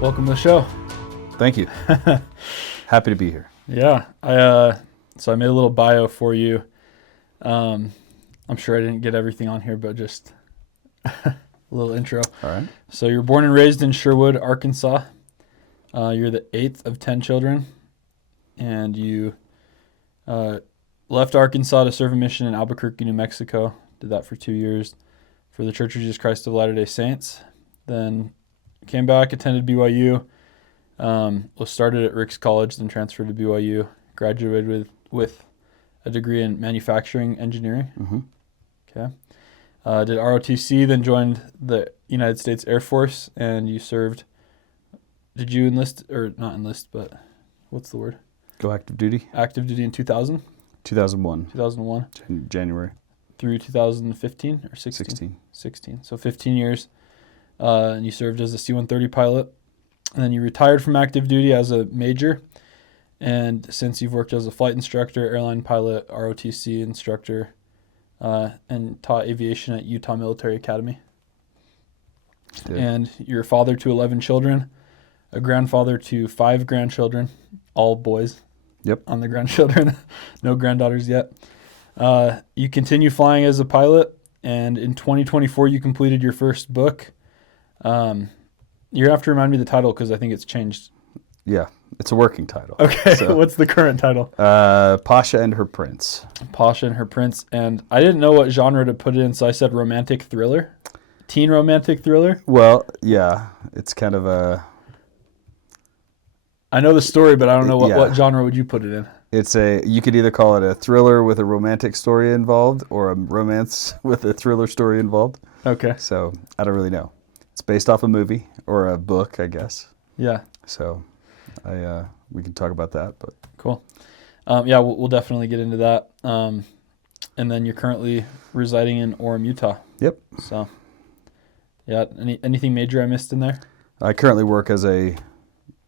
Welcome to the show. Thank you. Happy to be here. Yeah, so I made a little bio for you. I'm sure I didn't get everything on here, but just a little intro. All right. So you're born and raised in Sherwood, Arkansas. You're the 8th of 10 children, and you left Arkansas to serve a mission in Albuquerque, New Mexico. Did that for 2 years for the Church of Jesus Christ of Latter-day Saints. Then came back, attended BYU, was started at Rick's College, then transferred to BYU, graduated with a degree in manufacturing engineering. Mm-hmm. Okay. Did ROTC, then joined the United States Air Force, and you served. Did you enlist, or not enlist, but what's the word? Go active duty. Active duty in 2000? 2001. 2001. January. Through 2015 or 16? 16. So 15 years. And you served as a C-130 pilot. And then you retired from active duty as a major. And since you've worked as a flight instructor, airline pilot, ROTC instructor, and taught aviation at Utah Military Academy. Yeah. And you're a father to 11 children, a grandfather to 5 grandchildren, all boys. Yep. On the grandchildren, no granddaughters yet. You continue flying as a pilot, and in 2024 you completed your first book. You have to remind me the title because I think it's changed. Yeah, it's a working title. Okay, So, what's the current title? Pasha and Her Prince. Pasha and Her Prince, and I didn't know what genre to put it in, so I said romantic thriller, teen romantic thriller. Well, yeah, it's kind of a. I know the story, but I don't know Yeah. what genre would you put it in? You could either call it a thriller with a romantic story involved or a romance with a thriller story involved. Okay. So I don't really know. It's based off a movie or a book, I guess. Yeah. So we can talk about that, but Cool. Yeah, we'll definitely get into that. And then you're currently residing in Orem, Utah. yep. So, yeah, anything major I missed in there? I currently work as a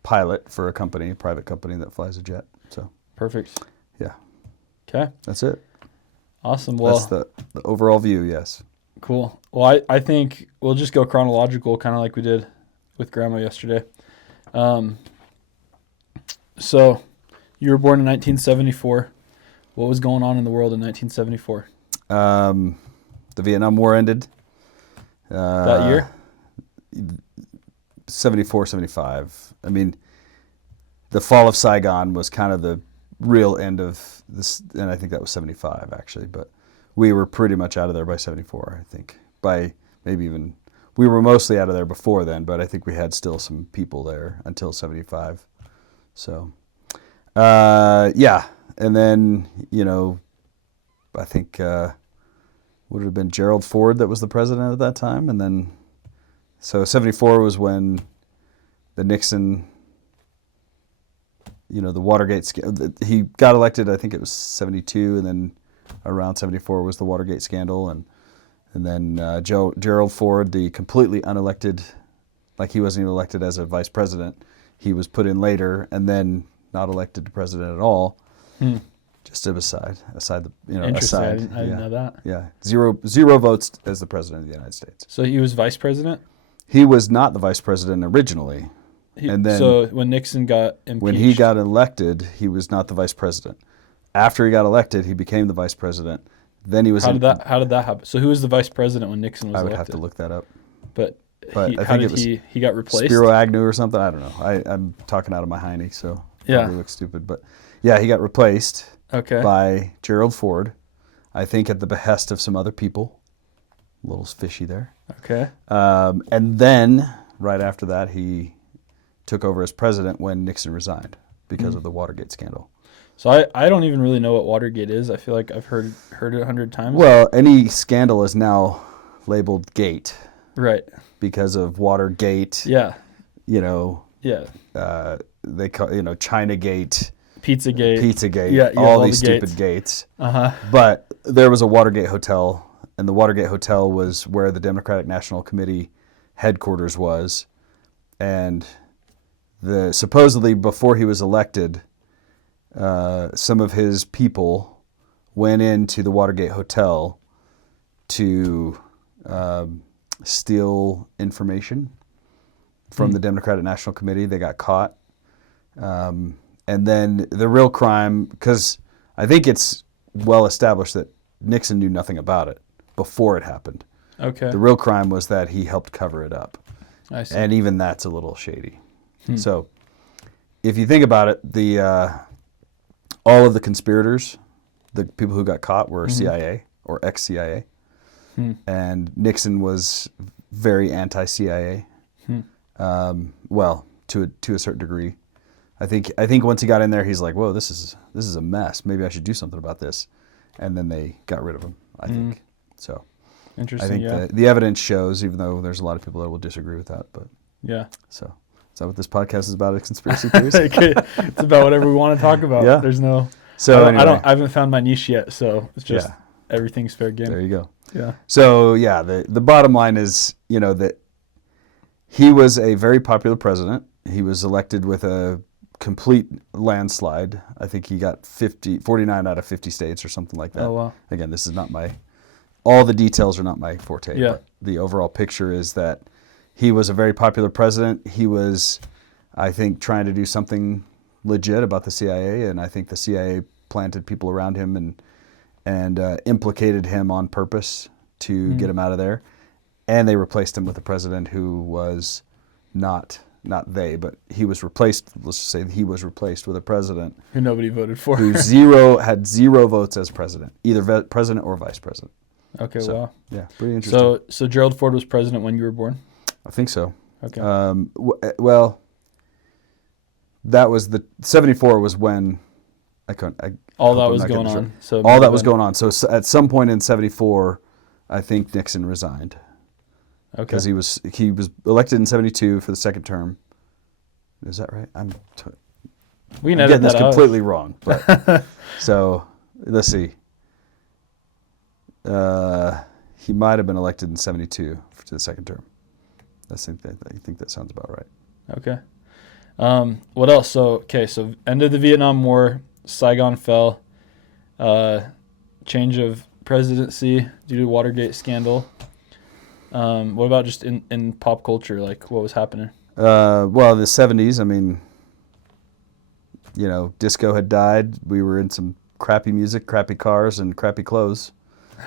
pilot for a private company that flies a jet. So Perfect. yeah, Okay. that's it. Awesome. Well, That's the overall view. Yes. cool. Well, I think we'll just go chronological, kind of like we did with Grandma yesterday. So, you were born in 1974. What was going on in the world in 1974? The Vietnam War ended. That year? 74, 75. I mean, the fall of Saigon was kind of the real end of this, and I think that was 75 actually, but we were pretty much out of there by 74, I think. By maybe even, we were mostly out of there before then, but I think we had still some people there until 75. So, yeah. And then, I think, would it have been Gerald Ford that was the president at that time? And then, so 74 was when the Nixon, the Watergate, he got elected, I think it was 72, and then around 74 was the Watergate scandal. And then Gerald Ford, the completely unelected, like he wasn't even elected as a vice president, he was put in later and then not elected to president at all. Just aside the, Interesting. aside. I didn't know that. Yeah. Zero votes as the president of the United States. So he was vice president? He was not the vice president originally. And then so when Nixon got impeached. when he got elected, he was not the vice president. After he got elected, he became the vice president. Then he was. How did that happen? So who was the vice president when Nixon was I would elected? have to look that up. But I how think did it was he got replaced? Spiro Agnew or something. I don't know. I'm talking out of my hiney, so Yeah. probably look stupid. But yeah, he got replaced Okay. by Gerald Ford. I think at the behest of some other people. A little fishy there. Okay. And then right after that, he took over as president when Nixon resigned because of the Watergate scandal. So I don't even really know what Watergate is. I feel like I've heard it 100 times. Well, any scandal is now labeled Gate Right. because of Watergate. Yeah. Yeah. Yeah. They call Chinagate, Pizzagate. yeah, you have all the these stupid gates. Uh-huh. But there was a Watergate hotel, and the Watergate hotel was where the Democratic National Committee headquarters was, and supposedly before he was elected, some of his people went into the Watergate hotel to steal information from the Democratic National Committee. They got caught. And then the real crime, because I think it's well established that Nixon knew nothing about it before it happened. Okay. The real crime was that he helped cover it up. I see. And even that's a little shady. So if you think about it, all of the conspirators, the people who got caught were CIA or ex-CIA. And Nixon was very anti-CIA. Well, to a certain degree. I think once he got in there, he's like, whoa, this is a mess. Maybe I should do something about this. And then they got rid of him, I think. So Interesting. I think the evidence shows, even though there's a lot of people that will disagree with that, but yeah. so is that what this podcast is about? Conspiracy theories? It's about whatever we want to talk about. Yeah. There's no. So I haven't found my niche yet, so it's just everything's fair game. There you go. Yeah. So the bottom line is, that he was a very popular president. He was elected with a complete landslide. I think he got 49 out of 50 states or something like that. Oh, wow. Again, this is not all the details are not my forte. Yeah. But the overall picture is that he was a very popular president. He was, I think, trying to do something legit about the CIA, and I think the CIA planted people around him and implicated him on purpose to get him out of there. And they replaced him with a president who was not they, but he was replaced. Let's just say he was replaced with a president who nobody voted for, who had zero votes as president, either president or vice president. Okay, so, wow. Yeah, pretty interesting. So Gerald Ford was president when you were born? I think so. Okay. Well, that was 74 was when all that was going on. So all that was going on. So at some point in 74, I think Nixon resigned. Okay. Because he was elected in 72 for the second term. Is that right? I'm getting this completely wrong. But so let's see. He might have been elected in 72 to the second term. I think that sounds about right. Okay. What else? So end of the Vietnam War, Saigon fell. Change of presidency due to Watergate scandal. What about just in pop culture? Like, what was happening? Well, the 70s, I mean, disco had died. We were in some crappy music, crappy cars, and crappy clothes.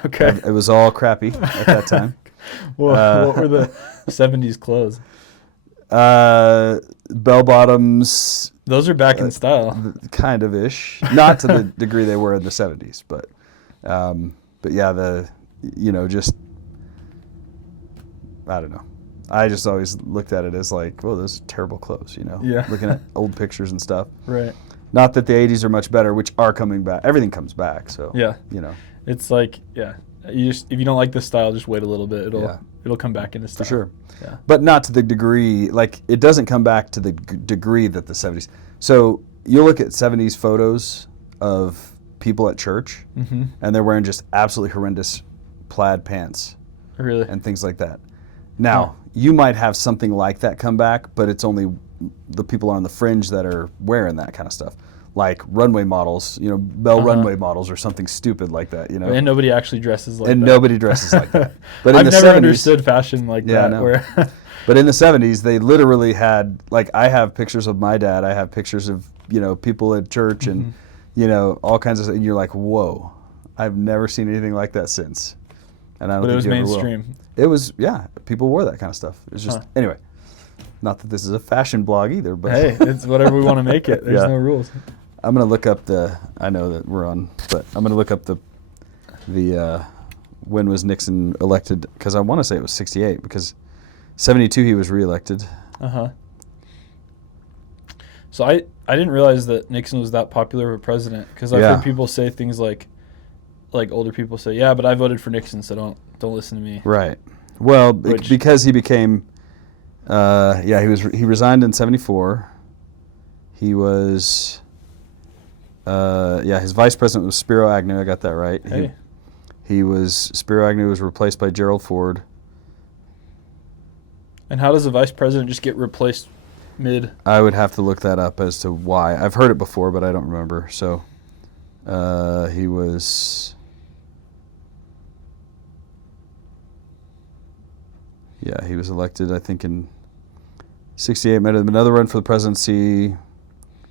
Okay. It was all crappy at that time. Well, what were the 70s clothes? Bell bottoms. Those are back in style. Kind of ish. Not to the degree they were in the 70s, but yeah, just, I don't know. I just always looked at it as like, whoa, those are terrible clothes, Yeah. Looking at old pictures and stuff. Right. Not that the 80s are much better, which are coming back. Everything comes back, so. Yeah. It's like, if you don't like the style, just wait a little bit. It'll come back into style. For sure. Yeah. But not to the degree, like, it doesn't come back to the degree that the 70s. So you'll look at 70s photos of people at church, and they're wearing just absolutely horrendous plaid pants. Really? And things like that. Now, you might have something like that come back, but it's only the people on the fringe that are wearing that kind of stuff. Like runway models, Bell runway models or something stupid like that, And nobody actually dresses like that. And nobody dresses like that. But I've never understood fashion like that. No. Where But in the 70s, they literally had, like, I have pictures of my dad. I have pictures of, people at church and, all kinds of stuff. And you're like, whoa, I've never seen anything like that since. And I don't think it was you ever will. mainstream. It was, people wore that kind of stuff. It's just, anyway, not that this is a fashion blog either, but. Hey, it's whatever we want to make it. There's no rules. I'm going to look up I know that we're on, but I'm going to look up the when was Nixon elected, because I want to say it was 68, because 72 he was reelected. So I didn't realize that Nixon was that popular of a president, because I've heard people say things like older people say, yeah, but I voted for Nixon, so don't listen to me. Right. Well, because he became, he resigned in 74. He was, his vice president was Spiro Agnew. I got that right. Hey. Spiro Agnew was replaced by Gerald Ford. And how does a vice president just get replaced mid? I would have to look that up as to why. I've heard it before, but I don't remember. So he was... Yeah, he was elected, I think, in 68 made another run for the presidency,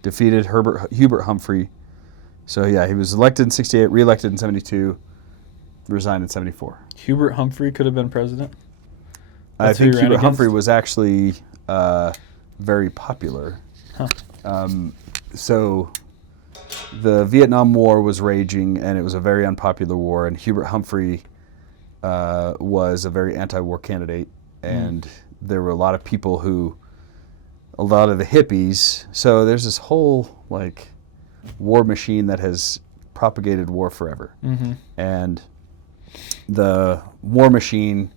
defeated Hubert Humphrey. So yeah, he was elected in 68, reelected in 72, resigned in 74. Hubert Humphrey could have been president. I That's who think he ran Hubert Humphrey against? was actually very popular. Huh. So the Vietnam War was raging, and it was a very unpopular war, and Hubert Humphrey was a very anti-war candidate, and there were a lot of people a lot of the hippies. So there's this whole like war machine that has propagated war forever. Mm-hmm. And the war machine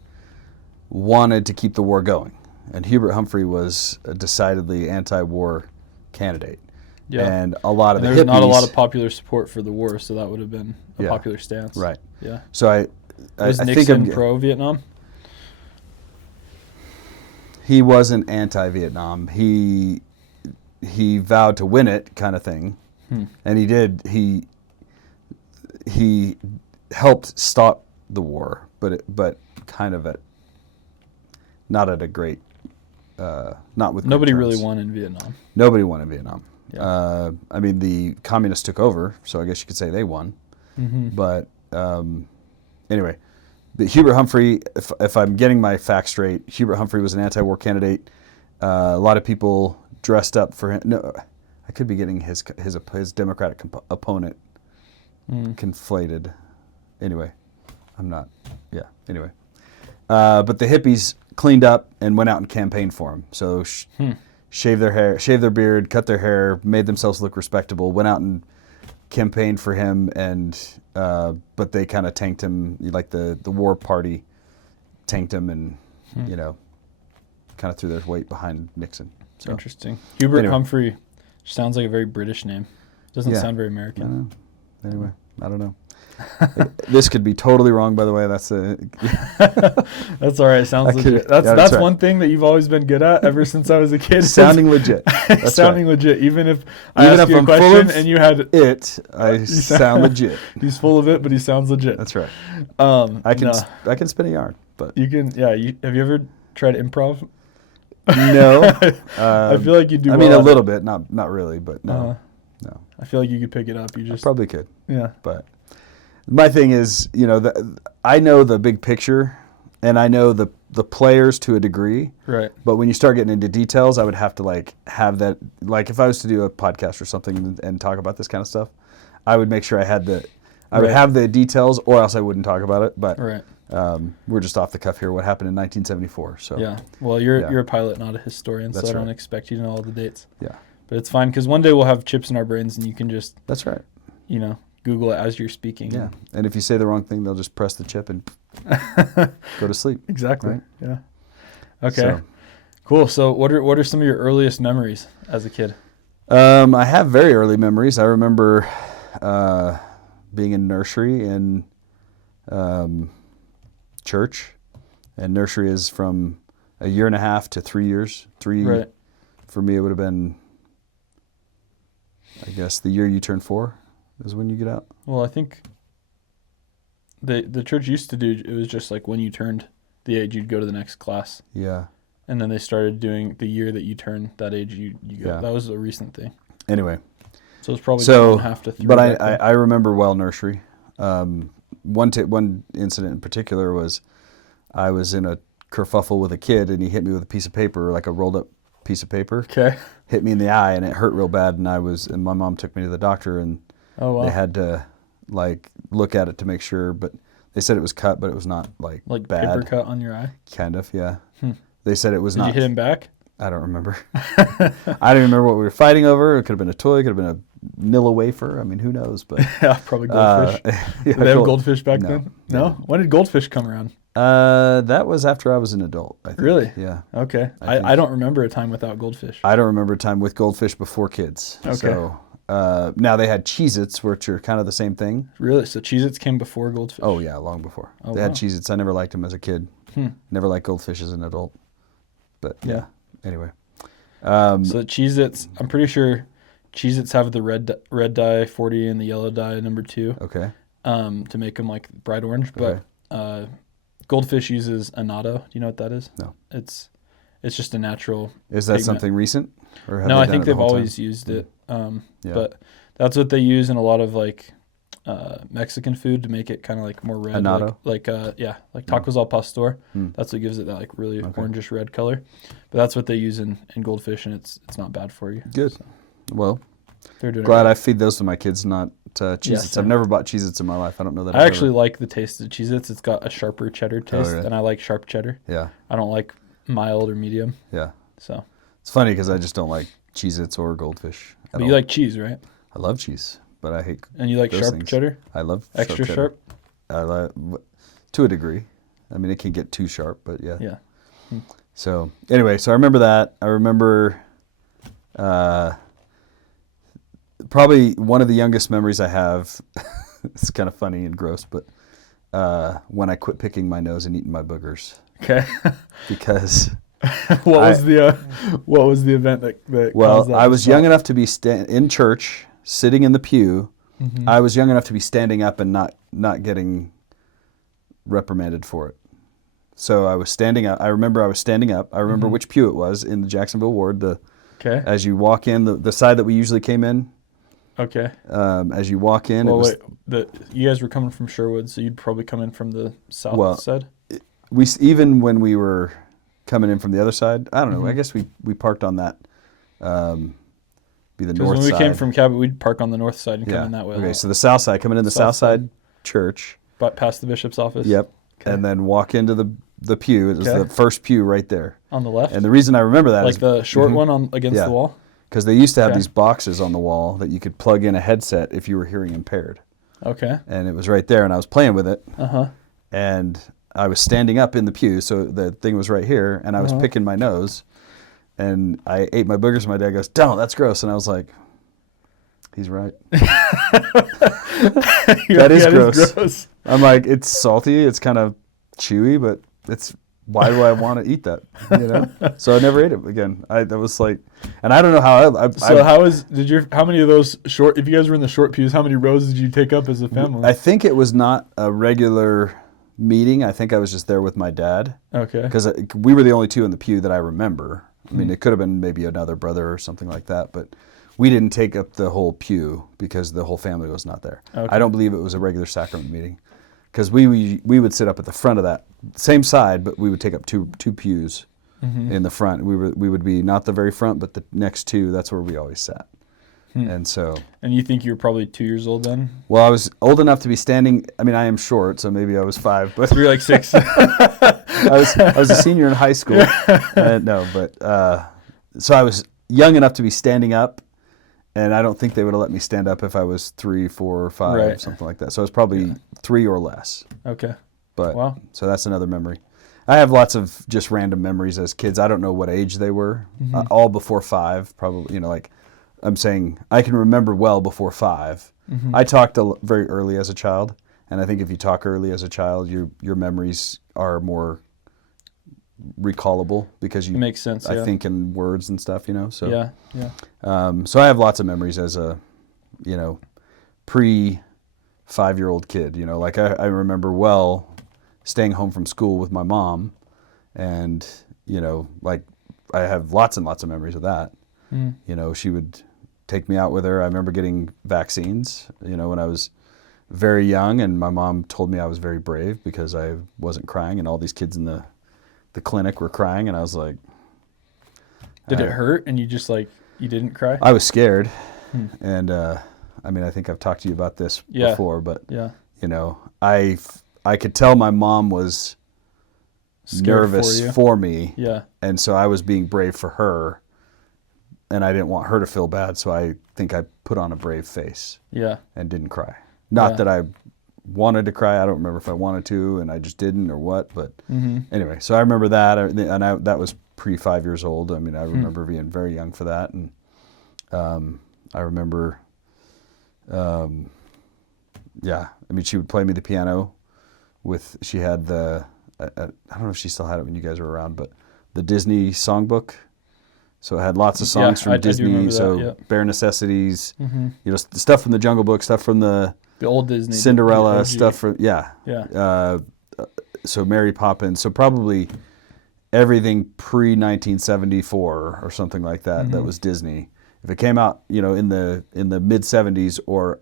wanted to keep the war going. And Hubert Humphrey was a decidedly anti-war candidate. Yeah. And a lot of And the there's hippies... not a lot of popular support for the war, so that would have been a Yeah. popular stance. Right. Yeah. So I Was think Nixon pro-Vietnam? he wasn't anti-Vietnam. He vowed to win it, kind of thing. And he did. He helped stop the war, but kind of not at a great, not with great Nobody terms. really won in Vietnam. Nobody won in Vietnam. Yeah. I mean, the communists took over, so I guess you could say they won. Mm-hmm. But anyway, but Hubert Humphrey, if I'm getting my facts straight, Hubert Humphrey was an anti-war candidate. A lot of people dressed up for him. No, I could be getting his Democratic opponent conflated. Anyway, I'm not. Yeah. Anyway, but the hippies cleaned up and went out and campaigned for him. So shaved their hair, shaved their beard, cut their hair, made themselves look respectable. Went out and campaigned for him, and but they kind of tanked him. Like the war party tanked him, and kind of threw their weight behind Nixon. So. Interesting. Hubert Anyway. Humphrey sounds like a very British name. Doesn't Yeah. sound very I American. don't know. Anyway, I don't know. This could be totally wrong, by the way. That's That's all right. Sounds I could- legit. That's yeah, that's right. one thing that you've always been good at ever since I was a kid. sounding legit. That's Sounding right. legit. Even if I Even ask if you a I'm full question of and you had I sound legit. he's full of it, but he sounds legit. That's right. I I can spin a yarn, but You can. Yeah. Have you ever tried improv? no. I feel like you do. I mean, well a at little it. bit, not really, but no, Uh-huh. no. I feel like you could pick it up. You just Probably could, yeah. but my thing is, I know the big picture, and I know the players to a degree. Right. But when you start getting into details, I would have to have that. Like if I was to do a podcast or something and talk about this kind of stuff, I would make sure I would Right. have the details, or else I wouldn't talk about it. But Right. we're just off the cuff here. What happened in 1974? So Yeah. Well, you're Yeah. you're a pilot, not a historian, That's so I don't right. expect you to know all the dates. Yeah, But it's fine because one day we'll have chips in our brains, and you can just that's right. Google it as you're speaking. Yeah, and if you say the wrong thing, they'll just press the chip and go to sleep. Exactly. Right. Yeah. Okay. So, Cool. So what are some of your earliest memories as a kid? I have very early memories. I remember being in nursery in church, and nursery is from a year and a half to 3 years. Right. For me, it would have been, I guess, the year you turn 4 is when you get out. Well, I think the church used to do it was just like when you turned the age, you'd go to the next class, Yeah. and then they started doing the year that you turn that age, you go. Yeah. That was a recent thing. Anyway, So it's probably so 1.5 to 3. but back then. I remember well nursery. One incident in particular was I was in a kerfuffle with a kid, and he hit me with a piece of paper, like a rolled up piece of paper. Okay. Hit me in the eye, and it hurt real bad. And my mom took me to the doctor, and Oh wow. they had to look at it to make sure. But they said it was cut, but it was not like bad. paper cut on your eye. Kind of, yeah. They said it was Did not. you hit him back? I don't remember. I don't remember what we were fighting over. It could have been a toy. It could have been a Nilla wafer. I mean, who knows? But Yeah, probably goldfish. Did they have goldfish back No, then? they No. didn't. When did goldfish come around? That was after I was an adult, I think. Really? Yeah. Okay. I think- I don't remember a time without goldfish. I don't remember a time with goldfish before kids. Okay. So now they had Cheez-Its, which are kind of the same thing. Really? So Cheez-Its came before goldfish? Oh, yeah, long before. Oh, They had wow. Cheez-Its. I never liked them as a kid. Never liked goldfish as an adult. But yeah. Anyway. So Cheez-Its, I'm pretty sure Cheez-Its have the red dye 40 and the yellow dye number 2 Okay. to make them like bright orange. But Goldfish uses annatto. Do you know what that is? No. It's It's just a natural Is that pigment. something recent? Or have No, they I done think it the they've whole time? always used it. Yeah. But that's what they use in a lot of like Mexican food to make it kind of like more red. Annatto? Like tacos al pastor. Hmm. That's what gives it that like really Okay. orangish red color. But that's what they use in goldfish, and it's not bad for you. Good. So Well, they're doing it glad right. I feed those to my kids, not Cheez-Its. same. I've never bought Cheez-Its in my life. I don't know that I I've actually like the taste of Cheez-Its. It's got a sharper cheddar taste, really? and I like sharp cheddar. Yeah. I don't like mild or medium. Yeah. So, It's funny because I just don't like Cheez-Its or Goldfish at but all. you like cheese, right? I love cheese, but I hate And you like those sharp things. cheddar, I love extra cheddar. sharp. I like, to a degree. I mean, it can get too sharp, but yeah. Yeah. So anyway, so I remember that. I remember probably one of the youngest memories I have. It's kind of funny and gross, but when I quit picking my nose and eating my boogers, Okay. because what was the event that well, caused that I to was stop? young enough to be in church, sitting in the pew. Mhm. I was young enough to be standing up and not getting reprimanded for it. So I was standing up. I remember I was standing up. I remember which pew it was in the Jacksonville ward. Okay. As you walk in, the side that we usually came in. Okay. As you walk in, Well, it was you guys were coming from Sherwood, so you'd probably come in from the south Well, side. even when we were coming in from the other side. I don't know. I Mhm. guess we parked on that. Be the Because north when we side. came from Cabot, we'd park on the north side and yeah. come in that way. Okay, so the south side, coming in the south side church. But past the bishop's office. Yep. Okay. And then walk into the pew. It was Okay. the first pew right there. On the left. And the reason I remember that is like the short Mhm. one on against Yeah. the wall. because they used to have Okay. these boxes on the wall that you could plug in a headset if you were hearing impaired. Okay. And it was right there, and I was playing with it, Uh-huh. and I was standing up in the pew, so the thing was right here, and I was picking my nose, and I ate my boogers, and my dad goes, "Don't, that's gross," and I was like, he's right. That is gross. I'm like, it's salty, it's kind of chewy, but why do I want to eat that? You know? So I never ate it again. That was like, and I don't know how how many of those short, if you guys were in the short pews, how many rows did you take up as a family? I think it was not a regular meeting. I think I was just there with my dad. Okay. Because we were the only two in the pew that I remember. I mean, it could have been maybe another brother or something like that, but we didn't take up the whole pew because the whole family was not there. Okay. I don't believe it was a regular sacrament meeting, because we would sit up at the front of that same side, but we would take up two pews in the front. We would be not the very front, but the next two. That's where we always sat. And so, And you think you were probably 2 years old then? well, I was old enough to be standing. I mean, I am short, so maybe I was 5, but You were like 6. I was a senior in high school. So I was young enough to be standing up, and I don't think they would have let me stand up if I was 3, 4, or 5, Right. something like that. So I was probably 3 or less. Okay. But Wow. so that's another memory. I have lots of just random memories as kids. I don't know what age they were. All before 5, probably. You know, like I'm saying, I can remember well before 5. I talked very early as a child, and I think if you talk early as a child, your memories are more recallable because you It makes sense. I Yeah. think in words and stuff, you know. So Yeah. so I have lots of memories as a, pre 5-year-old kid. You know, like I remember well staying home from school with my mom, and like I have lots and lots of memories of that. You know, she would take me out with her. I remember getting vaccines, when I was very young, and my mom told me I was very brave because I wasn't crying, and all these kids in the clinic were crying, and I was like, Did it hurt and you just you didn't cry? I was scared. And I mean, I think I've talked to you about this Yeah. before, but Yeah. I could tell my mom was Scared nervous for you. for me, Yeah. and so I was being brave for her, and I didn't want her to feel bad, so I think I put on a brave face Yeah. and didn't cry. Not Yeah. that I wanted to cry. I don't remember if I wanted to, and I just didn't or what. But anyway, so I remember that, and that was pre 5 years old. I mean, I remember being very young for that, and I remember, I mean, she would play me the piano. She had I don't know if she still had it when you guys were around, but the Disney songbook. So it had lots of songs from I do Disney. remember that, So yeah. Bare Necessities, stuff from the Jungle Book, stuff from the The old Disney. Cinderella, the OG. stuff from Yeah. so Mary Poppins. So probably everything pre-1974 or something like that that was Disney. If it came out, you know, in the mid 70s or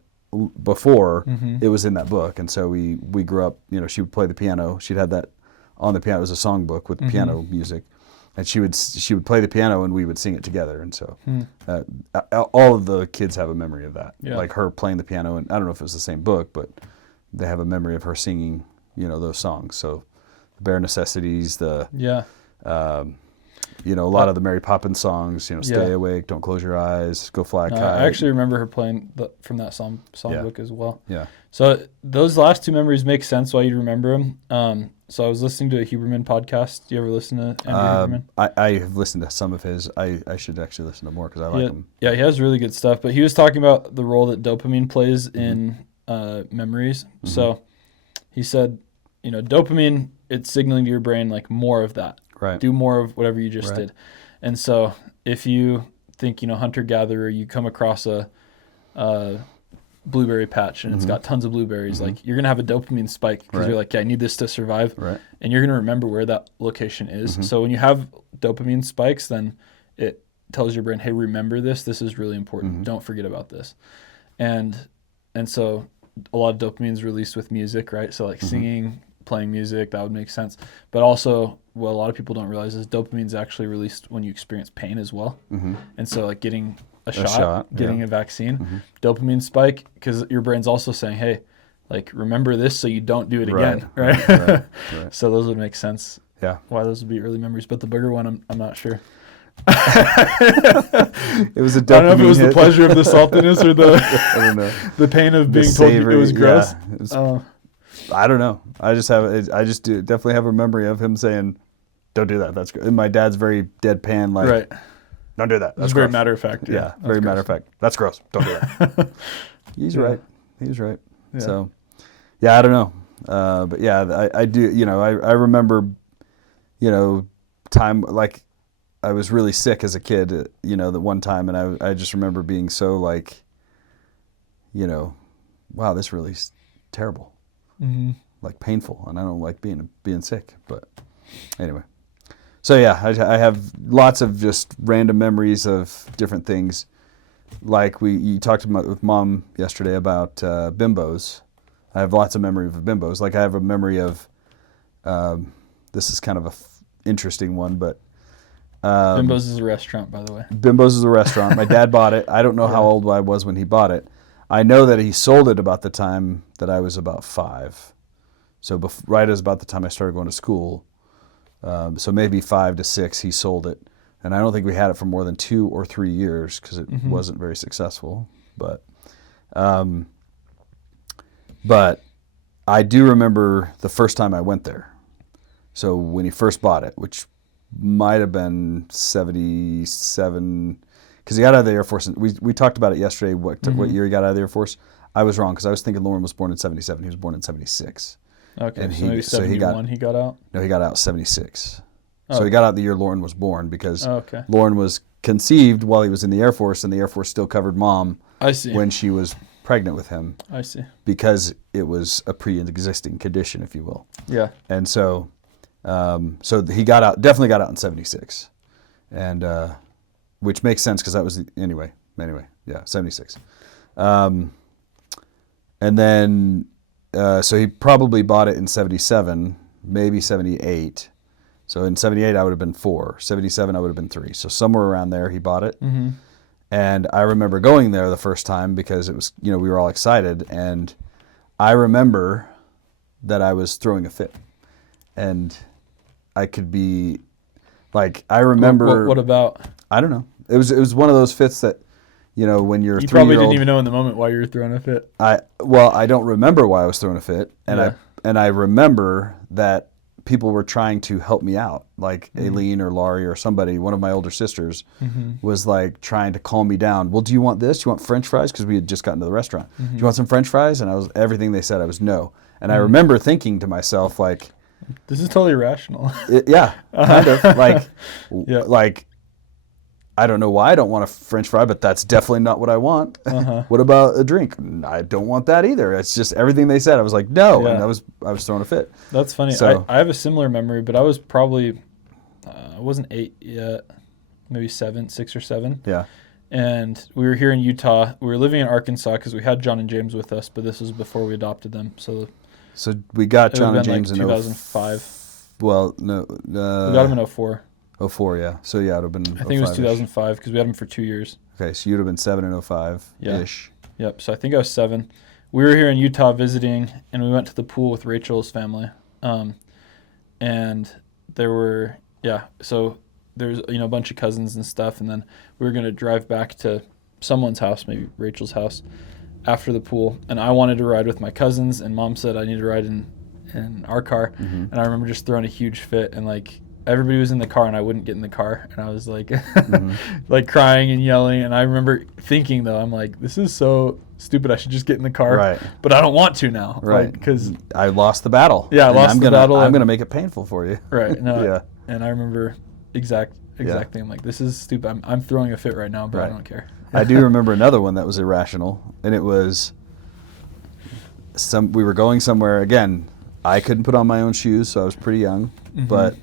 before, it was in that book. And so we grew up, you know, she would play the piano. She'd had that on the piano. It was a songbook with piano music. And she would play the piano and we would sing it together. And so all of the kids have a memory of that. Yeah. Like her playing the piano, and I don't know if it was the same book, but they have a memory of her singing, you know, those songs. So the Bare Necessities, you know, a lot of the Mary Poppins songs, you know, Stay Awake, Don't Close Your Eyes, Go Fly a Kite. I actually remember her playing from that songbook as well. Yeah. So those last two memories make sense why you remember them. So I was listening to a Huberman podcast. Do you ever listen to Andrew Huberman? I have listened to some of his. I should actually listen to more because I like him. Yeah, he has really good stuff. But he was talking about the role that dopamine plays in memories. So he said, you know, dopamine, it's signaling to your brain like more of that. Right. Do more of whatever you just did. And so if you think, you know, hunter-gatherer, you come across a blueberry patch and it's got tons of blueberries, like you're going to have a dopamine spike because you're like, yeah, I need this to survive. Right. And you're going to remember where that location is. So when you have dopamine spikes, then it tells your brain, hey, remember this. This is really important. Don't forget about this. And so a lot of dopamine is released with music, right? So like singing, playing music, that would make sense. But also, what a lot of people don't realize is dopamine is actually released when you experience pain as well. And so like getting a shot, getting a vaccine, dopamine spike, because your brain's also saying, hey, like remember this so you don't do it again, right? So those would make sense. Yeah. Why those would be early memories. But the booger one, I'm not sure. It was a dopamine I don't know if it was hit. the pleasure of the saltiness or the I don't know. the pain of The being told it was savory, gross. yeah. It was- I don't know. I just definitely have a memory of him saying, "Don't do that. That's good." And my dad's very deadpan, like, Right. "Don't do that. That's It's very gross." matter of fact. Yeah, That's very matter gross. of fact. That's gross. Don't do that. He's right. He's right. Yeah. So, yeah, I don't know. But yeah, I do. You know, I remember, you know, time like I was really sick as a kid. You know, the one time, and I just remember being so like, you know, wow, this really is terrible. Like painful, and I don't like being sick. But anyway, so yeah, I have lots of just random memories of different things. Like you talked about with Mom yesterday about bimbos. I have lots of memory of bimbos. Like I have a memory of this is kind of a interesting one, but Bimbo's is a restaurant, by the way. Bimbo's is a restaurant. My dad bought it. I don't know how old I was when he bought it. I know that he sold it about the time that I was about 5. So right as about the time I started going to school. So maybe 5 to 6, he sold it. And I don't think we had it for more than 2 or 3 years because it wasn't very successful. But I do remember the first time I went there. So when he first bought it, which might have been 77, because he got out of the Air Force. We talked about it yesterday, what year he got out of the Air Force. I was wrong because I was thinking Lauren was born in 77. He was born in 76. Okay, And so maybe 71 he got out? No, he got out 76. Oh. So he got out the year Lauren was born because Okay. Lauren was conceived while he was in the Air Force, and the Air Force still covered Mom I see. when she was pregnant with him I see. because it was a pre-existing condition, if you will. Yeah. And so he definitely got out in 76. And which makes sense because that was anyway, yeah, 76. And then so he probably bought it in 77, maybe 78. So in 78 I would have been 4. 77 I would have been 3. So somewhere around there he bought it. And I remember going there the first time because it was, you know, we were all excited, and I remember that I was throwing a fit. And I could be like, I remember What about? I don't know. It was one of those fits that, you know, when you're You 3-year-old. probably didn't even know in the moment why you were throwing a fit. I don't remember why I was throwing a fit, and I remember that people were trying to help me out, like Aileen or Laurie or somebody, one of my older sisters, was like trying to calm me down. Well, do you want this? Do you want French fries? Because we had just gotten to the restaurant. Do you want some French fries? And everything they said, I was no. And I remember thinking to myself, like, This is totally irrational. yeah, kind of like, Yeah. like, I don't know why I don't want a French fry, but that's definitely not what I want. What about a drink? I don't want that either. It's just everything they said. I was like, no, Yeah. and I was throwing a fit. That's funny. So- I have a similar memory, but I was probably I wasn't 8 yet, maybe 6 or 7. Yeah. And we were here in Utah. We were living in Arkansas because we had John and James with us, but this was before we adopted them. So So we got it John would and have been James like in 2005. Well, no. We got them in 04. 04, yeah. So yeah, it would have been. I think it was 05-ish. 2005 because we had them for 2 years. Okay, so you'd have been 7 and 05-ish. Yep. So I think I was 7. We were here in Utah visiting, and we went to the pool with Rachel's family. And there were, so there's, a bunch of cousins and stuff. And then we were going to drive back to someone's house, maybe Rachel's house, after the pool. And I wanted to ride with my cousins, and Mom said I need to ride in our car. Mm-hmm. And I remember just throwing a huge fit, and like everybody was in the car and I wouldn't get in the car. And I was like, like crying and yelling. And I remember thinking though, I'm like, this is so stupid. I should just get in the car. Right. But I don't want to now. Right. Because I lost the battle. Yeah, I lost the battle. I'm going to make it painful for you. Right. No. Yeah. And I remember exactly. I'm like, this is stupid. I'm throwing a fit right now, but I don't care. I do remember another one that was irrational, and it was we were going somewhere. Again, I couldn't put on my own shoes, so I was pretty young. Mm-hmm. But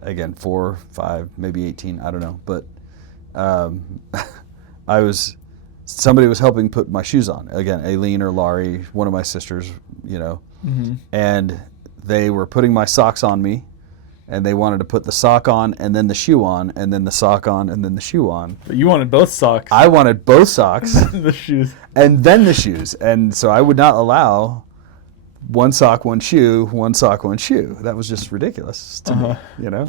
again, 4, 5, maybe 18, I don't know. But somebody was helping put my shoes on. Again, Aileen or Laurie, one of my sisters, Mm-hmm. and they were putting my socks on me, and they wanted to put the sock on and then the shoe on and then the sock on and then the shoe on. But you wanted both socks. I wanted both socks. The shoes. And then the shoes. And so I would not allow one sock, one shoe, one sock, one shoe. That was just ridiculous to me,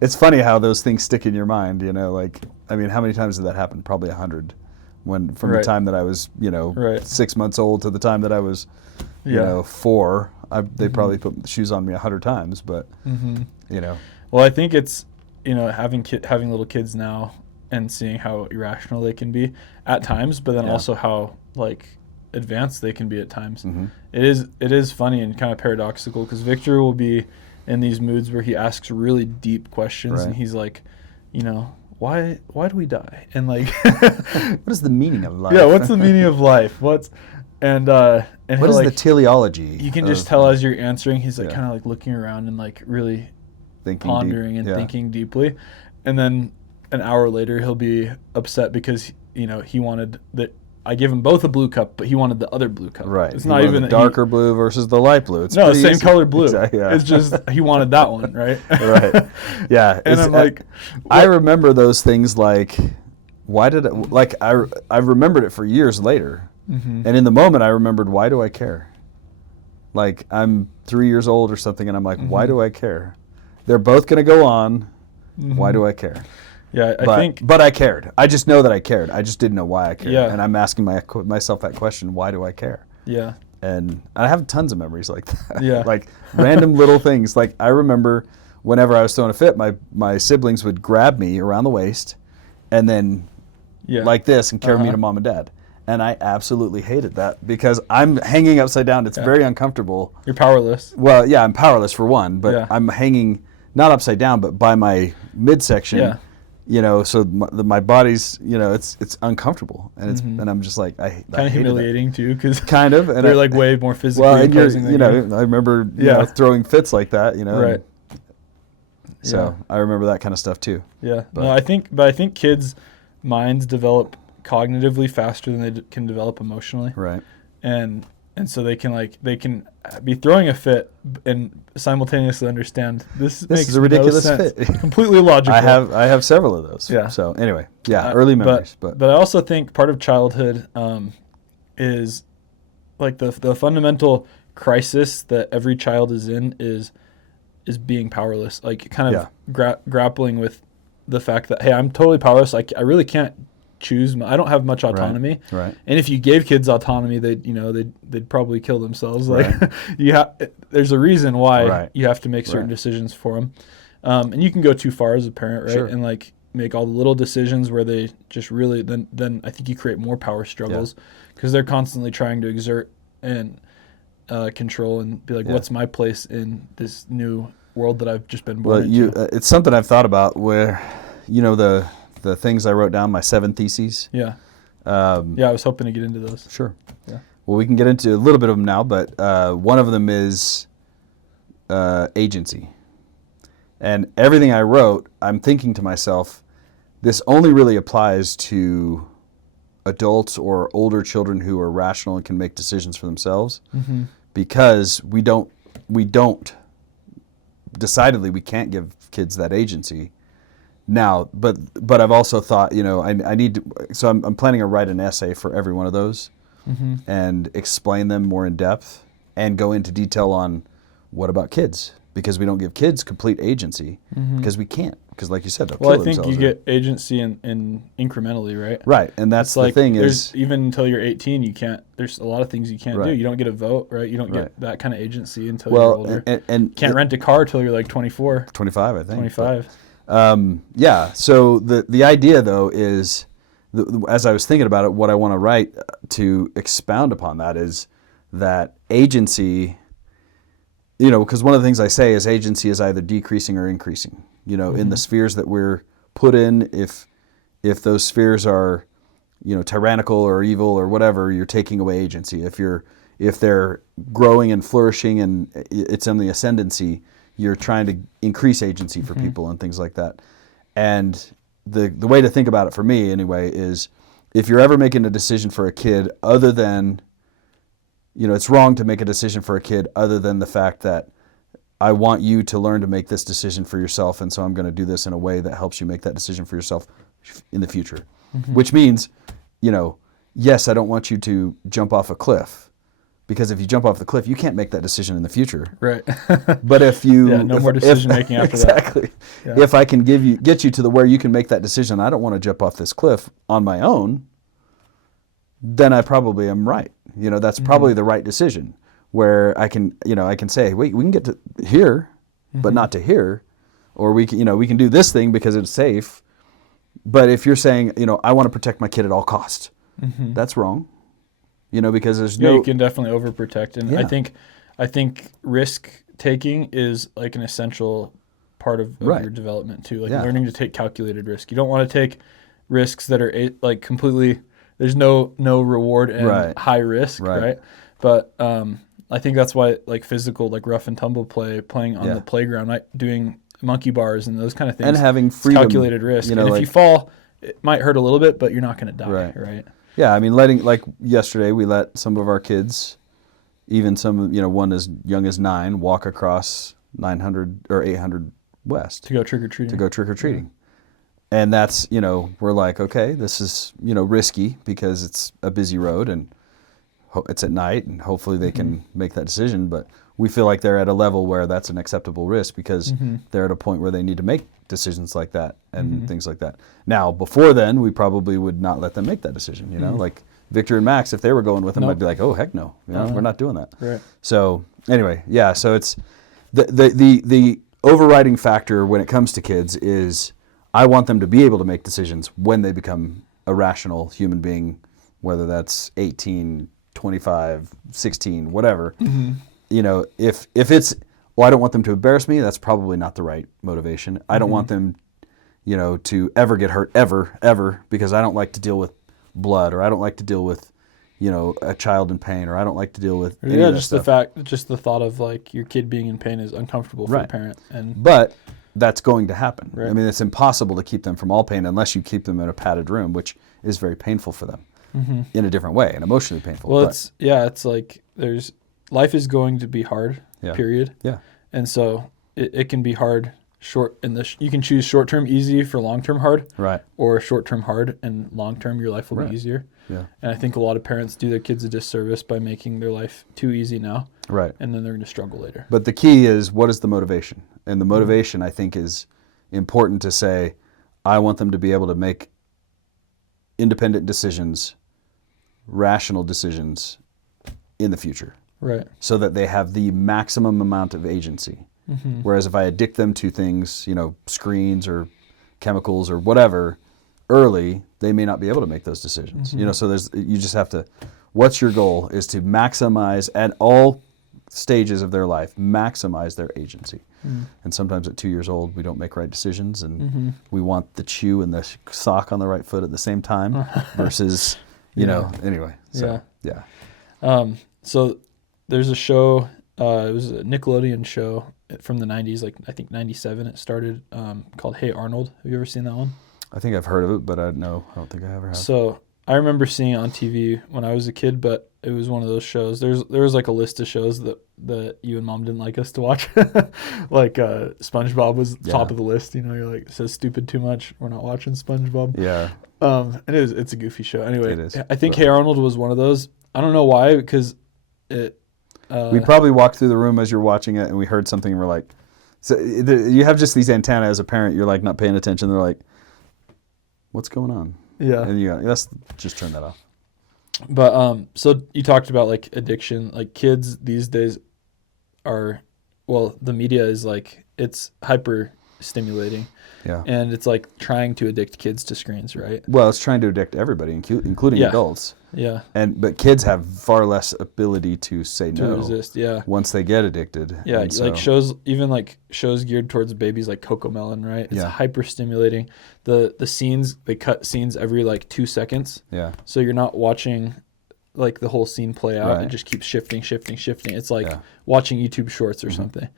It's funny how those things stick in your mind, like, I mean, how many times did that happen? Probably 100. From the time that I was, 6 months old to the time that I was, 4. They probably put shoes on me 100 times, but, Well, I think it's, having little kids now and seeing how irrational they can be at times, but then also how, like, advanced they can be at times. Mm-hmm. It is funny and kind of paradoxical because Victor will be in these moods where he asks really deep questions, and he's like, why do we die? And like, what is the meaning of life? Yeah, what's the meaning of life? And what is the teleology? You can just tell as you're answering, he's like kind of like looking around and like really pondering and thinking deeply. And then an hour later, he'll be upset because he wanted that. I gave him both a blue cup, but he wanted the other blue cup. Right. It's not even the darker blue versus the light blue. It's no, same easy. color blue. Exactly, yeah. It's just he wanted that one, right? Right. Yeah. And I'm like, I remember those things like, why did I remembered it for years later, and in the moment I remembered, why do I care? Like I'm 3 years old or something, and I'm like, why do I care? They're both going to go on. Why do I care? Yeah, But I cared. I just know that I cared. I just didn't know why I cared. Yeah. And I'm asking myself that question, why do I care? Yeah. And I have tons of memories like that. Yeah. Like random little things. Like I remember whenever I was throwing a fit, my siblings would grab me around the waist and then like this and carry me to mom and dad. And I absolutely hated that because I'm hanging upside down. It's very uncomfortable. You're powerless. Well, yeah, I'm powerless for one, but Yeah. I'm hanging not upside down, but by my midsection. Yeah. So my body's, it's uncomfortable, and it's and I'm just like I Kind of humiliating too, because kind of, and they're like way more physically and imposing than you. I remember throwing fits like that, Right. So I remember that kind of stuff too. Yeah. No, I think kids' minds develop cognitively faster than they can develop emotionally. Right. And so they can be throwing a fit and simultaneously understand this makes is a ridiculous no sense. fit. Completely illogical. I have several of those. Yeah. So anyway, early memories, but I also think part of childhood is like the fundamental crisis that every child is in is being powerless. Like kind of grappling with the fact that, hey, I'm totally powerless. I really can't choose. I don't have much autonomy. Right. And if you gave kids autonomy, they'd probably kill themselves. Like there's a reason why you have to make certain decisions for them. And you can go too far as a parent, right? Sure. And like make all the little decisions where they just really then I think you create more power struggles because they're constantly trying to exert and control and be like, what's my place in this new world that I've just been born into? It's something I've thought about where, the things I wrote down, my 7 theses. Yeah. I was hoping to get into those. Sure. Yeah. Well, we can get into a little bit of them now, but one of them is agency. And everything I wrote, I'm thinking to myself, this only really applies to adults or older children who are rational and can make decisions for themselves, because we don't decidedly we can't give kids that agency now. But I've also thought, I need to, so I'm planning to write an essay for every one of those and explain them more in depth and go into detail on what about kids, because we don't give kids complete agency because we can't, because like you said, they'll Well, kill I think themselves. you get agency in incrementally, right? Right, and that's It's the like thing is, even until you're 18, you can't. There's a lot of things you can't do. Right. You don't get a vote, right? You don't Right. get that kind of agency until you're older. and Can't rent a car till you're like 24, 25, I think. 25. Yeah. So the idea though is, as I was thinking about it, what I want to write to expound upon that is that agency. Because one of the things I say is agency is either decreasing or increasing. In the spheres that we're put in, if those spheres are, tyrannical or evil or whatever, you're taking away agency. If they're growing and flourishing and it's in the ascendancy, you're trying to increase agency for people and things like that. And the way to think about it for me anyway is, if you're ever making a decision for a kid other than, it's wrong to make a decision for a kid other than the fact that I want you to learn to make this decision for yourself, and so I'm going to do this in a way that helps you make that decision for yourself in the future. Which means, yes, I don't want you to jump off a cliff, because if you jump off the cliff, you can't make that decision in the future. Right. But if you no more decision making after exactly. that. Yeah. If I can get you to the where you can make that decision, I don't want to jump off this cliff on my own, then I probably am right. That's probably the right decision, where I can say, wait, we can get to here, but not to here, or we can do this thing because it's safe. But if you're saying, I want to protect my kid at all costs, that's wrong. Because there's you can definitely overprotect, and Yeah. I think risk taking is like an essential part of Right. your development too. Like Yeah. learning to take calculated risk. You don't want to take risks that are like completely. There's no reward and Right. high risk, Right. right? But I think that's why like physical, like rough and tumble playing on Yeah. the playground, like doing monkey bars and those kind of things, and having it's freedom, calculated risk. And if like, you fall, it might hurt a little bit, but you're not going to die, Right. right? yeah, I mean, like yesterday, we let some of our kids, even some, one as young as 9, walk across 900 or 800 West To go trick or treating. to go trick or treating. And that's, we're like, okay, this is, risky because it's a busy road and it's at night, and hopefully they can make that decision. But we feel like they're at a level where that's an acceptable risk, because they're at a point where they need to make decisions like that and things like that. Now, before then, we probably would not let them make that decision. Like Victor and Max, if they were going with them, Nope. I'd be like, oh, heck no, we're not doing that. Right. So anyway, yeah. So it's the overriding factor when it comes to kids is, I want them to be able to make decisions when they become a rational human being, whether that's 18, 25, 16, whatever. If it's, well, I don't want them to embarrass me, that's probably not the right motivation. I don't want them, to ever get hurt, ever, because I don't like to deal with blood, or I don't like to deal with, a child in pain, or I don't like to deal with any of that stuff. Just the thought of like your kid being in pain is uncomfortable for Right. a parent. And But that's going to happen. Right. I mean, it's impossible to keep them from all pain unless you keep them in a padded room, which is very painful for them in a different way, and emotionally painful. well, But, it's like life is going to be hard, Yeah. period. yeah, And so it can be hard you can choose short-term easy for long-term hard, right, or short-term hard and long-term your life will Right. be easier. yeah, And I think a lot of parents do their kids a disservice by making their life too easy now, right. and then they're going to struggle later. But the key is, what is the motivation? And the motivation, I think, is important to say, I want them to be able to make independent decisions, rational decisions in the future, Right. so that they have the maximum amount of agency. Whereas if I addict them to things, screens or chemicals or whatever, early, they may not be able to make those decisions. So you just have to, what's your goal is to maximize at all stages of their life, maximize their agency. And sometimes at 2 years old, we don't make right decisions, and we want the shoe and the sock on the right foot at the same time versus, anyway. So, yeah. So there's a show It was a Nickelodeon show from the 90s, like I think 97 it started, called Hey Arnold. Have you ever seen that one? I think I've heard of it, but I don't think I ever have. So I remember seeing it on TV when I was a kid, but it was one of those shows. There was like a list of shows that you and mom didn't like us to watch. Like SpongeBob was top of the list. You know, you're like, it says stupid too much. We're not watching SpongeBob. Yeah. And it's a goofy show. Anyway, It is, I think Hey Arnold was one of those. I don't know why, because it. We probably walked through the room as you're watching it, and we heard something, and we're like, so you have just these antennae as a parent. You're like not paying attention. They're like, what's going on? Yeah. And you let's just turn that off. But so you talked about like addiction. Like kids these days are, well, the media is like, it's hyper stimulating. Yeah. And it's like trying to addict kids to screens, right? Well, it's trying to addict everybody, including adults. Yeah. But kids have far less ability to say To no resist, yeah. once they get addicted. Yeah, And like shows, even like shows geared towards babies like Cocomelon, right? It's hyper stimulating. The scenes, they cut scenes every like 2 seconds. Yeah. So you're not watching like the whole scene play out. Right. It just keeps shifting. It's like watching YouTube shorts or something.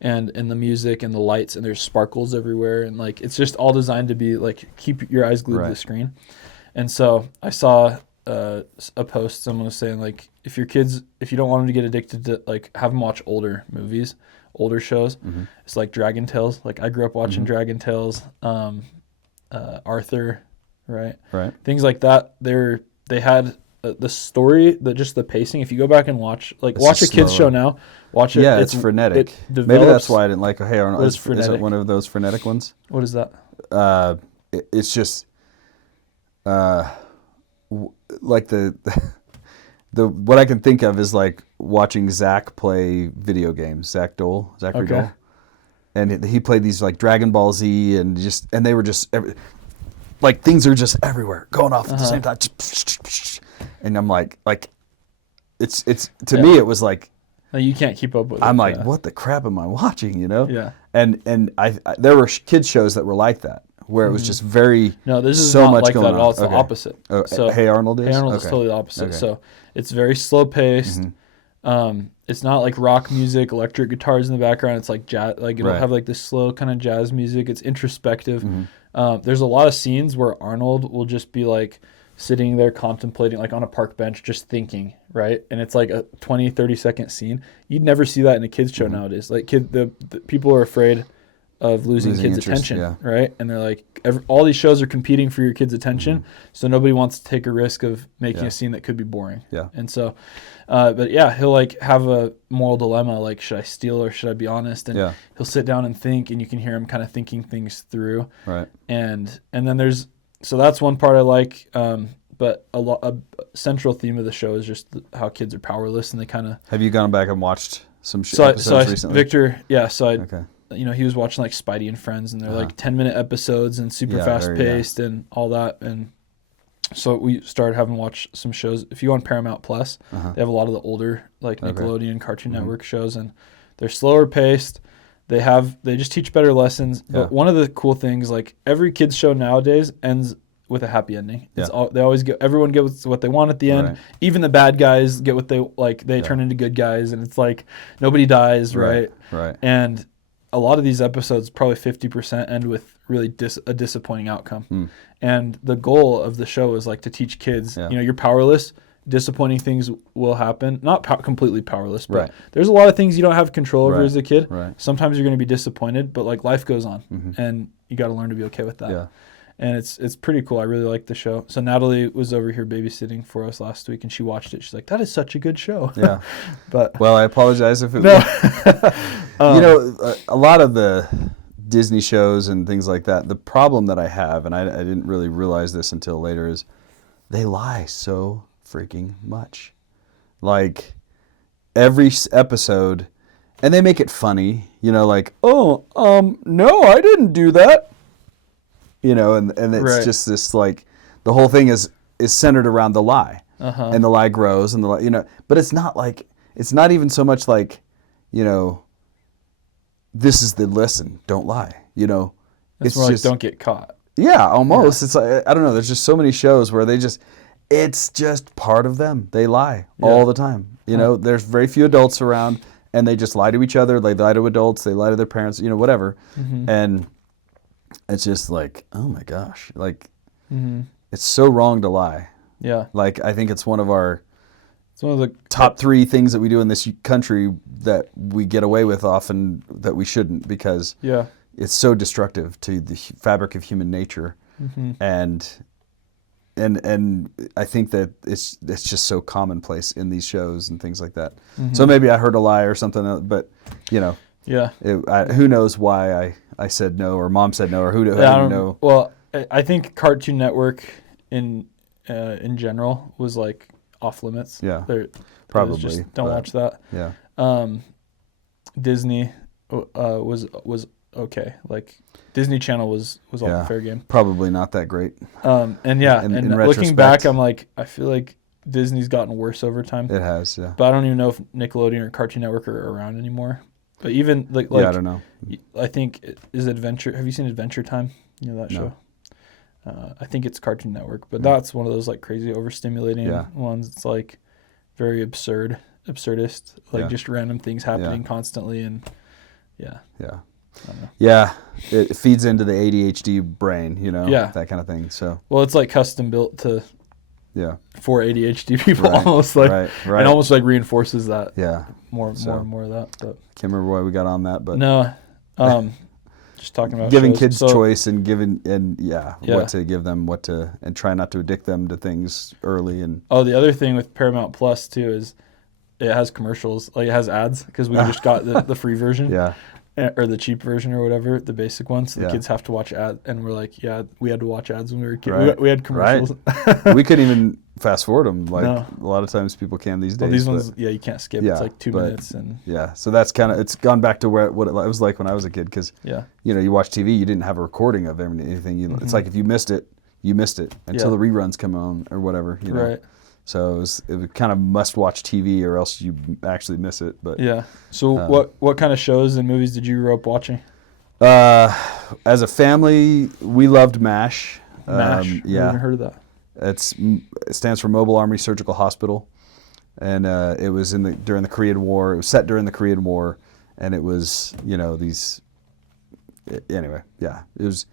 And the music and the lights and there's sparkles everywhere, and like it's just all designed to be like keep your eyes glued to the screen. And so I saw a post, someone was saying like, if you don't want them to get addicted to, like, have them watch older movies, older shows. It's like Dragon Tales. Like I grew up watching Dragon Tales, Arthur, right? Things like that. They had the story, just the pacing. If you go back and watch a kids show now, watch it. Yeah, it's frenetic. Maybe that's why I didn't like Hey Arnold. Is it one of those frenetic ones? What is that? It's just like the what I can think of is like watching Zach play video games. Zachary Dole, and he played these like Dragon Ball Z, and they were just like things are just everywhere, going off at the same time. And I'm like it's to me it was like you can't keep up with it. I'm like, what the crap am I watching? You know? Yeah. And I there were kids shows that were like that, where it was just very no, this is so not much like going that at all. on. It's the opposite. So Hey Arnold is? Hey Arnold is totally the opposite. So it's very slow paced. It's not like rock music, electric guitars in the background. It's like jazz. Like it'll have like this slow kind of jazz music. It's introspective. There's a lot of scenes where Arnold will just be like sitting there contemplating, like on a park bench, just thinking, right? And it's like a 20, 30-second scene. You'd never see that in a kids show nowadays. Like the people are afraid of losing kids' interest, attention, right? And they're like, all these shows are competing for your kids' attention, so nobody wants to take a risk of making a scene that could be boring. Yeah. And so, but yeah, he'll like have a moral dilemma, like should I steal or should I be honest? And he'll sit down and think, and you can hear him kind of thinking things through. Right. And then so that's one part I like. But a central theme of the show is just how kids are powerless, and they kind of. Have you gone back and watched some episodes recently? Victor, he was watching like Spidey and Friends, and they're like 10-minute episodes and super fast paced and all that. And so we started having watch some shows. If you go on Paramount Plus, they have a lot of the older like Nickelodeon, Cartoon Network shows, and they're slower paced. They just teach better lessons. But one of the cool things, like every kids show nowadays ends with a happy ending. They always everyone gets what they want at the end. Right. Even the bad guys get what they like. They turn into good guys, and it's like nobody dies, right? Right. And a lot of these episodes, probably 50%, end with really a disappointing outcome. And the goal of the show is like to teach kids, you're powerless. Disappointing things will happen. Not completely powerless, but there's a lot of things you don't have control over as a kid. Right. Sometimes you're going to be disappointed, but like life goes on, and you got to learn to be okay with that. Yeah. And it's pretty cool. I really like the show. So Natalie was over here babysitting for us last week, and she watched it. She's like, "That is such a good show." Yeah. But well, I apologize if it. A lot of the Disney shows and things like that. The problem that I have, and I didn't really realize this until later, is they lie so freaking much. Like every episode, and they make it funny. Like, no, I didn't do that. And it's just this like the whole thing is centered around the lie, and the lie grows, and the lie, but it's not even so much like, this is the lesson, don't lie, it's more just like don't get caught. Yeah, almost. It's like, I don't know. There's just so many shows where it's just part of them. They lie all the time. There's very few adults around, and they just lie to each other. They lie to adults. They lie to their parents. You know, whatever. Mm-hmm. And it's just like, oh my gosh, like Mm-hmm. it's so wrong to lie. Yeah. Like I think it's one of the top 3 things that we do in this country that we get away with often that we shouldn't, because Yeah. it's so destructive to the fabric of human nature. Mm-hmm. And I think that it's just so commonplace in these shows and things like that. Mm-hmm. So maybe I heard a lie or something, but you know, Yeah. who knows why I said no, or Mom said no, or who do Yeah, I don't know. Well, I think Cartoon Network in general was like off limits. Yeah, It was probably. just, don't watch that. Yeah, Disney was okay. Like Disney Channel was all Yeah. fair game. probably not that great. And yeah, In and looking retrospect. back, I'm like, I feel like Disney's gotten worse over time. It has, yeah. But I don't even know if Nickelodeon or Cartoon Network are around anymore. But even like Yeah, I don't know. I think is Adventure. Have you seen Adventure Time? You know that No. show. I think it's Cartoon Network, but that's one of those like crazy overstimulating Yeah. ones. It's like very absurdist, like Yeah. just random things happening constantly, and yeah, Yeah. I don't know. Yeah, it feeds into the ADHD brain, you know, Yeah. that kind of thing. So, Well, it's like custom built yeah. for ADHD people, Right, almost like, right. and almost like reinforces that Yeah. more So- and more of that. But Can't remember why we got on that, but no, just talking about giving shows. kids So- choice and Yeah. what to give them, and try not to addict them to things early. And Oh, the other thing with Paramount Plus too is it has commercials, like it has ads, because we just got the free version, yeah, or the cheap version or whatever, the basic one. So the Yeah. kids have to watch ads, and we're like, yeah, we had to watch ads when we were kids. Right. We had commercials. we couldn't even fast forward them. Like No. a lot of times people can these days. Well, these but- ones, yeah, you can't skip. Yeah, It's like 2 but- minutes, and Yeah, so that's it's gone back to what it was like when I was a kid, because yeah, you know, you watch TV, you didn't have a recording of anything. It's like if you missed it, you missed it until Yeah. the reruns come on or whatever. You know? right, So it was kind of must-watch TV, or else you actually miss it. But yeah. So Um, what kind of shows and movies did you grow up watching? as a family, we loved MASH. MASH. Never Yeah, even heard of that. it stands for Mobile Army Surgical Hospital, and it was during the Korean War. It was set during the Korean War, and it was, you know, anyway, yeah, it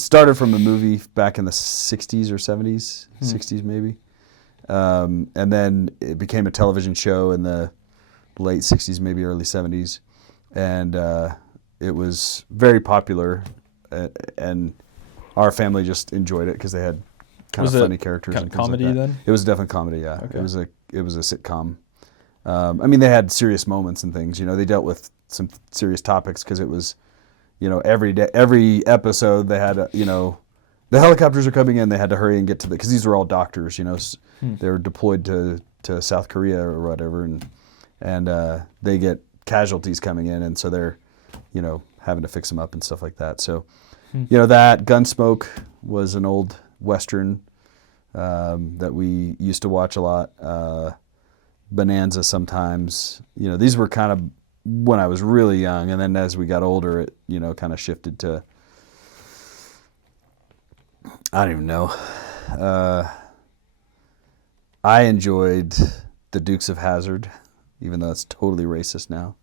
started from a movie back in the 60s or 70s, 60s maybe, and then it became a television show in the late 60s, maybe early 70s, and it was very popular, and our family just enjoyed it because they had kind Was of it funny characters kind and of things comedy like that. then? It was definitely comedy, yeah. Okay. It was a sitcom. I mean, they had serious moments and things. You know, they dealt with some serious topics because it was, you know, every episode they had, you know, the helicopters are coming in. They had to hurry and get to because these were all doctors. You know, they were deployed to South Korea or whatever, and they get casualties coming in, and so they're, you know, having to fix them up and stuff like that. So, you know, that Gunsmoke was an old Western that we used to watch a lot. Bonanza sometimes. You know, these were kind of when I was really young, and then as we got older, it, you know, kind of shifted to, I don't even know. I enjoyed the Dukes of Hazzard, even though it's totally racist now,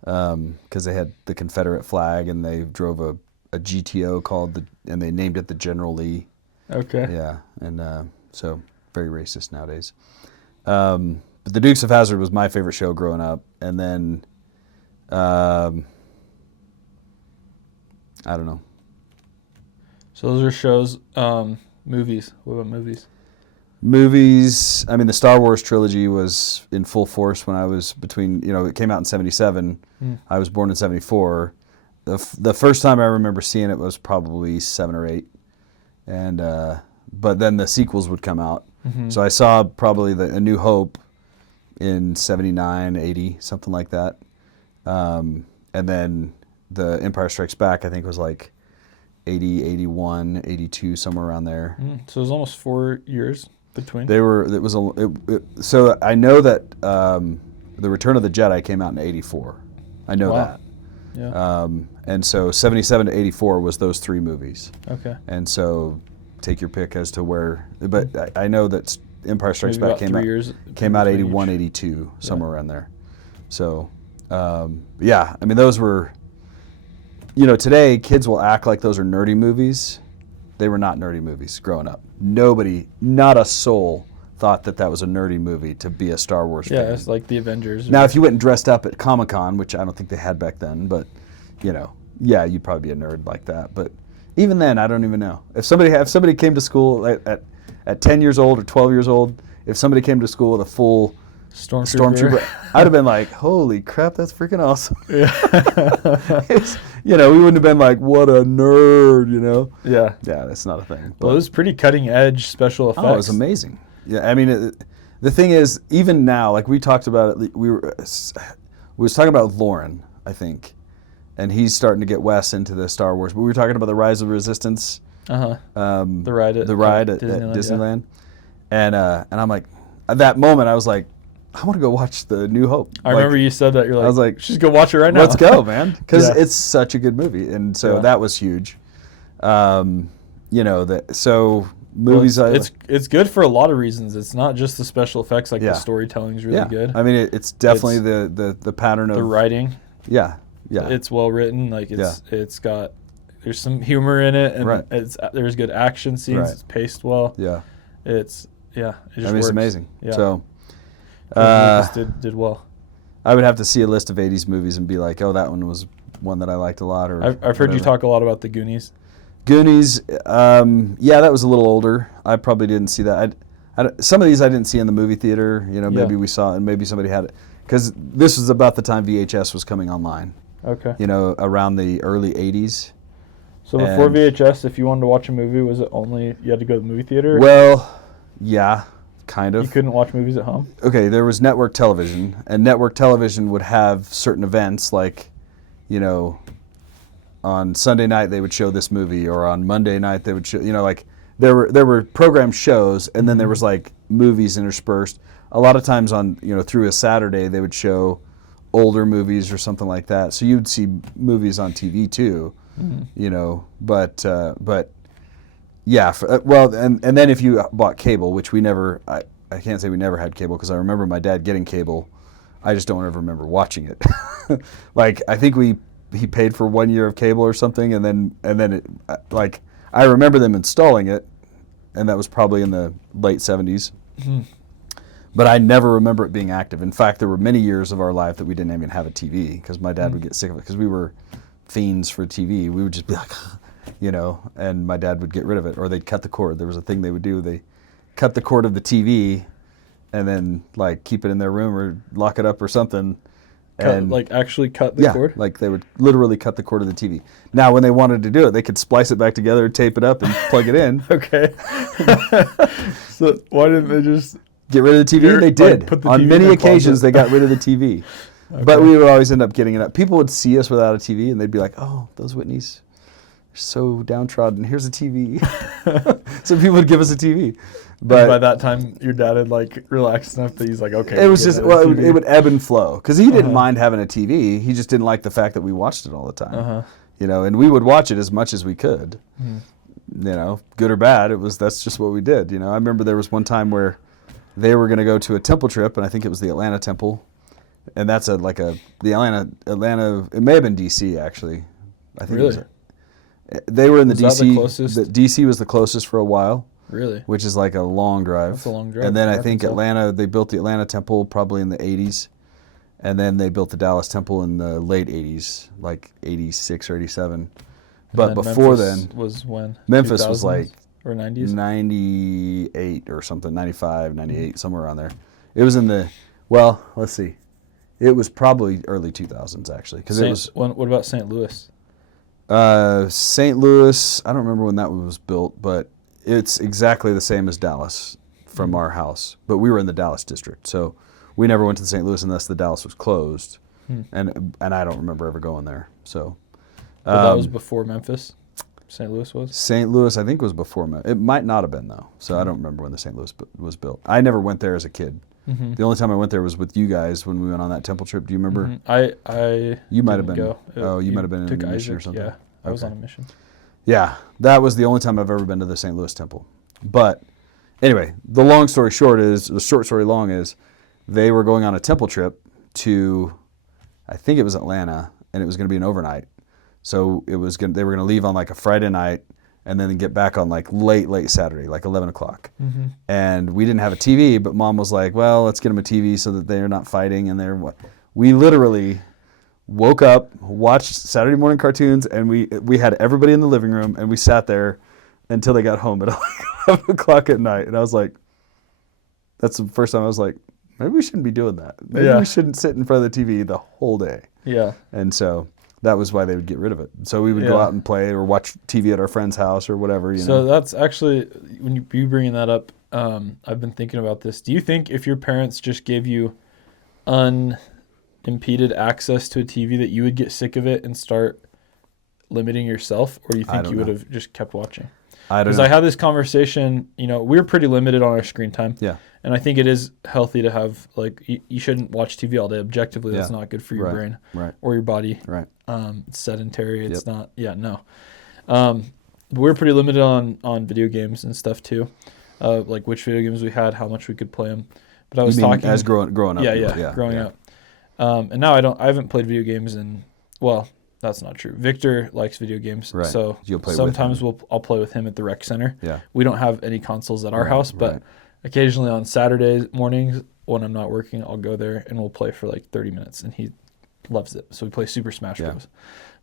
because they had the Confederate flag and they drove a GTO and they named it the General Lee. Okay. Yeah, and so very racist nowadays. But the Dukes of Hazzard was my favorite show growing up, and then I don't know. So those are shows. Movies. What about movies? Movies. I mean, the Star Wars trilogy was in full force when I was between. You know, it came out in '77. I was born in '74. The first time I remember seeing it was probably 7 or 8, and but then the sequels would come out. So I saw probably A New Hope in 79, 80, something like that. And then The Empire Strikes Back, I think, was like 80, 81, 82, somewhere around there. So it was almost 4 years between. So I know that The Return of the Jedi came out in 84. I know Wow. that. Yeah. And so 77 to 84 was those 3 movies. Okay. And so take your pick as to where, but I know that Empire Strikes Maybe Back about 3 years came out between 81, each. 82, somewhere around there. So Yeah, I mean, those were, today kids will act like those are nerdy movies. They were not nerdy movies growing up. Nobody, not a soul, thought that was a nerdy movie to be a Star Wars Yeah, fan. it's like the Avengers. Now, if you went and dressed up at Comic-Con, which I don't think they had back then, but, yeah, you'd probably be a nerd like that. But even then, I don't even know. If somebody came to school at 10 years old or 12 years old, if somebody came to school with a full Stormtrooper, I'd have been like, holy crap, that's freaking awesome. Yeah. We wouldn't have been like, what a nerd, Yeah. Yeah, that's not a thing. Well, it was pretty cutting edge special effects. Oh, it was amazing. Yeah, I mean, the thing is, even now, like we talked about it, we was talking about Lauren, I think, and he's starting to get Wes into the Star Wars. But we were talking about the Rise of Resistance. The ride at Disneyland. Yeah. And I'm like, at that moment, I was like, I want to go watch the New Hope. I remember you said that. You're like, I was like, just go watch it right now. Let's go, man, because Yeah. it's such a good movie, and so that was huge. So movies. Well, it's good for a lot of reasons. It's not just the special effects; like Yeah. the storytelling is really good. I mean, it's definitely the pattern of The writing, Yeah, yeah. it's well written. Like it's got there's some humor in it, and Right. there's good action scenes. Right. It's paced well. Yeah. It just It's works. amazing. Yeah. So, Lucas did well. I would have to see a list of 80s movies and be like, oh, that one was one that I liked a lot. Or I've heard you whatever. talk a lot about the Goonies. Goonies, yeah, that was a little older. I probably didn't see that. Some of these I didn't see in the movie theater. Maybe we saw it and maybe somebody had it. Because this was about the time VHS was coming online, Okay. around the early 80s. So before And- VHS, if you wanted to watch a movie, was it only you had to go to the movie theater? Well, yeah, kind you of. couldn't watch movies at home? Okay, there was network television, and network television would have certain events like, on Sunday night they would show this movie, or on Monday night they would show, like there were program shows, and then there was like movies interspersed. A lot of times on, through a Saturday they would show older movies or something like that. So you'd see movies on TV too, but yeah, and then if you bought cable, which we never, I can't say we never had cable because I remember my dad getting cable. I just don't ever remember watching it. Like I think he paid for 1 year of cable or something, and then it, like I remember them installing it, and that was probably in the late 70s. Mm-hmm. But I never remember it being active. In fact, there were many years of our life that we didn't even have a TV because my dad would get sick of it because we were fiends for TV. We would just be like, and my dad would get rid of it, or they'd cut the cord. There was a thing they would do. They cut the cord of the TV and then like keep it in their room or lock it up or something. Actually cut the cord? Like they would literally cut the cord of the TV. Now, when they wanted to do it, they could splice it back together, tape it up, and plug it in. Okay. So why didn't they just Get rid of the TV? They did. put the On TV in many their occasions, closet? they got rid of the TV. Okay. But we would always end up getting it up. People would see us without a TV, and they'd be like, oh, those Whitneys are so downtrodden. Here's a TV. So people would give us a TV. But by that time, your dad had like relaxed enough that he's like, okay. it was we're just, getting well, a TV. it would ebb and flow. Because he didn't mind having a TV. He just didn't like the fact that we watched it all the time. Uh-huh. And we would watch it as much as we could. Mm. Good or bad, that's just what we did. I remember there was one time where they were going to go to a temple trip, and I think it was the Atlanta temple. And that's the Atlanta, it may have been DC actually. I think Really? They were in the Was that DC. the closest? DC was the closest for a while, Really? which is like a long drive. That's a long drive And then from I think Arkansas. they built the Atlanta temple probably in the 80s. And then they built the Dallas temple in the late 80s, like 86 or 87. But And then before Memphis then, was when? Memphis was 2000s like or 90s? 98 or something, 95, 98, somewhere around there. It was in the, well, let's see. It was probably early 2000s actually, because it was What about St. Louis? St. Louis. I don't remember when that one was built, but it's exactly the same as Dallas from our house. But we were in the Dallas district, so we never went to St. Louis unless the Dallas was closed, and I don't remember ever going there. So But that was before Memphis. St. Louis was. St. Louis, I think, was before. It might not have been though. So I don't remember when the St. Louis was built. I never went there as a kid. Mm-hmm. The only time I went there was with you guys when we went on that temple trip. Do you remember? Mm-hmm. I You might have didn't been. go. Oh, you might have been in took a mission or Isaac, something. Yeah, I was Okay. on a mission. Yeah, that was the only time I've ever been to the St. Louis temple. But anyway, the short story long is, they were going on a temple trip to I think it was Atlanta, and it was going to be an overnight. So they were going to leave on like a Friday night and then get back on like late Saturday, like 11 o'clock. Mm-hmm. And we didn't have a TV, but Mom was like, well, let's get them a TV so that they're not fighting. And we literally woke up, watched Saturday morning cartoons, and we had everybody in the living room, and we sat there until they got home at like 11 o'clock at night. And I was like, that's the first time I was like, maybe we shouldn't be doing that. Maybe we shouldn't sit in front of the TV the whole day. Yeah. And so that was why they would get rid of it. So we would go out and play or watch TV at our friend's house or whatever. You know? That's actually, when you bringing that up, I've been thinking about this. Do you think if your parents just gave you unimpeded access to a TV that you would get sick of it and start limiting yourself, or do you think you would have just kept watching? I don't know. Because I had this conversation, we're pretty limited on our screen time. Yeah. And I think it is healthy to have, like, you shouldn't watch TV all day. Objectively, that's not good for your brain or your body. Right. It's sedentary. It's not, we're pretty limited on video games and stuff too. Like which video games we had, how much we could play them. But I was talking. As growing up. Growing up. And now I haven't played video games well, that's not true. Victor likes video games. Right. So you'll play sometimes I'll play with him at the rec center. Yeah. We don't have any consoles at our house, but occasionally on Saturday mornings when I'm not working, I'll go there and we'll play for like 30 minutes, and he loves it. So we play Super Smash Bros.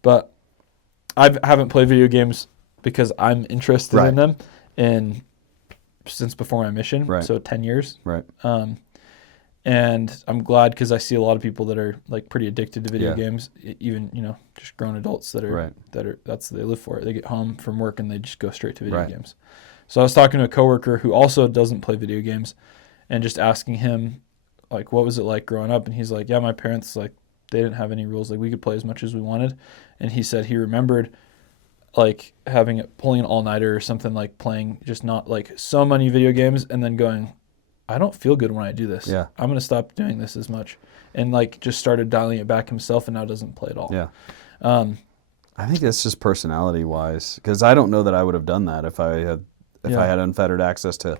But I haven't played video games because I'm interested in them, and since before my mission, so 10 years. Right. And I'm glad because I see a lot of people that are like pretty addicted to video games, even just grown adults that are they live for it. They get home from work and they just go straight to video games. So I was talking to a coworker who also doesn't play video games, and just asking him like, what was it like growing up? And he's like, yeah, my parents, like, they didn't have any rules. Like, we could play as much as we wanted. And he said he remembered like pulling an all-nighter or something, like playing just not like so many video games, and then going, I don't feel good when I do this. Yeah. I'm going to stop doing this as much. And like just started dialing it back himself, and now doesn't play at all. Yeah. I think that's just personality wise, because I don't know that I would have done that if I had unfettered access to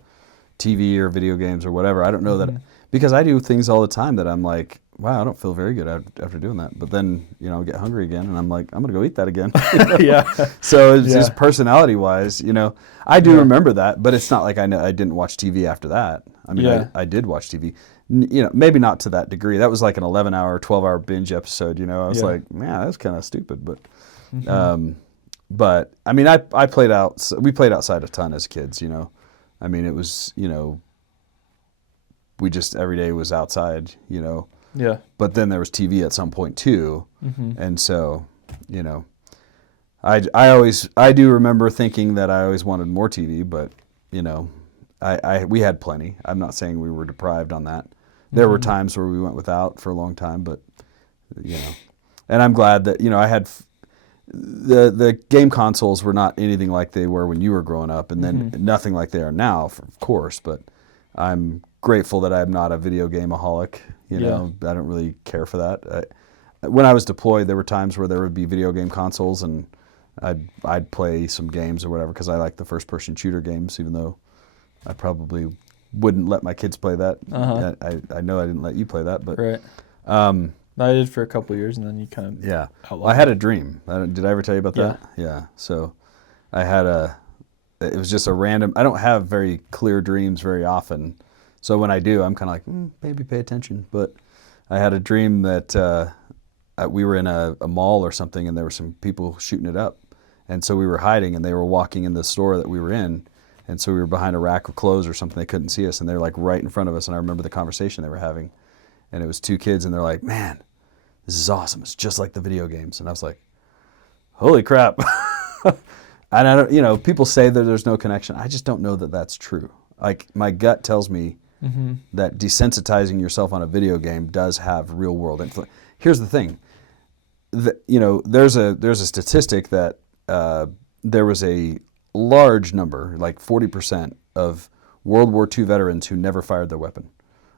TV or video games or whatever. I don't know that, because I do things all the time that I'm like, wow, I don't feel very good after doing that. But then, I get hungry again, and I'm like, I'm going to go eat that again. Yeah. So it's just personality-wise, I do remember that, but it's not like I didn't watch TV after that. I mean, I did watch TV. Maybe not to that degree. That was like an 11-hour, 12-hour binge episode, I was like, man, that was kind of stupid. But, but I mean, we played outside a ton as kids, I mean, it was, we just every day was outside, Yeah. But then there was TV at some point too, and so, I do remember thinking that I always wanted more TV, but we had plenty. I'm not saying we were deprived on that. There were times where we went without for a long time, but and I'm glad that I had the game consoles were not anything like they were when you were growing up, and then nothing like they are now, of course. But I'm grateful that I'm not a video gameaholic. I don't really care for that. When I was deployed, there were times where there would be video game consoles, and I'd play some games or whatever, because I like the first-person shooter games, even though I probably wouldn't let my kids play that. I know I didn't let you play that, but I did for a couple of years, and then you kind of Well, I had a dream. Did I ever tell you about that? Yeah. So I had it was just a random. I don't have very clear dreams very often. So when I do, I'm kind of like, maybe pay attention. But I had a dream that we were in a mall or something, and there were some people shooting it up. And so we were hiding, and they were walking in the store that we were in. And so we were behind a rack of clothes or something. They couldn't see us, and they were like right in front of us. And I remember the conversation they were having. And it was two kids, and they're like, man, this is awesome. It's just like the video games. And I was like, holy crap. And I don't, people say that there's no connection. I just don't know that that's true. Like, my gut tells me that desensitizing yourself on a video game does have real world influence. Here's the thing. There's a statistic that there was a large number, like 40% of World War II veterans who never fired their weapon.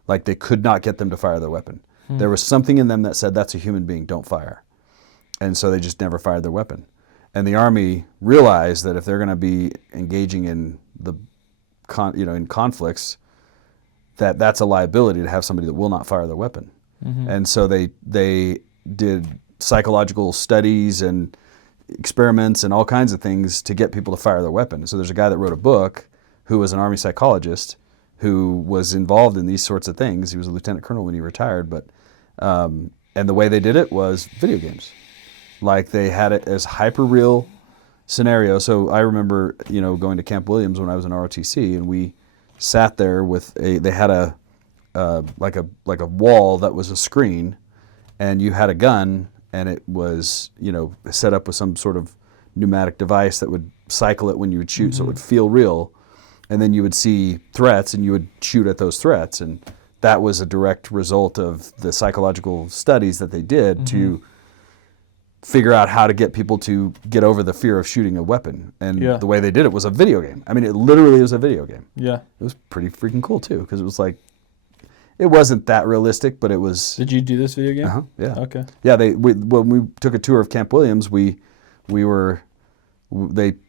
Like, they could not get them to fire their weapon. There was something in them that said, that's a human being, don't fire. And so they just never fired their weapon. And the Army realized that if they're going to be engaging in in conflicts, that's a liability to have somebody that will not fire their weapon. And so they did psychological studies and experiments and all kinds of things to get people to fire their weapon. So there's a guy that wrote a book who was an Army psychologist who was involved in these sorts of things. He was a lieutenant colonel when he retired, but and the way they did it was video games. Like they had it as hyper real scenario. So I remember, going to Camp Williams when I was in ROTC, and we sat there with they had a like a wall that was a screen, and you had a gun, and it was set up with some sort of pneumatic device that would cycle it when you would shoot, so it would feel real, and then you would see threats, and you would shoot at those threats, and that was a direct result of the psychological studies that they did to figure out how to get people to get over the fear of shooting a weapon. And the way they did it was a video game. I mean, it literally was a video game. Yeah. It was pretty freaking cool, too, because it was like, it wasn't that realistic, but it was... Did you do this video game? Uh-huh, yeah. Okay. Yeah, when we took a tour of Camp Williams, they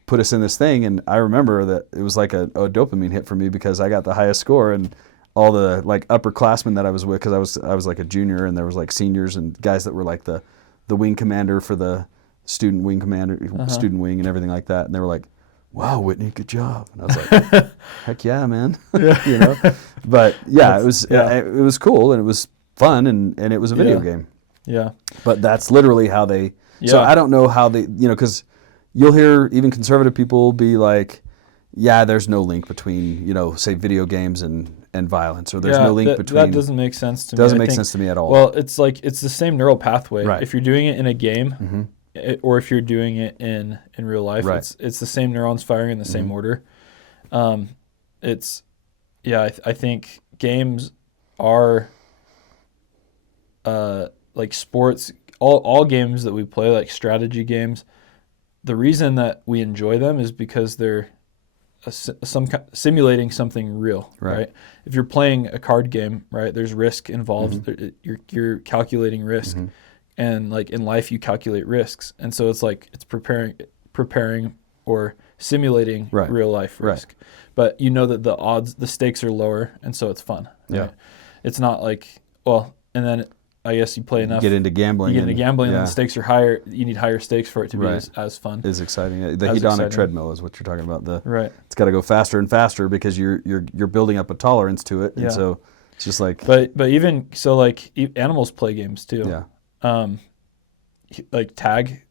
put us in this thing, and I remember that it was like a dopamine hit for me because I got the highest score, and all the like upperclassmen that I was with, because I was like a junior, and there was like seniors and guys that were like the wing commander for the student wing student wing and everything like that, and they were like, "Wow, Whitney, good job." And I was like, "Heck yeah, man!" But yeah, it was cool, and it was fun, and it was a video game. Yeah. But that's literally how they. Yeah. So I don't know how they, because you'll hear even conservative people be like, "Yeah, there's no link between say video games and violence, or there's no link between." That doesn't make sense to me. Doesn't make sense to me at all. Well, it's like it's the same neural pathway. Right. If you're doing it in a game, or if you're doing it in real life, it's the same neurons firing in the same order. I think games are like sports. All games that we play, like strategy games, the reason that we enjoy them is because they're simulating something real, right? If you're playing a card game, right, there's risk involved. You're calculating risk, and like in life, you calculate risks, and so it's like it's preparing or simulating real life risk. But you know that the stakes are lower, and so it's fun. Right? It's not like and then I guess you play enough. Get into gambling. And the stakes are higher. You need higher stakes for it to be as fun. It's exciting. The hedonic treadmill is what you're talking about. It's got to go faster and faster because you're building up a tolerance to it, and so it's just like. But even so, like animals play games too. Yeah. Like tag,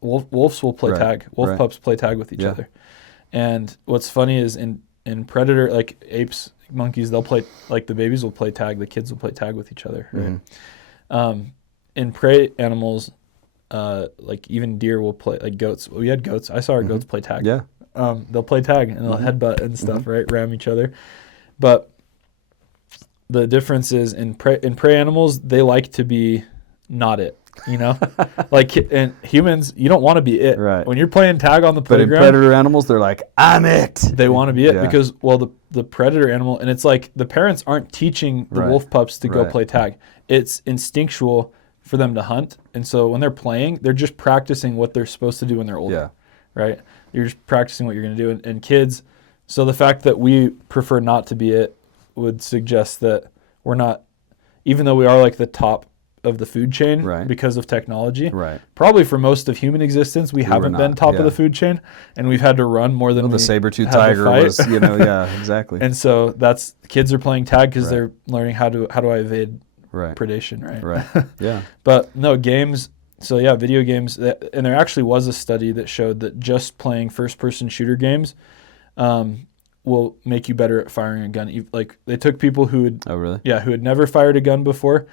wolves will play tag. Wolf pups play tag with each other, and what's funny is in predator, like apes, monkeys, they'll play, like the babies will play tag, the kids will play tag with each other. Right. In prey animals, like even deer will play, like goats. We had goats. I saw our goats play tag. Yeah. They'll play tag and they'll headbutt and stuff, right? Ram each other. But the difference is in prey animals, they like to be not it. Like in humans, you don't want to be it. Right. When you're playing tag on the playground. But in predator animals, they're like, I'm it. They want to be it because, the predator animal, and it's like the parents aren't teaching the wolf pups to go play tag. It's instinctual for them to hunt. And so when they're playing, they're just practicing what they're supposed to do when they're older. Yeah. Right? You're just practicing what you're going to do. And kids, so the fact that we prefer not to be it would suggest that we're not, even though we are like the top of the food chain because of technology. Right. Probably for most of human existence, we haven't been top of the food chain, and we've had to run more than the saber-tooth tiger was, exactly. And so that's kids are playing tag because they're learning how do I evade predation, right? Right. Yeah. But no games. So yeah, video games, and there actually was a study that showed that just playing first-person shooter games will make you better at firing a gun. Like they took people who had who had never fired a gun before.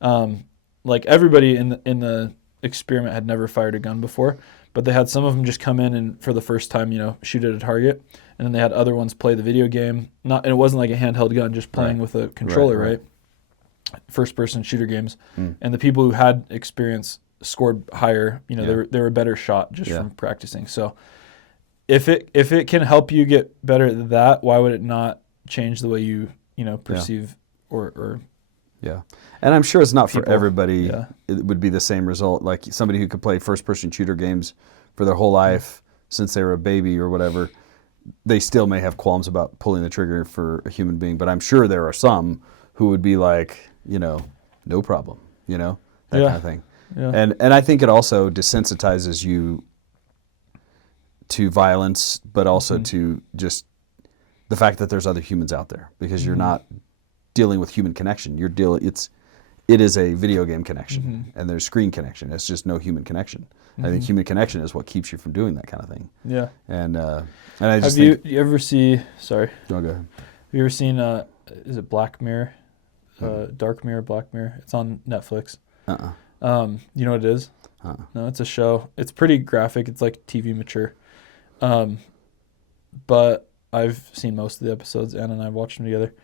Like everybody in the experiment had never fired a gun before, but they had some of them just come in and for the first time, shoot at a target, and then they had other ones play the video game. And it wasn't like a handheld gun, just playing with a controller, right? First-person shooter games, and the people who had experience scored higher. They were a better shot just from practicing. So if it can help you get better at that, why would it not change the way you perceive or Yeah. And I'm sure it's not for everybody. It would be the same result. Like somebody who could play first-person shooter games for their whole life since they were a baby or whatever, they still may have qualms about pulling the trigger for a human being. But I'm sure there are some who would be like, no problem, that kind of thing. Yeah. And I think it also desensitizes you to violence, but also to just the fact that there's other humans out there, because you're not dealing with human connection. It is a video game connection, and there's screen connection. It's just no human connection. I think human connection is what keeps you from doing that kind of thing. Yeah. And I just Have you ever see? Sorry. No, go ahead. Have you ever seen? Is it Black Mirror? Dark Mirror, Black Mirror. It's on Netflix. You know what it is? No, it's a show. It's pretty graphic. It's like TV mature. But I've seen most of the episodes. Anna and I watched them together.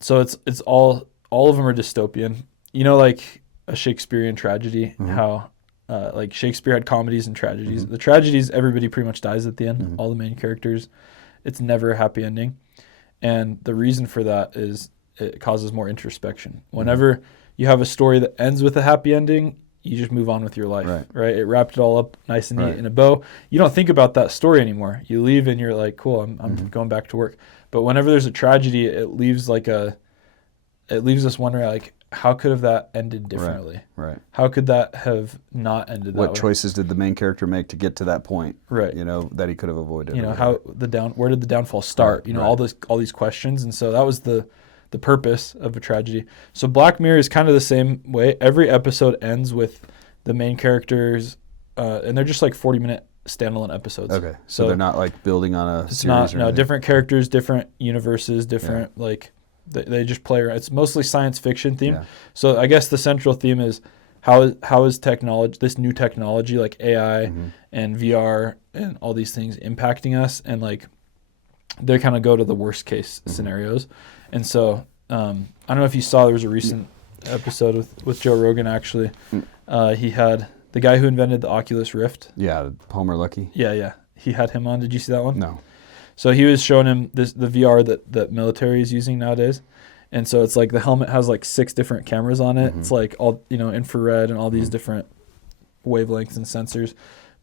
So it's all of them are dystopian. You know, like a Shakespearean tragedy, how like Shakespeare had comedies and tragedies. The tragedies, everybody pretty much dies at the end. All the main characters. It's never a happy ending. And the reason for that is it causes more introspection. Whenever you have a story that ends with a happy ending, you just move on with your life, right? It wrapped it all up nice and neat in a bow. You don't think about that story anymore. You leave and you're like, cool, I'm going back to work. But whenever there's a tragedy, it leaves us wondering, like, how could have that ended differently? Right. How could that have not ended that way? What choices did the main character make to get to that point? Right. You know, that he could have avoided. You know, where did the downfall start? You know, all these questions. And so that was the purpose of a tragedy. So Black Mirror is kind of the same way. Every episode ends with the main characters, and they're just like 40-minute standalone episodes. Okay. So they're not like building on a series or anything. Different characters, different universes, different like they just play around. It's mostly science fiction theme. Yeah. So I guess the central theme is how is technology, this new technology like AI and VR and all these things impacting us, and like they kind of go to the worst case scenarios. And so I don't know if you saw, there was a recent episode with Joe Rogan actually. He had the guy who invented the Oculus Rift. Yeah, Palmer Luckey. Yeah. He had him on. Did you see that one? No. So he was showing him the VR that military is using nowadays. And so it's like the helmet has like 6 different cameras on it. It's like all, infrared and all these different wavelengths and sensors.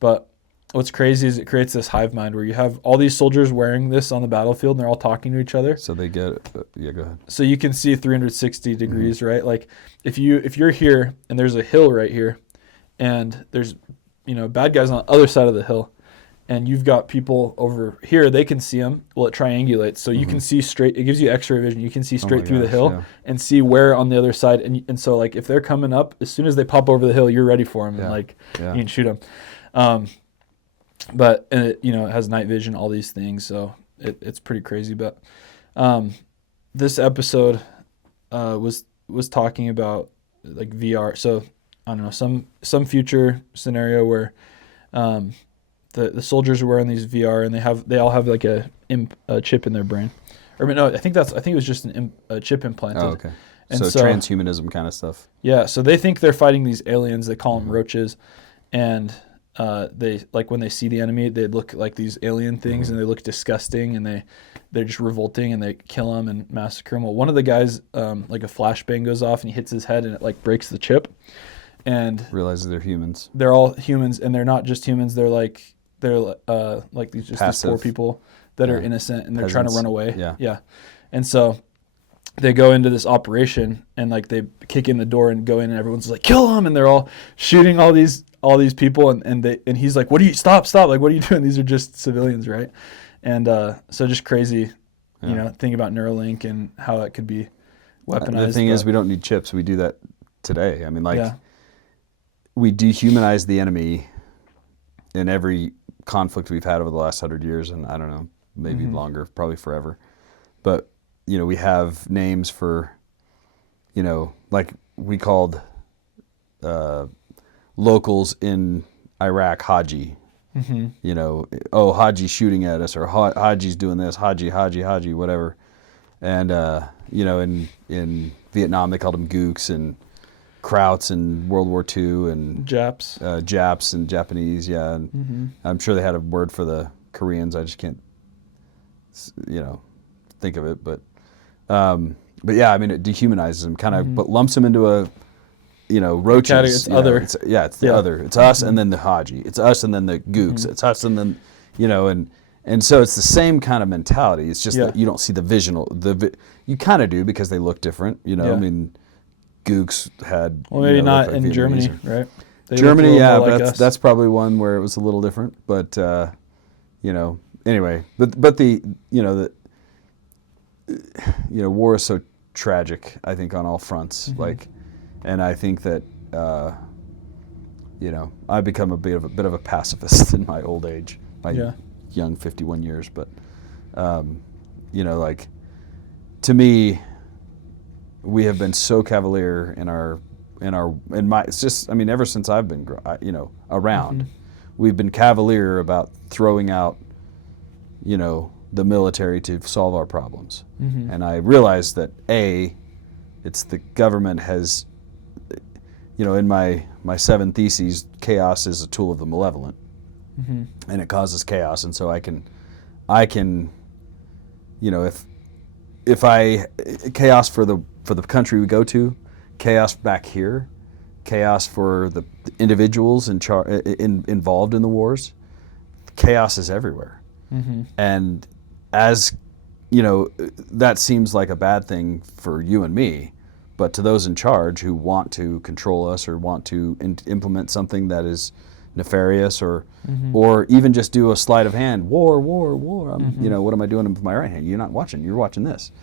But what's crazy is it creates this hive mind where you have all these soldiers wearing this on the battlefield and they're all talking to each other. So they get it. Yeah, go ahead. So you can see 360 degrees, right? Like if you're here and there's a hill right here and there's, bad guys on the other side of the hill, and you've got people over here, they can see them. Well, it triangulates. So you can see straight. It gives you X-ray vision. You can see straight through the hill and see where on the other side. And so like if they're coming up, as soon as they pop over the hill, you're ready for them. And you can shoot them. But it has night vision, all these things. So it's pretty crazy. But this episode was talking about like VR. So I don't know, some future scenario where the soldiers are wearing these VR and they all have like a chip in their brain. Or no, I think it was just a chip implanted. Oh, okay. And so transhumanism kind of stuff. Yeah, so they think they're fighting these aliens. They call them roaches, and they like when they see the enemy, they look like these alien things, and they look disgusting, and they're just revolting, and they kill them and massacre them. Well, one of the guys, like a flashbang goes off, and he hits his head, and it like breaks the chip, and realizes they're humans. They're all humans, and they're not just humans. They're like these poor people that are innocent, and they're trying to run away. Yeah, and so they go into this operation, and like they kick in the door and go in, and everyone's like, kill them, and they're all shooting all these people, and he's like, stop, like, what are you doing? These are just civilians, right? And so just crazy, thing about Neuralink and how that could be weaponized. The thing is, we don't need chips. We do that today. I mean, we dehumanize the enemy in every conflict we've had over the last 100 years, and I don't know, maybe longer, probably forever. But we have names for, like we called locals in Iraq Haji. Haji's shooting at us, or Haji's doing this, Haji, whatever. And in Vietnam they called them gooks, and Krauts in World War II, and Japs and Japanese, yeah. And I'm sure they had a word for the Koreans. I just can't, think of it. But yeah, I mean, it dehumanizes them, kind of, but lumps them into a, roaches. It's other. It's the other. It's us and then the Haji. It's us and then the gooks. It's us and then, and so it's the same kind of mentality. It's just that you don't see the you kind of do because they look different, I mean, gooks had. Well, maybe looked not like in Germany, Vietnamese. right? They look a Germany, little yeah, more like us. that's probably one where it was a little different. But anyway, but the war is so tragic. I think on all fronts, and I think that I've become a bit of a pacifist in my old age, my young 51 years. But to me, we have been so cavalier it's just, I mean, ever since I've been around, we've been cavalier about throwing out the military to solve our problems. And I realize that it's the government has, in my 7 theses, chaos is a tool of the malevolent, and it causes chaos. And so I can, if chaos for the country we go to, chaos back here, chaos for the individuals involved in the wars, chaos is everywhere. And as that seems like a bad thing for you and me, but to those in charge who want to control us or want to implement something that is nefarious or even just do a sleight of hand, war. What am I doing with my right hand? You're not watching. You're watching this.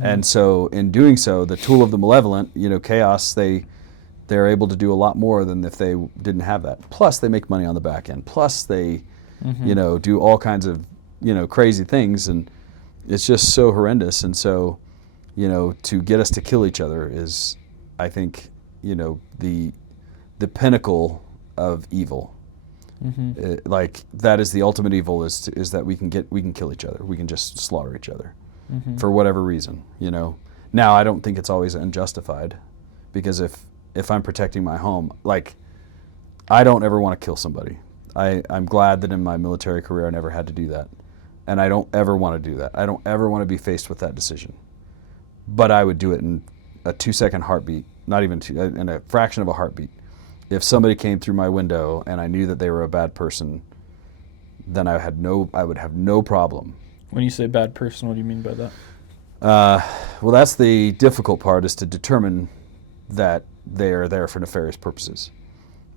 And so in doing so, the tool of the malevolent, chaos, they're able to do a lot more than if they didn't have that. Plus, they make money on the back end. Plus, they do all kinds of crazy things, and it's just so horrendous. And so to get us to kill each other is, I think, the pinnacle of evil. That is the ultimate evil, is that we can kill each other. We can just slaughter each other for whatever reason. Now I don't think it's always unjustified, because if I'm protecting my home, I don't ever want to kill somebody. I'm glad that in my military career I never had to do that, and I don't ever want to do that. I don't ever want to be faced with that decision. But I would do it in a 2-second heartbeat, not even in a fraction of a heartbeat. If somebody came through my window and I knew that they were a bad person, then I would have no problem. When you say bad person, what do you mean by that? Well, that's the difficult part, is to determine that they are there for nefarious purposes.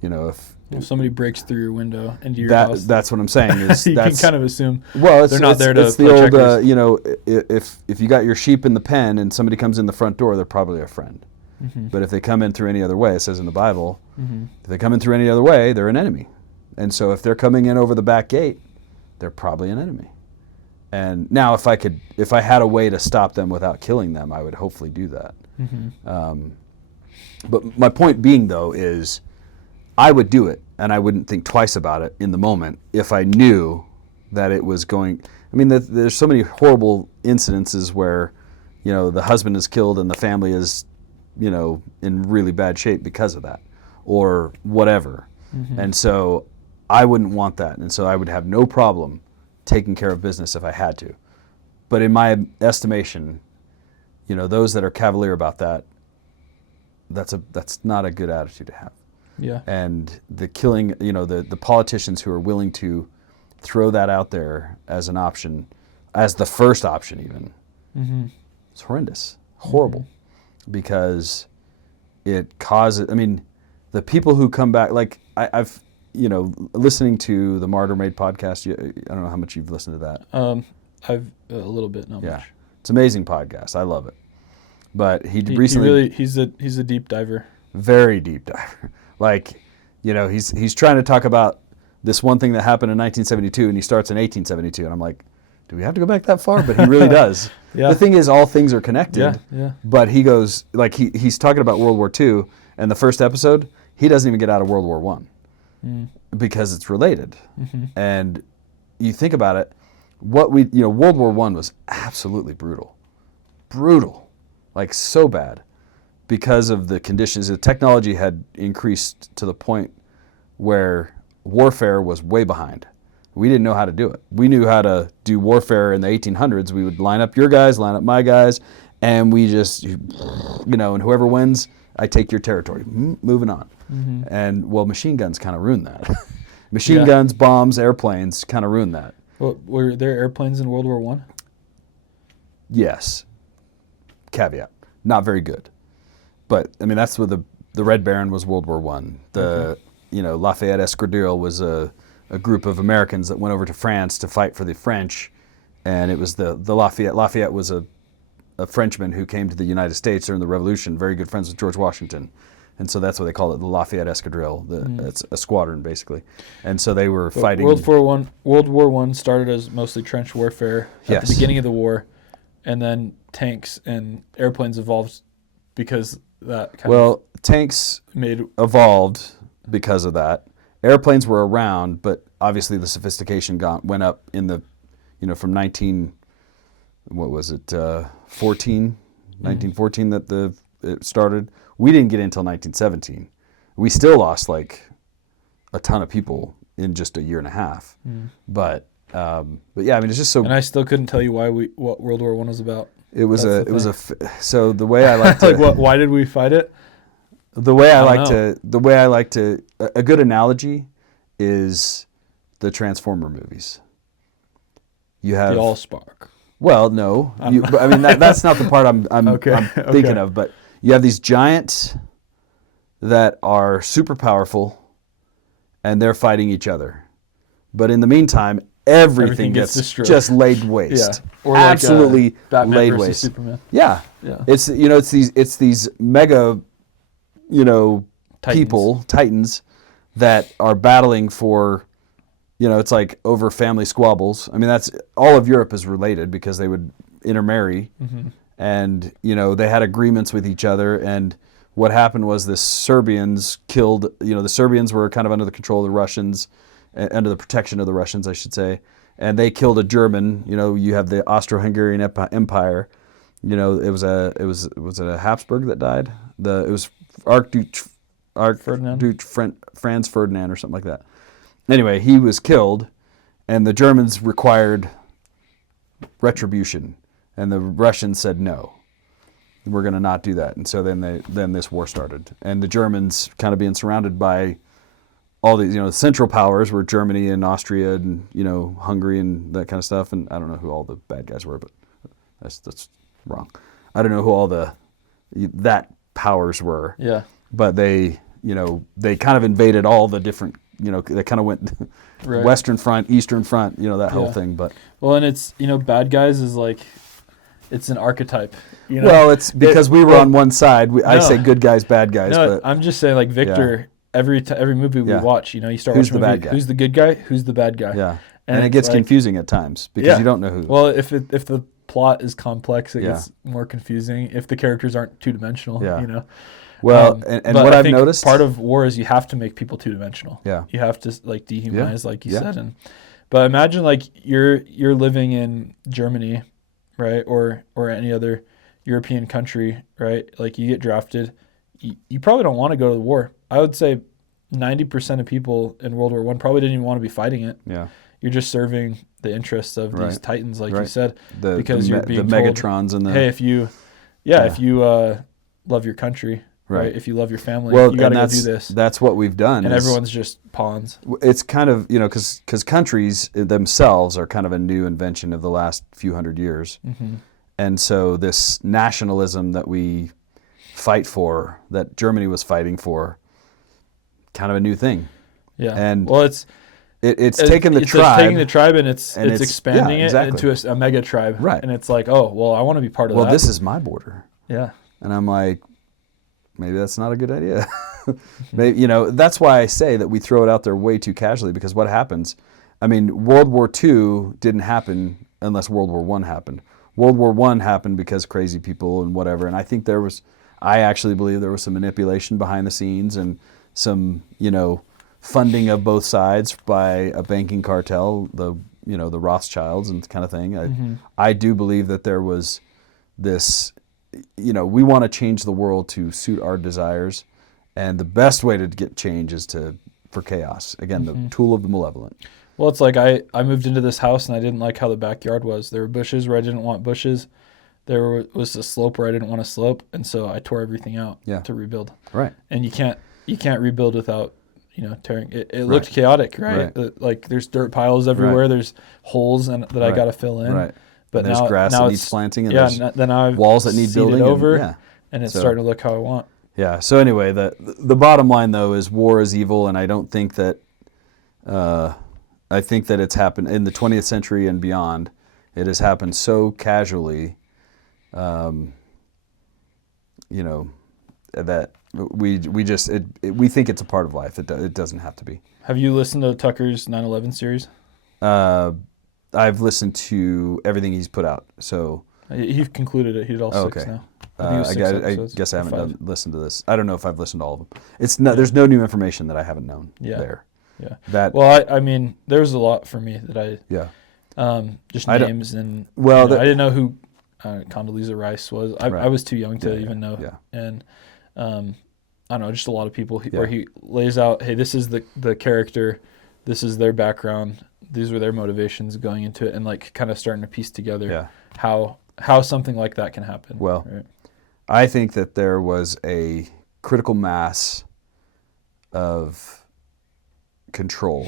If somebody breaks through your window into your house, that's what I'm saying. Is you can kind of assume they're not there to it's play the old, checkers. if you got your sheep in the pen and somebody comes in the front door, they're probably a friend. But if they come in through any other way, it says in the Bible, if they come in through any other way, they're an enemy. And so if they're coming in over the back gate, they're probably an enemy. And now if I had a way to stop them without killing them, I would hopefully do that. But my point being, though, is I would do it, and I wouldn't think twice about it in the moment if I knew that it was going. I mean, there's so many horrible incidences where, the husband is killed and the family is, in really bad shape because of that, or whatever. And so I wouldn't want that, and so I would have no problem taking care of business if I had to. But in my estimation, those that are cavalier about that, that's not a good attitude to have. Yeah. And the killing, the politicians who are willing to throw that out there as an option, as the first option even, it's horrendous, horrible, because it causes, the people who come back, I've, listening to the Martyr Made podcast, I don't know how much you've listened to that. I've a little bit, not much. It's an amazing podcast. I love it. But he recently... he's a deep diver. Very deep diver. He's trying to talk about this one thing that happened in 1972, and he starts in 1872, and I'm like, do we have to go back that far? But he really does. The thing is, all things are connected. But he goes, he's talking about World War II, and the first episode, he doesn't even get out of World War I because it's related. And you think about it, World War I was absolutely brutal, so bad. Because of the conditions, the technology had increased to the point where warfare was way behind. We didn't know how to do it. We knew how to do warfare in the 1800s. We would line up your guys, line up my guys, and we just, and whoever wins, I take your territory. Moving on. And, machine guns kind of ruined that. Machine guns, bombs, airplanes kind of ruined that. Well, were there airplanes in World War I? Yes. Caveat. Not very good. but I mean that's what the Red Baron was World War One. The Lafayette Escadrille was a group of Americans that went over to France to fight for the French, and it was the Lafayette. Lafayette was a Frenchman who came to the United States during the Revolution, very good friends with George Washington. And so that's what they call it, the Lafayette Escadrille. It's a squadron, basically. And so they were fighting. World War One started as mostly trench warfare at the beginning of the war, and then tanks and airplanes evolved because that tanks evolved because of that. Airplanes were around, but obviously the sophistication went up in the, from 1914 that it started. We didn't get in until 1917. We still lost like a ton of people in just a year and a half. But yeah, I mean, it's just so. And I still couldn't tell you what World War One was about. So the way I like to like why did we fight it? A good analogy is the Transformer movies. You have the Allspark. Well, no, I mean that's not the part I'm thinking of, but you have these giants that are super powerful, and they're fighting each other. But in the meantime, everything gets destroyed. Just laid waste. Yeah. Or absolutely like laid waste. Superman. Yeah. It's these mega, Titans that are battling for, it's like over family squabbles. I mean, that's all of Europe is related because they would intermarry. And, they had agreements with each other. And what happened was the Serbians killed, the Serbians were kind of under the control of the Russians, under the protection of the Russians, I should say. And they killed a German. You have the Austro-Hungarian Empire. Was it a Habsburg that died? It was Archduke Franz Ferdinand or something like that. Anyway, he was killed, and the Germans required retribution. And the Russians said, no, we're going to not do that. And so then this war started. And the Germans kind of being surrounded by all these, the Central Powers were Germany and Austria and, Hungary and that kind of stuff. And I don't know who all the bad guys were, but that's wrong. I don't know who all that powers were. Yeah. But they kind of invaded all the different, they kind of went right. Western Front, Eastern Front, that whole thing. But and it's, bad guys is like, it's an archetype. Well, it's because we were on one side. I say good guys, bad guys. No, but I'm just saying, like Victor. Yeah. Every movie we watch, you start who's watching the movie, bad guy? Who's the good guy? Who's the bad guy? Yeah, and it gets confusing at times because you don't know who. Well, if the plot is complex, it gets more confusing. If the characters aren't two-dimensional, Well, and what I've noticed, part of war is you have to make people two-dimensional. Yeah, you have to dehumanize, like you said. But imagine like you're living in Germany, right, or any other European country, right? Like you get drafted, you probably don't want to go to the war. I would say 90% of people in World War I probably didn't even want to be fighting it. Yeah, you're just serving the interests of these titans, like you said, because you're being the told, Megatrons and the if you love your country, right? If you love your family, you got to go do this. That's what we've done, and everyone's just pawns. It's kind of because countries themselves are kind of a new invention of the last few hundred years, and so this nationalism that we fight for, that Germany was fighting for, kind of a new thing. Yeah, and it's taking the tribe and it's expanding it into a mega tribe, right? And it's like, oh well, I want to be part of that. Well, this is my border. Yeah, and I'm like, maybe that's not a good idea. Maybe, that's why I say that we throw it out there way too casually, because what happens? I mean, World War II didn't happen unless World War I happened. World War I happened because crazy people and whatever, and I actually believe there was some manipulation behind the scenes and some, funding of both sides by a banking cartel, the Rothschilds and kind of thing. I do believe that there was this, we want to change the world to suit our desires, and the best way to get change is for chaos. Again, the tool of the malevolent. Well, it's like I moved into this house and I didn't like how the backyard was. There were bushes where I didn't want bushes. There was a slope where I didn't want a slope, and so I tore everything out to rebuild. Right. And you can't rebuild without tearing. It looked chaotic, right? Like there's dirt piles everywhere. Right. There's holes that I got to fill in. Right. But and there's grass that needs planting, and then I've walls that need building over, and it's starting to look how I want. Yeah. So anyway, the bottom line though is war is evil, and I don't think that. I think that it's happened in the 20th century and beyond. It has happened so casually, um, you know, that we think it's a part of life. It doesn't have to be. Have you listened to Tucker's 9/11 series? Uh, I've listened to everything he's put out. So He concluded it. He did all six okay. now. I think it was six I episodes, guess I or haven't five. listened to this. I don't know if I've listened to all of them. It's not. There's no new information that I haven't known Yeah. there. Yeah. That Well, I mean, there's a lot for me that yeah. just I don't- names and Well, I didn't know who Condoleezza Rice was. I Right. was too young to Yeah, even know. yeah. And I don't know, just a lot of people Yeah. where he lays out, hey, this is the character, this is their background, these were their motivations going into it, and like kind of starting to piece together Yeah. how something like that can happen. Well, right? I think that there was a critical mass of control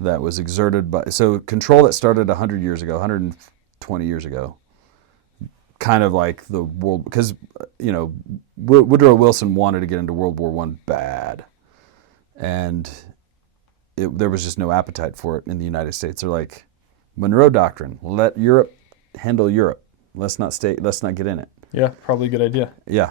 that was exerted by control that started 100 years ago, 120 years ago, kind of like the world, because Woodrow Wilson wanted to get into World War I bad, and there was just no appetite for it in the United States. They're like, Monroe Doctrine, let Europe handle Europe. Let's not get in it. Yeah, probably a good idea. Yeah,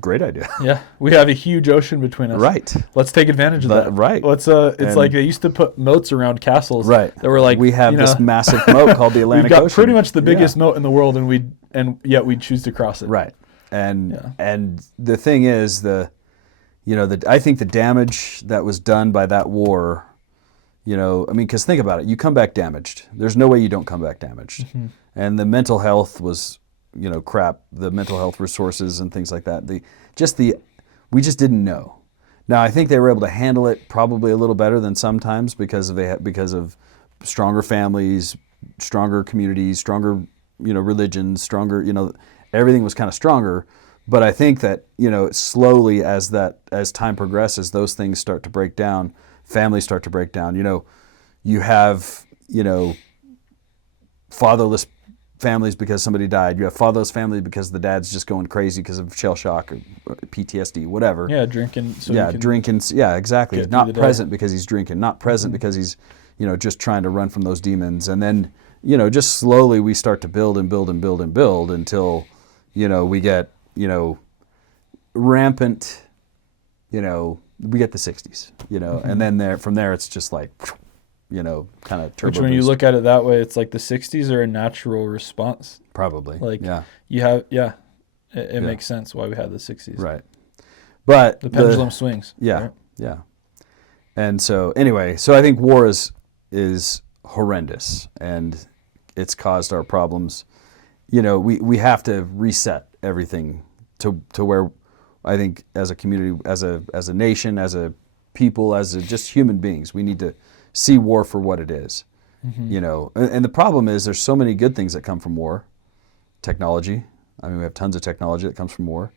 great idea. Yeah, we have a huge ocean between us. Right. Let's take advantage of that. Right. It's And- like they used to put moats around castles. Right. That were like, we have this massive moat called the Atlantic we've got Ocean. pretty much the Yeah. biggest moat in the world, and yet we'd choose to cross it. Right. And Yeah. and the thing is I think the damage that was done by that war, because think about it, you come back damaged. There's no way you don't come back damaged. Mm-hmm. And the mental health was, crap, the mental health resources and things like that. We just didn't know. Now, I think they were able to handle it probably a little better than sometimes because of stronger families, stronger communities, stronger, religions, stronger, everything was kind of stronger. But I think that, slowly as time progresses, those things start to break down, families start to break down. You have, fatherless families because somebody died. You have fatherless families because the dad's just going crazy because of shell shock or PTSD, whatever. Yeah, drinking. So Yeah, you can drinking. Yeah, exactly. get through Not the day. present because he's drinking. Not present because he's, just trying to run from those demons. And then, just slowly we start to build and build and build and build until, we get, rampant, we get the 60s, and then from there it's just like, kind of turbo Which, when you boost. look at it that way, it's like the 60s are a natural response. Probably. Like, yeah. You have, it Yeah. makes sense why we had the 60s. Right. But The pendulum swings. yeah, right? yeah. And so anyway, I think war is horrendous, and it's caused our problems. We have to reset everything to where I think as a community, as a nation, as a people, as just human beings, we need to see war for what it is. Mm-hmm. And the problem is there's so many good things that come from war. Technology. I mean, we have tons of technology that comes from war.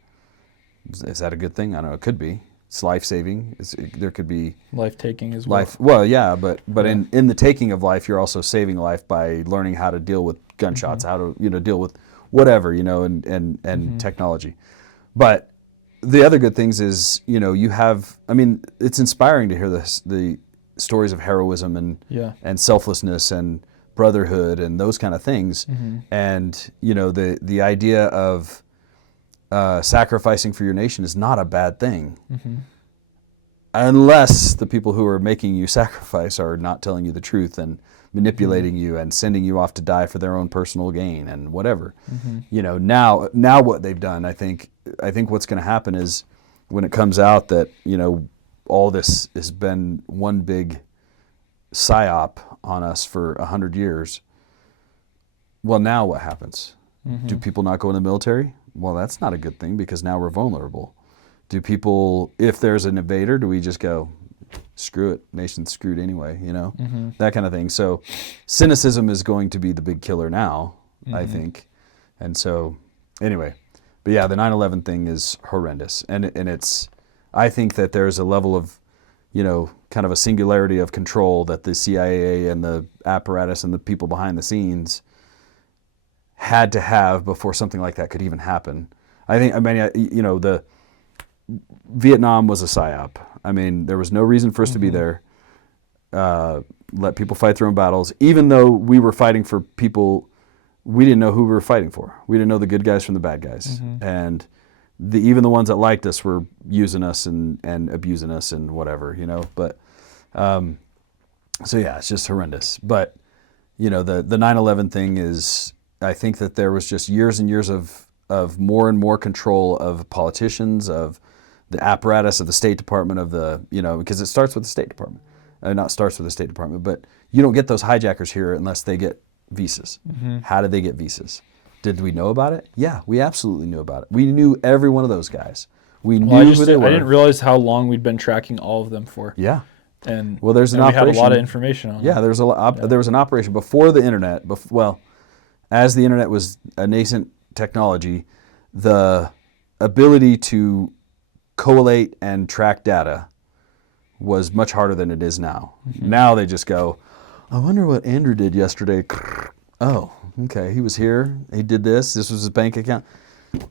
Is that a good thing? I don't know. It could be. It's life-saving. There could be Life-taking as well. life. Well, yeah, but Yeah. in the taking of life, you're also saving life by learning how to deal with gunshots, how to deal with whatever, and Mm-hmm. technology. But the other good things is you have. I mean, it's inspiring to hear the stories of heroism Yeah. and selflessness and brotherhood and those kind of things, Mm-hmm. and the idea of sacrificing for your nation is not a bad thing, Mm-hmm. unless the people who are making you sacrifice are not telling you the truth and manipulating you and sending you off to die for their own personal gain and whatever. Mm-hmm. Now what they've done, I think what's going to happen is when it comes out that all this has been one big psyop on us for 100 years. Well, now what happens? Mm-hmm. Do people not go in the military? Well, that's not a good thing because now we're vulnerable. Do people, if there's an invader, do we just go, screw it, nation's screwed anyway, Mm-hmm. that kind of thing. So cynicism is going to be the big killer now, I Mhm. think. And so anyway, but yeah, the 9/11 thing is horrendous. And it's, I think that there's a level of, kind of a singularity of control that the CIA and the apparatus and the people behind the scenes had to have before something like that could even happen. I mean, Vietnam was a psyop. I mean, there was no reason for us to be there. Let people fight their own battles, even though we were fighting for people. We didn't know who we were fighting for. We didn't know the good guys from the bad guys, and even the ones that liked us were using us and abusing us and whatever, you know. But so yeah, it's just horrendous. But you know, the 9/11 thing is, I think that there was just years and years of more and more control of politicians, of the apparatus of the State Department, of the, you know, because it starts with the State Department. Not starts with the State Department, but you don't get those hijackers here unless they get visas. How did they get visas? Did we know about it? Yeah, we absolutely knew about it. We knew every one of those guys. We knew who they were. I didn't realize how long we'd been tracking all of them for. Yeah. And well, there's an we operation. had a lot of information on Yeah, them. there was an operation before the internet. As the internet was a nascent technology, the ability to collate and track data was much harder than it is now. Now they just go, I wonder what Andrew did yesterday. Oh, okay, he was here. He did this. This was his bank account.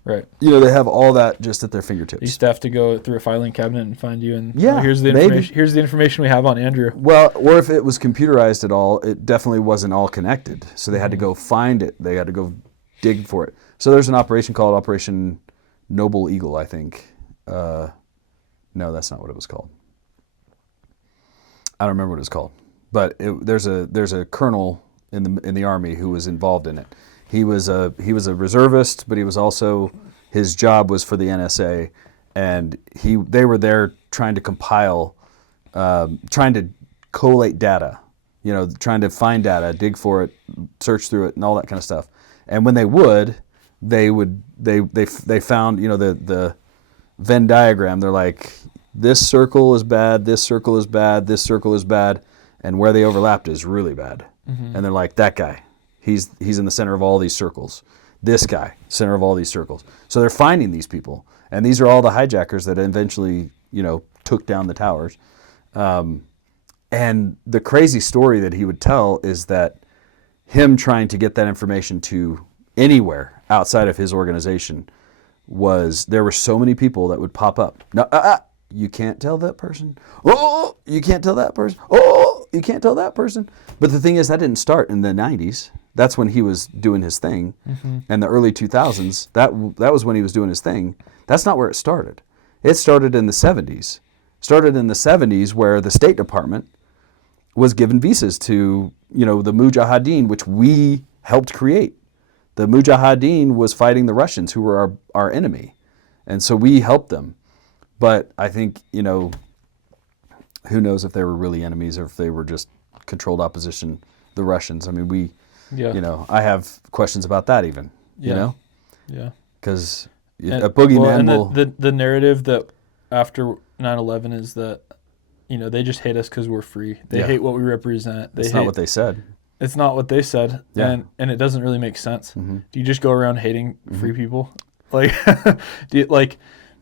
Right. You know, they have all that just at their fingertips. You used to have to go through a filing cabinet and find you, and Yeah, here's the maybe. information. Here's the information we have on Andrew. Well, or if it was computerized at all, it definitely wasn't all connected. So they had to go find it. They had to go dig for it. So there's an operation called Operation Noble Eagle, I think. No, that's not what it was called. I don't remember what it was called. But there's a colonel in the Army who was involved in it. He was a reservist, but he was also, his job was for the NSA, and they were there trying to compile, trying to collate data, you know, trying to find data, dig for it, search through it, and all that kind of stuff. And when they found, you know, the Venn diagram. They're like, this circle is bad, this circle is bad, this circle is bad, and where they overlapped is really bad. And they're like, that guy. He's in the center of all these circles. This guy, center of all these circles. So they're finding these people, and these are all the hijackers that eventually, you know, took down the towers. And the crazy story that he would tell is that him trying to get that information to anywhere outside of his organization was, there were so many people that would pop up. No, you can't tell that person. Oh, you can't tell that person. Oh, you can't tell that person. But the thing is, that didn't start in the 90s. That's when he was doing his thing. And the early 2000s, that was when he was doing his thing. That's not where it started. It started in the 70s. Started in the 70s, where the State Department was given visas to, you know, the Mujahideen, which we helped create. The Mujahideen was fighting the Russians, who were our enemy. And so we helped them. But I think, you know, who knows if they were really enemies or if they were just controlled opposition, the Russians. I mean, you know, I have questions about that even, you know? Yeah. Because a boogeyman will... The narrative that after 9/11 is that, you know, they just hate us because we're free. They hate what we represent. It's not what they said. It's not what they said. Yeah. And it doesn't really make sense. Do you just go around hating free people? Like, do you, like...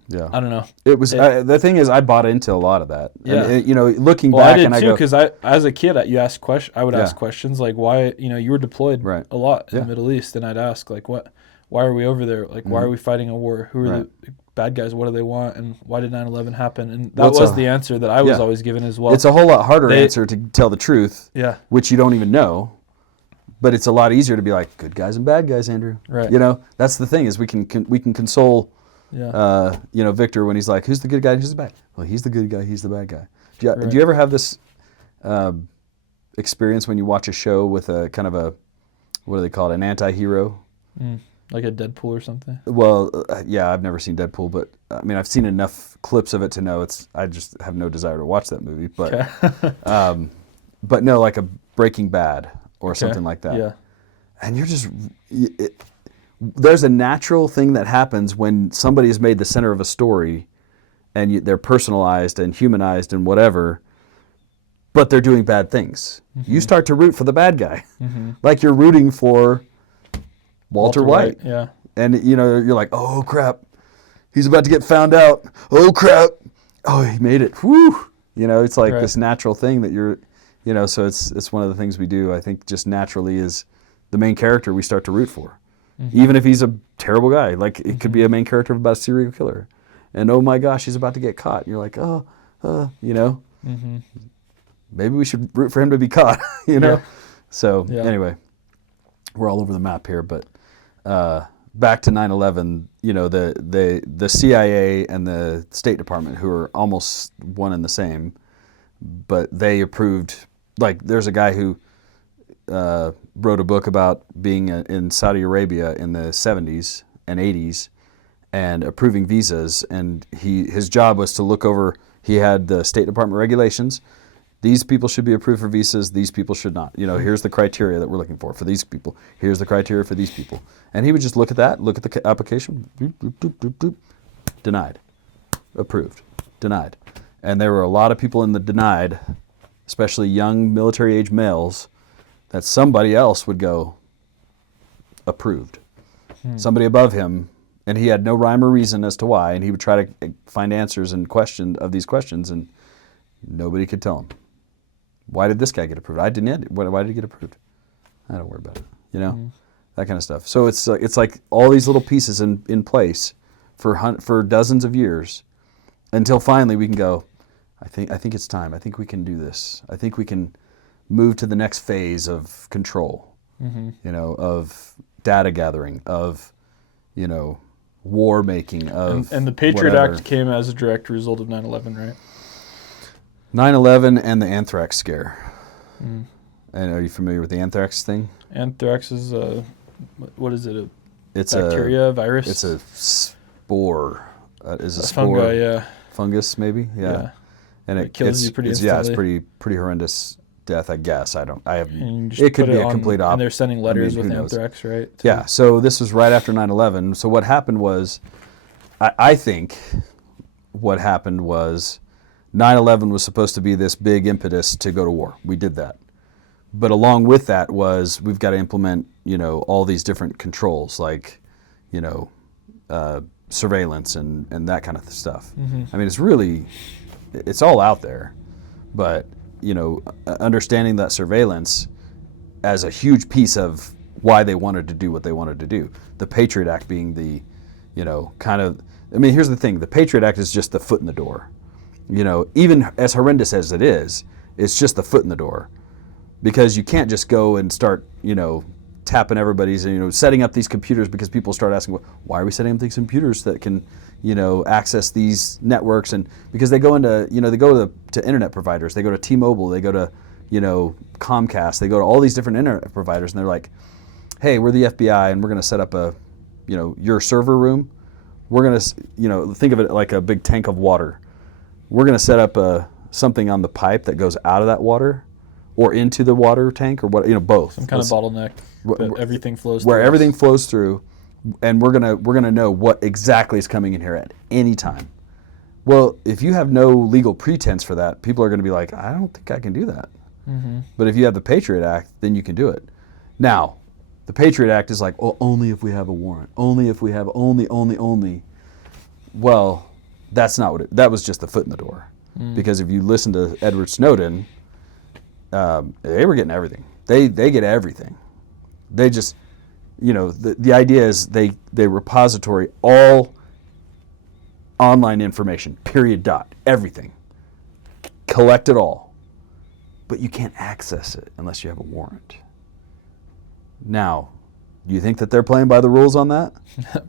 Yeah, I don't know. It was the thing is, I bought into a lot of that. Yeah, and you know, looking back, I did too, because as a kid, I would ask questions like, why, you know, you were deployed a lot in the Middle East, and I'd ask like, why are we over there? Like, why are we fighting a war? Who are the bad guys? What do they want? And why did 9/11 happen? And that was the answer that I was always given as well. It's a whole lot harder answer to tell the truth, which you don't even know. But it's a lot easier to be like, good guys and bad guys, Andrew. Right. You know, that's the thing, is we can console. Yeah. You know, Victor, when he's like, who's the good guy, who's the bad? Well, he's the good guy, he's the bad guy. Do you ever have this experience when you watch a show with a kind of a, what do they call it, an anti-hero? Like a Deadpool or something? Well, yeah, I've never seen Deadpool, but I mean, I've seen enough clips of it to know I just have no desire to watch that movie. But, but no, like a Breaking Bad or something like that. Yeah. And you're just... there's a natural thing that happens when somebody is made the center of a story, and they're personalized and humanized and whatever, but they're doing bad things. You start to root for the bad guy, like you're rooting for Walter White. Yeah, and you know, you're like, oh crap, he's about to get found out. Oh crap, oh, he made it. Whew. You know, it's like this natural thing that you're, you know. So it's one of the things we do. I think just naturally is the main character we start to root for. Even if he's a terrible guy, like it could be a main character about a serial killer, and oh my gosh, he's about to get caught. And you're like, oh, you know, maybe we should root for him to be caught, you know? Yeah. So Yeah. anyway, we're all over the map here, but back to 9/11, you know, the CIA and the State Department, who are almost one and the same, but they approved, like there's a guy who wrote a book about being in Saudi Arabia in the 70s and 80s and approving visas, and his job was to look over, he had the State Department regulations. These people should be approved for visas, these people should not. You know, here's the criteria that we're looking for these people. Here's the criteria for these people. And he would just look at that, look at the application, doop, doop, doop, doop, doop, denied, approved, denied. And there were a lot of people in the denied, especially young military-age males, that somebody else would go, approved. Somebody above him, and he had no rhyme or reason as to why, and he would try to find answers and these questions, and nobody could tell him. Why did this guy get approved? I didn't. Why did he get approved? I don't worry about it. You know, that kind of stuff. So it's like all these little pieces in place for dozens of years, until finally we can go, I think it's time. I think we can do this. I think we can move to the next phase of control. You know, of data gathering, of, you know, war making, of And the Patriot whatever. Act came as a direct result of 9/11, right? 9/11 and the anthrax scare. And are you familiar with the anthrax thing? Anthrax is what is it? It's Bacteria, virus? It's a spore. Is a A spore fungi, yeah. fungus maybe? Yeah. And It kills you pretty instantly. it's pretty horrendous death, I guess. I have. And you just It could put be a on- complete And they're sending letters with who knows? anthrax, right? Yeah, so this was right after 9/11. So what happened was, I think what happened was 9/11 was supposed to be this big impetus to go to war. We did that. But along with that was, we've got to implement, you know, all these different controls, like, you know, surveillance and that kind of stuff. I mean, it's all out there. But, you know, understanding that surveillance as a huge piece of why they wanted to do what they wanted to do. The Patriot Act being the, you know, kind of, I mean, here's the thing. The Patriot Act is just the foot in the door. You know, even as horrendous as it is, it's just the foot in the door. Because you can't just go and start, you know, tapping everybody's, you know, setting up these computers, because people start asking, well, why are we setting up these computers that can, you know, access these networks? And because they go into, you know, they go to internet providers, they go to T-Mobile, they go to, you know, Comcast, they go to all these different internet providers, and they're like, hey, we're the FBI, and we're going to set up a, you know, your server room. We're going to, you know, think of it like a big tank of water. We're going to set up something on the pipe that goes out of that water or into the water tank, or what, you know, both. Some kind of bottleneck, but everything flows through. Where everything flows through, and we're gonna know what exactly is coming in here at any time. Well, if you have no legal pretense for that, people are going to be like, I don't think I can do that. But if you have the Patriot Act, then you can do it. Now, the Patriot Act is like, oh, only if we have a warrant. Only if we have only. Well, that's not what that was just the foot in the door. Because if you listen to Edward Snowden, they were getting everything. They get everything. They just, you know, the idea is they repository all online information, period, dot, everything. Collect it all. But you can't access it unless you have a warrant. Now, do you think that they're playing by the rules on that?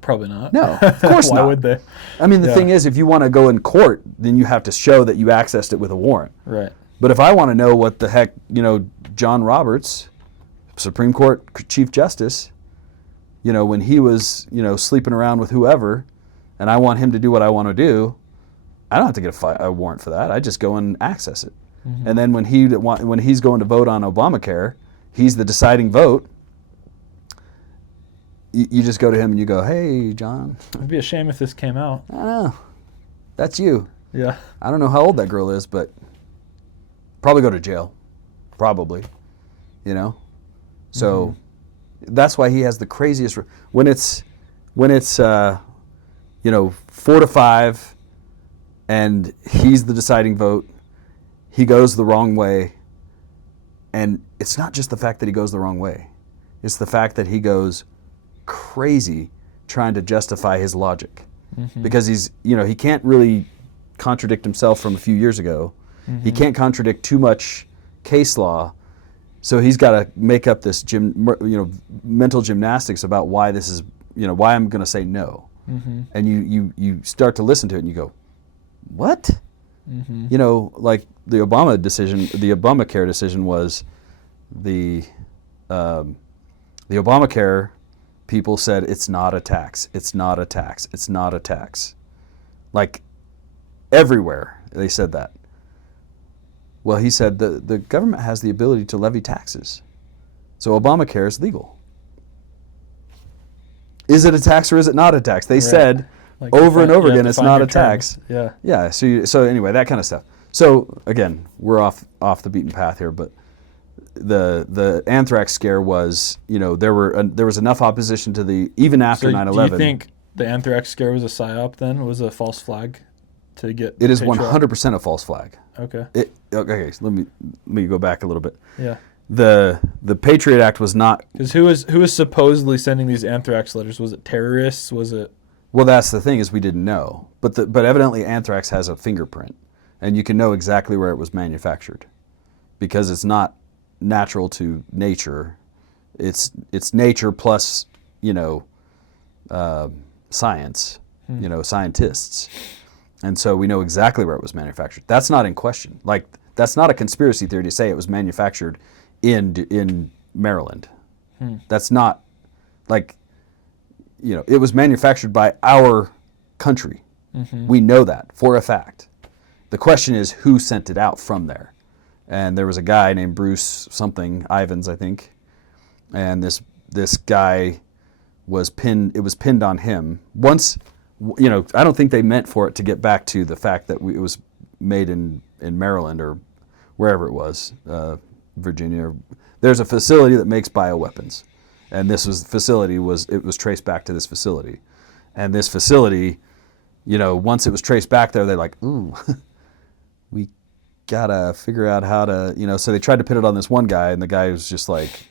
Probably not. No, of course Why not. would they? I mean, the thing is, if you want to go in court, then you have to show that you accessed it with a warrant. Right. But if I want to know what the heck, you know, John Roberts, Supreme Court Chief Justice, you know, when he was, you know, sleeping around with whoever, and I want him to do what I want to do, I don't have to get a warrant for that. I just go and access it. And then when he's going to vote on Obamacare, he's the deciding vote. You just go to him and you go, hey, John. It'd be a shame if this came out. I don't know. That's you. Yeah. I don't know how old that girl is, but probably go to jail. Probably. You know? So that's why he has the craziest. When it's you know, 4-5 and he's the deciding vote, he goes the wrong way. And it's not just the fact that he goes the wrong way. It's the fact that he goes crazy trying to justify his logic. because he can't really contradict himself from a few years ago. He can't contradict too much case law, so he's got to make up this mental gymnastics about why this is, why I'm going to say no. And you start to listen to it and you go, what? Like the Obamacare decision was the Obamacare people said it's not a tax, it's not a tax, it's not a tax. Like everywhere they said that. Well, he said the government has the ability to levy taxes. So Obamacare is legal. Is it a tax or is it not a tax? They said Like over and over again it's not a terms. tax. Yeah. Yeah, so anyway, that kind of stuff. So again, we're off the beaten path here, but the anthrax scare was, there was enough opposition to even after 9/11. Do you think the anthrax scare was a psyop then? Was a false flag to get? It is 100% a false flag. Okay. Okay, so let me go back a little bit. Yeah. The Patriot Act was not. Because who was supposedly sending these anthrax letters? Was it terrorists? Was it? Well, that's the thing, is we didn't know, but evidently anthrax has a fingerprint, and you can know exactly where it was manufactured, because it's not natural to nature. It's nature plus science, scientists, and so we know exactly where it was manufactured. That's not in question. Like, that's not a conspiracy theory to say it was manufactured in Maryland. That's not like, it was manufactured by our country. We know that for a fact. The question is who sent it out from there. And there was a guy named Bruce something, Ivans, I think. And this guy was pinned, it was pinned on him. Once, I don't think they meant for it to get back to the fact that it was made in Maryland or wherever it was, Virginia. There's a facility that makes bioweapons. And this facility was traced back to this facility. And this facility, once it was traced back there, they're like, ooh, we gotta figure out how to, so they tried to pin it on this one guy, and the guy was just like,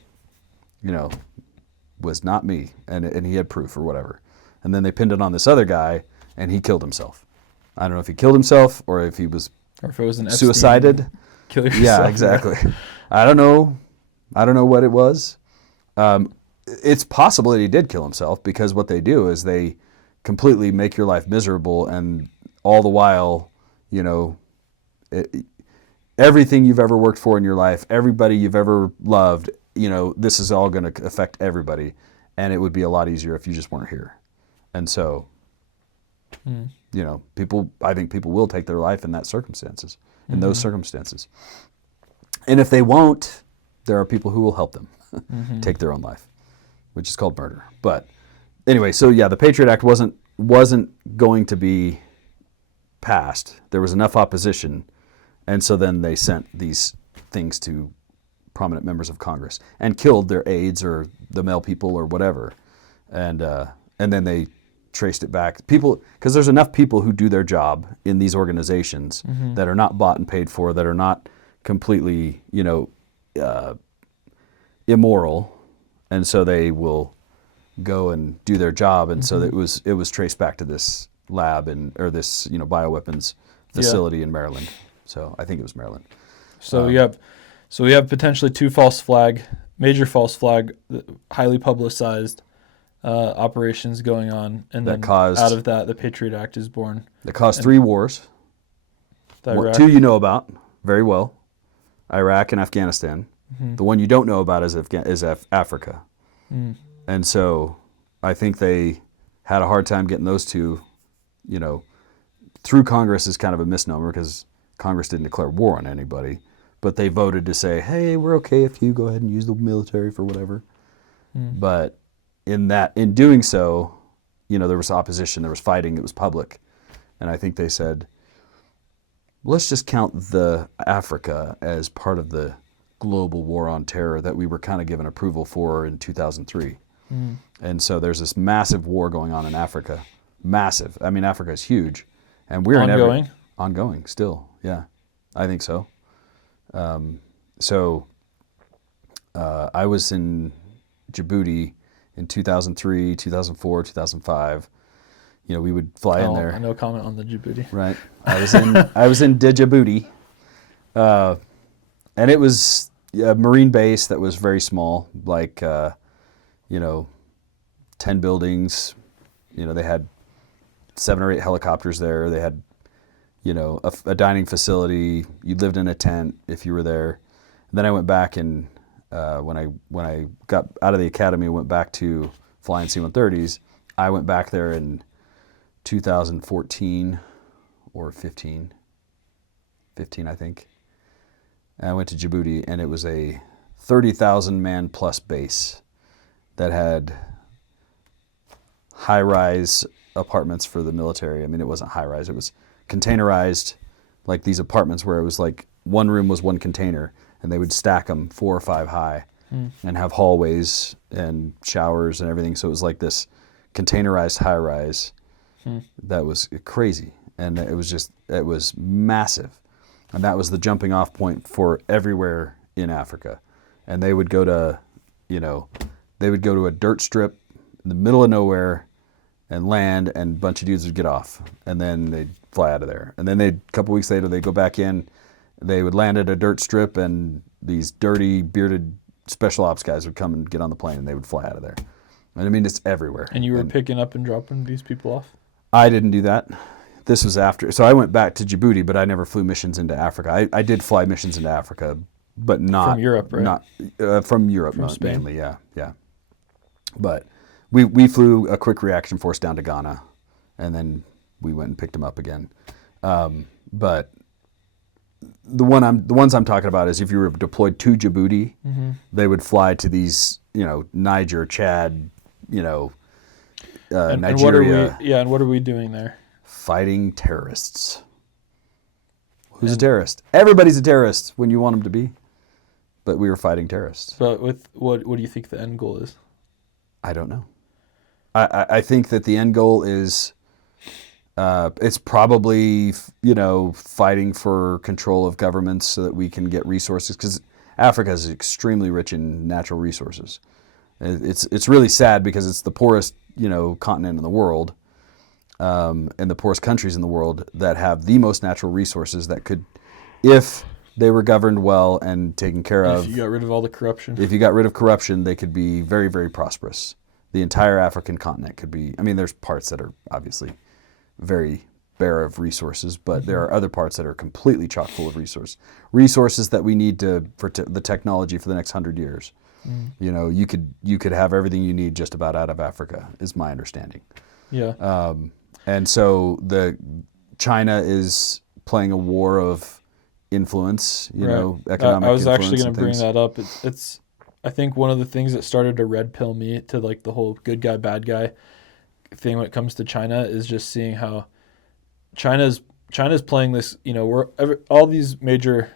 was not me, and he had proof or whatever. And then they pinned it on this other guy, and he killed himself. I don't know if he killed himself or if he was, or if it was an suicided. Kill yourself. Yeah, exactly. I don't know what it was. It's possible that he did kill himself, because what they do is they completely make your life miserable, and all the while, everything you've ever worked for in your life, everybody you've ever loved, this is all going to affect everybody, and it would be a lot easier if you just weren't here. And so, I think people will take their life in those circumstances. And if they won't, there are people who will help them take their own life, which is called murder. But anyway, so yeah, the Patriot Act wasn't going to be passed. There was enough opposition, and so then they sent these things to prominent members of Congress and killed their aides or the mail people or whatever, and then they traced it back. People, because there's enough people who do their job in these organizations that are not bought and paid for, that are not completely, immoral, and so they will go and do their job, and so it was traced back to this lab or this bioweapons facility in Maryland. So I think it was Maryland. So we have potentially two major false flag, highly publicized operations going on, and then out of that, the Patriot Act is born. That caused 3 wars. Two you know about very well, Iraq and Afghanistan. The one you don't know about is Africa. And so I think they had a hard time getting those two, through Congress is kind of a misnomer, because Congress didn't declare war on anybody, but they voted to say, hey, we're okay if you go ahead and use the military for whatever. But in doing so, there was opposition, there was fighting, it was public. And I think they said, let's just count the Africa as part of the global war on terror that we were kind of given approval for in 2003. And so there's this massive war going on in Africa. Massive. I mean, Africa is huge. And we're ongoing? Ongoing still, yeah. I think so. I was in Djibouti in 2003, 2004, 2005. we would fly in there. No comment on the Djibouti. Right. I was in Djibouti, and it was a marine base that was very small, like 10 buildings. They had 7 or 8 helicopters there. They had a dining facility. You lived in a tent if you were there. And then I went back and when I got out of the academy, went back to flying C-130s. I went back there in 2014 or 15 I think. And I went to Djibouti, and it was a 30,000 man plus base that had high-rise apartments for the military. I mean, it wasn't high-rise. It was containerized, like these apartments where it was like one room was one container, and they would stack them 4 or 5 high and have hallways and showers and everything. So it was like this containerized high-rise that was crazy. And it was massive. And that was the jumping off point for everywhere in Africa. And they would go to, a dirt strip in the middle of nowhere and land, and a bunch of dudes would get off. And then they'd fly out of there. And then a couple weeks later, they'd go back in. They would land at a dirt strip, and these dirty, bearded special ops guys would come and get on the plane, and they would fly out of there. And I mean, it's everywhere. And you were picking up and dropping these people off? I didn't do that. This was after. So I went back to Djibouti, but I never flew missions into Africa. I did fly missions into Africa, but not from Europe, right? Not from Europe, from Spain. Mainly. Yeah. But we flew a quick reaction force down to Ghana, and then we went and picked them up again. But the ones I'm talking about is if you were deployed to Djibouti, they would fly to these, Niger, Chad, Nigeria. And what are we doing there? Fighting terrorists. Who's a terrorist? Everybody's a terrorist when you want them to be. But we were fighting terrorists. But with what do you think the end goal is? I don't know. I think that the end goal is it's probably fighting for control of governments so that we can get resources, because Africa is extremely rich in natural resources. It's really sad because it's the poorest continent in the world. And the poorest countries in the world that have the most natural resources that could, if they were governed well and taken care of. If you got rid of all the corruption. If you got rid of corruption, they could be very, very prosperous. The entire African continent could be, there's parts that are obviously very bare of resources, but there are other parts that are completely chock full of resources that we need for the technology for the next 100 years. You could have everything you need just about out of Africa, is my understanding. Yeah. And so China is playing a war of influence, economic. I was actually going to bring that up. It's I think one of the things that started to red pill me to like the whole good guy, bad guy thing when it comes to China is just seeing how China's playing this, all these major,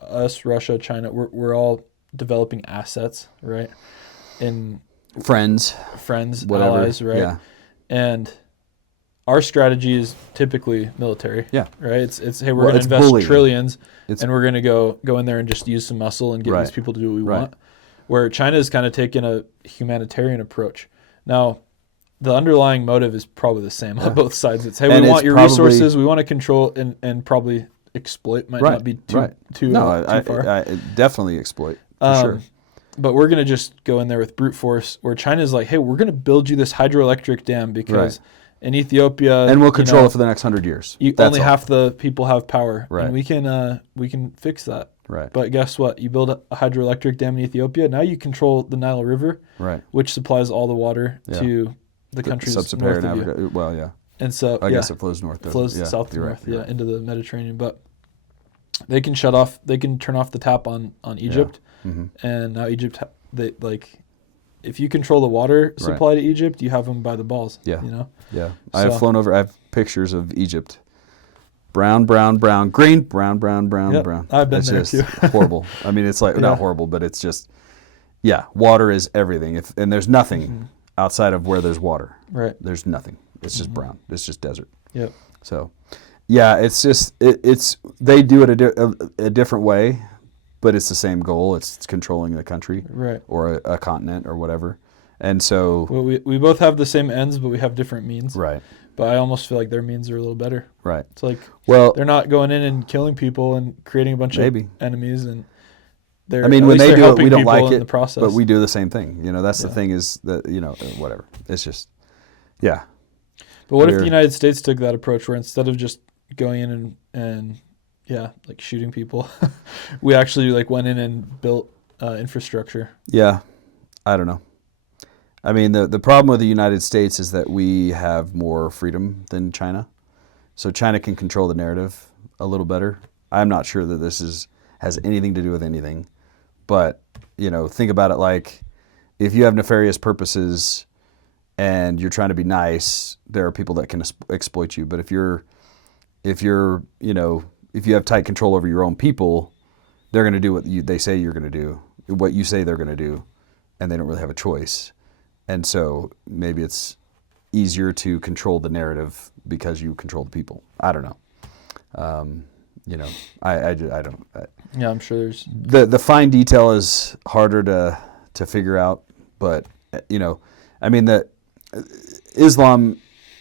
us, Russia, China, we're all developing assets, right? And friends, whatever. Allies, right? Yeah. And our strategy is typically military. Yeah. Right? It's hey, we're going to invest bullying. trillions and we're going to go in there and just use some muscle and get these people to do what we want. Where China is kind of taking a humanitarian approach. Now, the underlying motive is probably the same on both sides. It's, hey, we want your resources, we want to control and probably exploit. Might not be too far. I definitely exploit, for sure. But we're going to just go in there with brute force, where China's like, hey, we're going to build you this hydroelectric dam because in Ethiopia... And we'll control it for the next 100 years. Only half the people have power. Right. And we can fix that. Right. But guess what? You build a hydroelectric dam in Ethiopia, now you control the Nile River, which supplies all the water to the countries north of you. Well, yeah. And so I guess it flows north. It flows south to north, into the Mediterranean. But they can turn off the tap on Egypt. Yeah. Mm-hmm. And now Egypt, if you control the water supply to Egypt, you have them by the balls. Yeah. Yeah. So, I have flown over. I have pictures of Egypt. Brown, brown, brown, green, brown, brown, brown, brown. I've been there too. Horrible. It's like not horrible, but it's just, water is everything. And there's nothing outside of where there's water. Right. There's nothing. It's just brown. It's just desert. Yep. So, it's just they do it a different way, but it's the same goal. It's controlling the country, or a continent or whatever. And so, Well, we both have the same ends, but we have different means. right, But I almost feel like their means are a little better. right. It's like Well, they're not going in and killing people and creating a bunch maybe. of enemies, and I mean, at when least they they're do it, helping we don't people like in it, the process. but we do the same thing. You know, that's the Yeah. thing is that, you know, whatever. It's just, yeah. But what if the We're- United States took that approach where instead of just going in and yeah, like shooting people, we actually like went in and built infrastructure? Yeah, I don't know. I mean, the problem with the United States is that we have more freedom than China. So China can control the narrative a little better. I'm not sure that has anything to do with anything. But, you know, think about it like if you have nefarious purposes and you're trying to be nice, there are people that can exploit you. But if you're, you know, if you have tight control over your own people, they're going to do what they say you're going to do, what you say they're going to do, and they don't really have a choice. And so maybe it's easier to control the narrative because you control the people. I don't know. You know, I don't. Yeah, I'm sure there's The fine detail is harder to figure out, but you know, I mean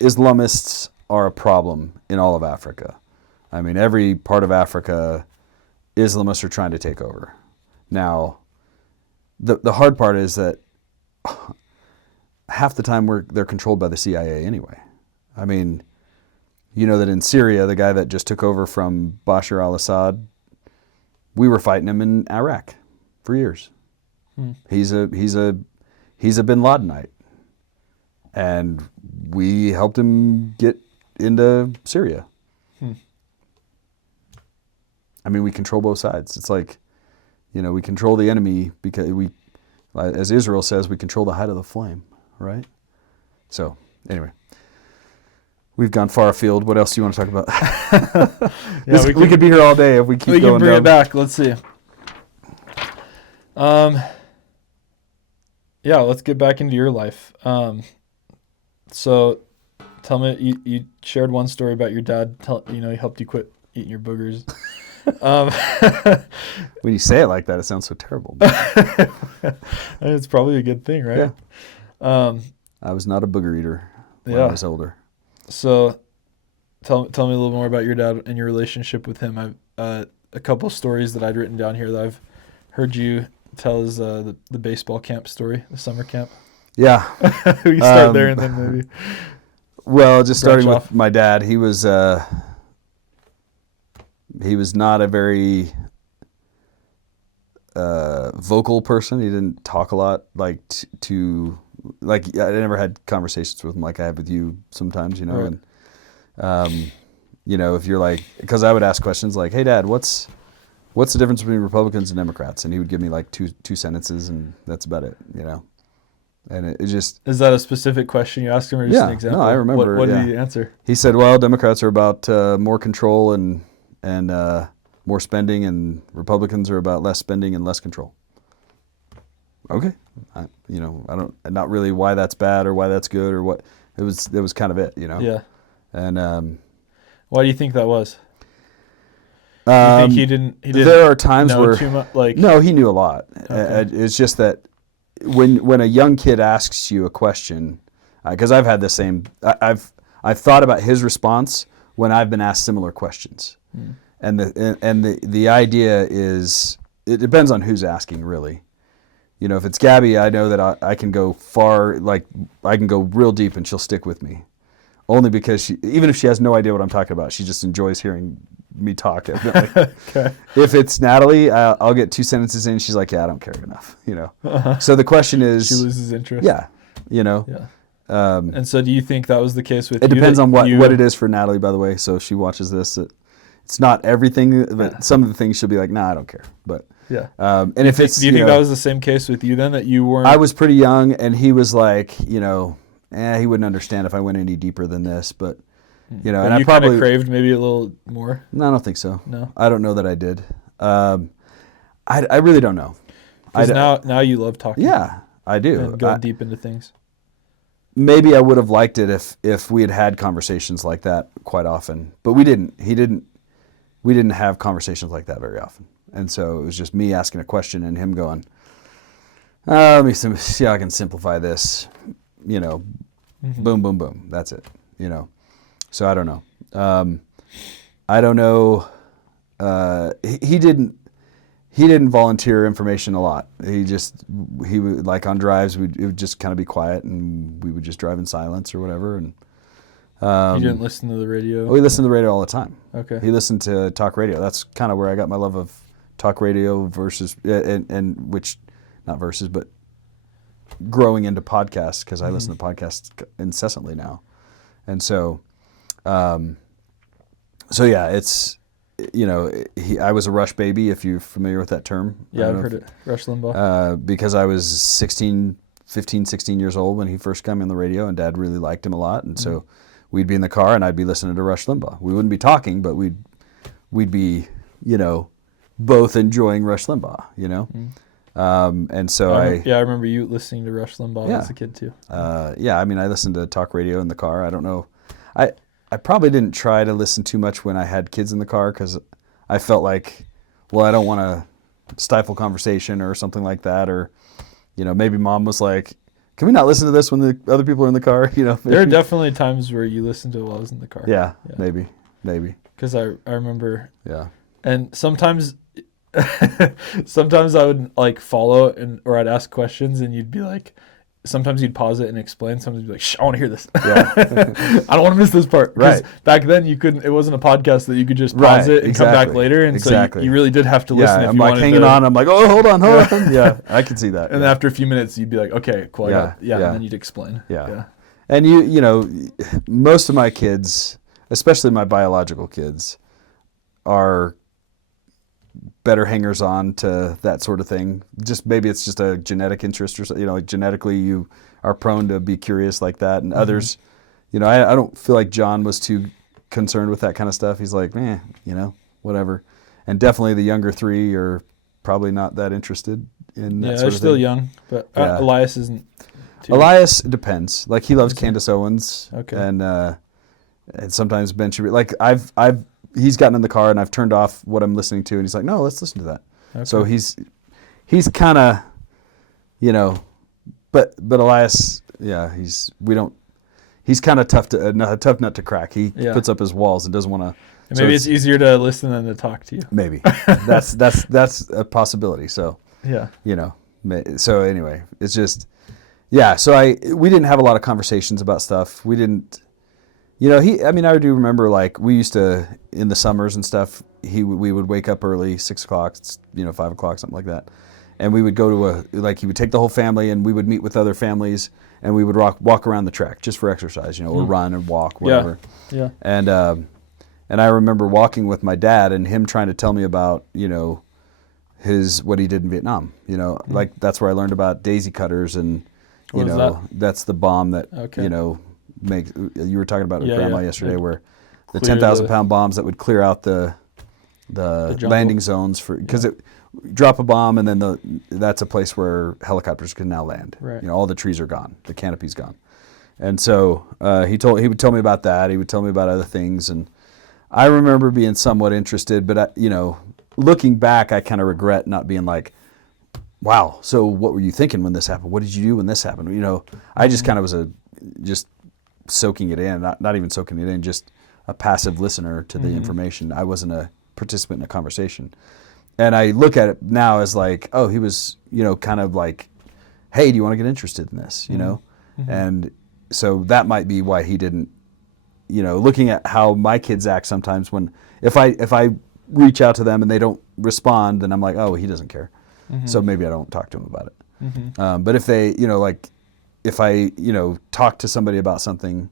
Islamists are a problem in all of Africa. I mean, every part of Africa, Islamists are trying to take over. Now, the hard part is that half the time they're controlled by the CIA anyway. I mean, you know that in Syria, the guy that just took over from Bashar al-Assad, we were fighting him in Iraq for years. He's a bin Ladenite, and we helped him get into Syria. I mean, we control both sides. It's like, you know, we control the enemy because as Israel says, we control the height of the flame, right? So, anyway. We've gone far afield. What else do you want to talk about? Yeah, we could be here all day if we keep we going can bring down. it back. Let's see. Yeah, let's get back into your life. So tell me, you shared one story about your dad. He helped you quit eating your boogers. When you say it like that, it sounds so terrible. It's probably a good thing, right? Yeah. I was not a booger eater when I was older. So tell me a little more about your dad and your relationship with him. I've a couple stories that I'd written down here that I've heard you tell is the baseball camp story, the summer camp. Yeah. We can start there and then maybe. Well, just starting branch with off. my dad, he was not a very vocal person. He didn't talk a lot, like like I never had conversations with him like I have with you sometimes, you know. Right. And you know, if you're like, because I would ask questions like, "Hey, Dad, what's the difference between Republicans and Democrats?" And he would give me like two sentences, and that's about it, you know. And it just Is that a specific question you asked him, or just an Yeah, example? no, I remember, What yeah. did he answer? he said, "Well, Democrats are about more control and more spending, and Republicans are about less spending and less control." Okay, I don't, not really why that's bad or why that's good or what. It was kind of it, you know. Yeah. And Why do you think that was? Do you think he didn't there are times know where too much? Like, no, he knew a lot. Okay. It's just that when a young kid asks you a question, because I've had the same. I've thought about his response when I've been asked similar questions, and the idea is it depends on who's asking, really. You know, if it's Gabby, I know that I can go far, like I can go real deep, and she'll stick with me, only because even if she has no idea what I'm talking about, she just enjoys hearing me talk. Okay. If it's Natalie, I'll get 2 sentences in. She's like, "Yeah, I don't care enough," you know. So the question is, She loses interest. yeah, you know. Yeah. And so, do you think that was the case with? It you, depends that on what you- it is for Natalie, by the way. So if she watches this, it's not everything, but some of the things she'll be like, "Nah, I don't care." But Yeah. and if it's, Do you think that was the same case with you then, that you weren't? I was pretty young, and he was like, you know, he wouldn't understand if I went any deeper than this, but you know, But and you I probably craved maybe a little more. No, I don't think so. No. I don't know that I did. I really don't know. Because now you love talking. Yeah, I do. And going deep into things. Maybe I would have liked it if we had conversations like that quite often, but we didn't. We didn't have conversations like that very often, and so it was just me asking a question and him going, Let me see how I can simplify this. Mm-hmm. Boom, boom, boom. That's it. So I don't know. I don't know. He didn't volunteer information a lot. He would, like, on drives, it would just kind of be quiet, and we would just drive in silence or whatever. And You didn't listen to the radio? we listened to the radio all the time. Okay. He listened to talk radio. That's kind of where I got my love of talk radio versus and which, not versus, but growing into podcasts, because I listen to podcasts incessantly now. And so yeah, it's, I was a Rush baby, if you're familiar with that term. Yeah, I've heard it. Rush Limbaugh. Because I was 15, 16 years old when he first came on the radio, and Dad really liked him a lot. And so we'd be in the car and I'd be listening to Rush Limbaugh. We wouldn't be talking, but we'd be, both enjoying Rush Limbaugh, and so I remember you listening to Rush Limbaugh as a kid too. I mean, I listened to talk radio in the car. I don't know. I probably didn't try to listen too much when I had kids in the car, because I felt like, well, I don't want to stifle conversation or something like that. Or, maybe Mom was like, can we not listen to this when the other people are in the car? There are definitely times where you listen to it while I was in the car. Yeah. Maybe. Because I remember. Yeah. And sometimes I would like follow or I'd ask questions and you'd be like, sometimes you'd pause it and explain. Sometimes you'd be like, shh, I want to hear this. Yeah. I don't want to miss this part. Right. Back then it wasn't a podcast that you could just pause it and come back later. And so you really did have to listen. Yeah, if I'm you like wanted hanging on. I'm like, oh, hold on. Yeah, I can see that. And after a few minutes, you'd be like, okay, cool. And Yeah. then you'd explain. Yeah. And most of my kids, especially my biological kids, are better hangers on to that sort of thing. Just maybe it's just a genetic interest, or like genetically you are prone to be curious like that. And others, I don't feel like John was too concerned with that kind of stuff. He's like, whatever. And definitely the younger three are probably not that interested in that sort they're of still thing. young, but Elias isn't too. Elias depends. Like, he loves Candace Owens. Okay. And sometimes Ben should be like, he's gotten in the car and I've turned off what I'm listening to, and he's like, no, let's listen to that. Okay. So he's kind of, but Elias, he's kind of tough nut to crack. He puts up his walls and doesn't want to. Maybe it's easier to listen than to talk to you. Maybe that's a possibility. So yeah, so anyway, it's just, so we didn't have a lot of conversations about stuff. We didn't. I do remember, like, we used to, in the summers and stuff, we would wake up early, 6 o'clock, 5 o'clock, something like that. And we would go to he would take the whole family and we would meet with other families and we would walk around the track just for exercise, or run and walk, whatever. Yeah. And I remember walking with my dad and him trying to tell me about, what he did in Vietnam, like that's where I learned about daisy cutters and, that's the bomb that, you were talking about with Grandma yesterday, where the 10,000-pound bombs that would clear out the landing zones because drop a bomb and then that's a place where helicopters can now land. Right. All the trees are gone, the canopy's gone, and so he would tell me about that. He would tell me about other things, and I remember being somewhat interested, but looking back, I kind of regret not being like, wow. So what were you thinking when this happened? What did you do when this happened? I just kind of was just soaking it in, not even soaking it in, just a passive listener to the information. I wasn't a participant in a conversation. And I look at it now as like, oh, he was, kind of like, hey, do you want to get interested in this? And so that might be why he didn't, looking at how my kids act sometimes if I reach out to them and they don't respond, then I'm like, oh, he doesn't care. So maybe I don't talk to him about it. But if they, if I, talk to somebody about something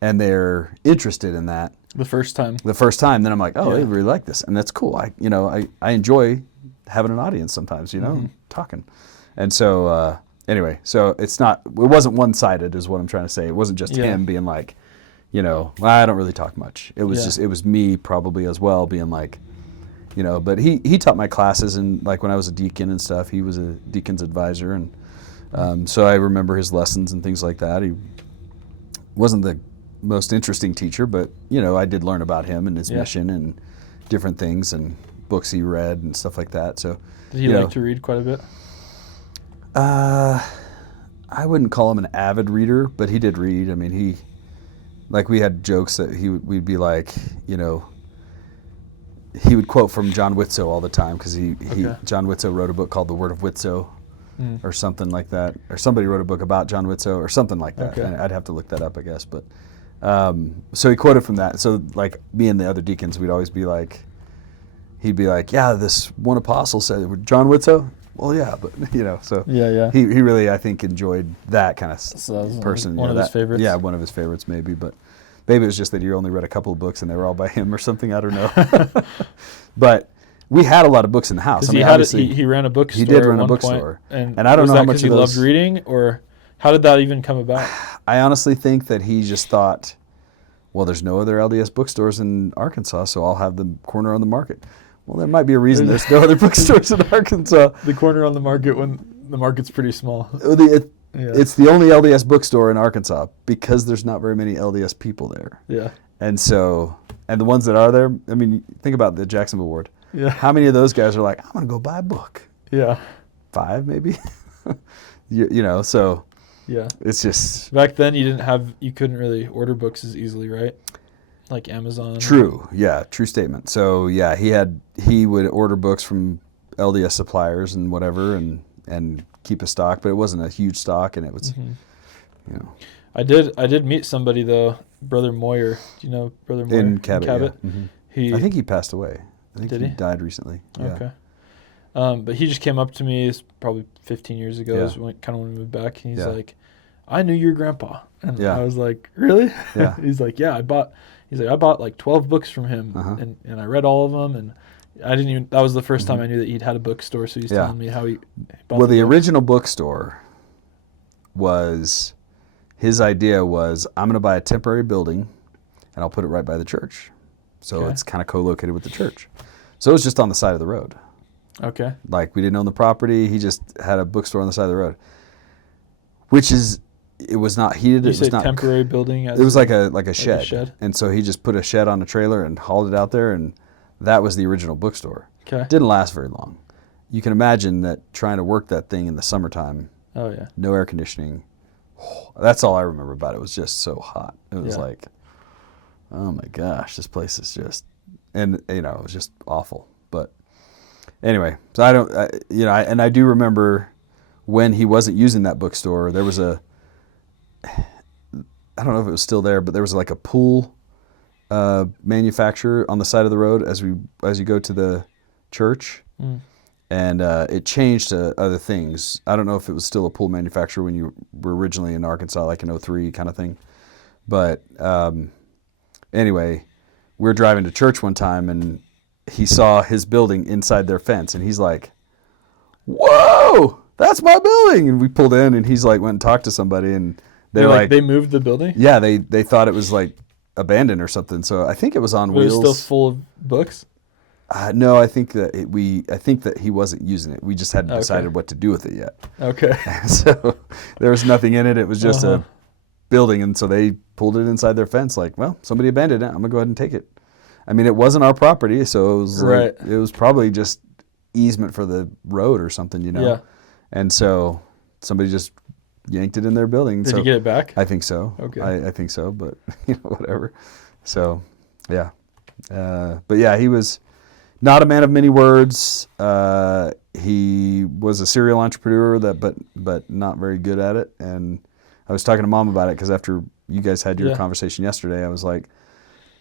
and they're interested in that the first time, then I'm like, oh, they really like this. And that's cool. I enjoy having an audience sometimes, talking. And so, anyway, so it wasn't one-sided is what I'm trying to say. It wasn't just him being like, I don't really talk much. It was it was me probably as well being like, but he taught my classes, and like when I was a deacon and stuff, he was a deacon's advisor, and so I remember his lessons and things like that. He wasn't the most interesting teacher, but I did learn about him and his mission and different things and books he read and stuff like that. So did he like to read quite a bit? I wouldn't call him an avid reader, but he did read. I mean, like we had jokes that we'd be like, he would quote from John Whitsoe all the time because Okay. John Whitsoe wrote a book called The Word of Whitsoe Mm. or something like that, or somebody wrote a book about John Whitsoe or something like that. Okay. And I'd have to look that up, I guess. But so he quoted from that. So like me and the other deacons, we'd always be like, he'd be like, yeah, this one apostle said, John Whitsoe. Well, yeah, but so Yeah. he really, I think, enjoyed that kind of So that was person. one of his favorites? Yeah, one of his favorites maybe, but maybe it was just that he only read a couple of books and they were all by him or something. I don't know. But we had a lot of books in the house. I mean, He ran a bookstore. He did run at a one bookstore, point, and I don't was know that how much 'cause of he those. loved reading, or how did that even come about? I honestly think that he just thought, well, there's no other LDS bookstores in Arkansas, so I'll have the corner on the market. Well, there might be a reason there's no other bookstores in Arkansas. The corner on the market when the market's pretty small. It's the only LDS bookstore in Arkansas because there's not very many LDS people there. Yeah. And so, and the ones that are there, I mean, think about the Jacksonville Ward. Yeah. How many of those guys are like, I'm going to go buy a book? Yeah. 5 maybe? So Yeah. it's just. Back then, you couldn't really order books as easily, right? Like Amazon. True. Yeah, true statement. So yeah, he would order books from LDS suppliers and whatever and keep a stock, but it wasn't a huge stock, and it was, I did meet somebody though, Brother Moyer. Do you know Brother Moyer? in Cabot. Yeah. I think he passed away. I think Did he he? died recently. Yeah. Okay. But he just came up to me, it's probably 15 years ago, kind of when we moved back, and he's like, I knew your grandpa. And I was like, really? Yeah. He's like, yeah, I bought like 12 books from him, and I read all of them, and that was the first time I knew that he'd had a bookstore, so he's telling me how he bought the books. original bookstore was, his idea was, I'm going to buy a temporary building, and I'll put it right by the church. So it's kind of co-located with the church. So it was just on the side of the road. Okay. Like, we didn't own the property. He just had a bookstore on the side of the road, which is, it was not heated. You It was not temporary building. It was like a shed. shed? And so he just put a shed on a trailer and hauled it out there, and that was the original bookstore. Okay. Didn't last very long. You can imagine that trying to work that thing in the summertime, Oh yeah. no air conditioning. That's all I remember about it. It was just so hot. It was like, oh my gosh, this place is just, and it was just awful. But anyway, so I do remember when he wasn't using that bookstore, there was I don't know if it was still there, but there was like a pool manufacturer on the side of the road as you go to the church. And it changed to other things. I don't know if it was still a pool manufacturer when you were originally in Arkansas, like in 03 kind of thing. But anyway, we were driving to church one time, and he saw his building inside their fence, and he's like, whoa, that's my building. And we pulled in, and he's like, went and talked to somebody, and they're like, they moved the building? Yeah, they thought it was like abandoned or something. So I think it was on wheels. It was still full of books? No, I think that he wasn't using it. We just hadn't decided what to do with it yet. Okay. So there was nothing in it. It was just a building, and so they pulled it inside their fence. Like, well, somebody abandoned it. I'm gonna go ahead and take it. I mean, it wasn't our property, so it was like, it was probably just easement for the road or something, Yeah. And so somebody just yanked it in their building. Did you get it back? I think so. Okay. I think so, but whatever. So, yeah. But yeah, he was not a man of many words. He was a serial entrepreneur, but not very good at it. And I was talking to Mom about it because after you guys had your conversation yesterday, I was like,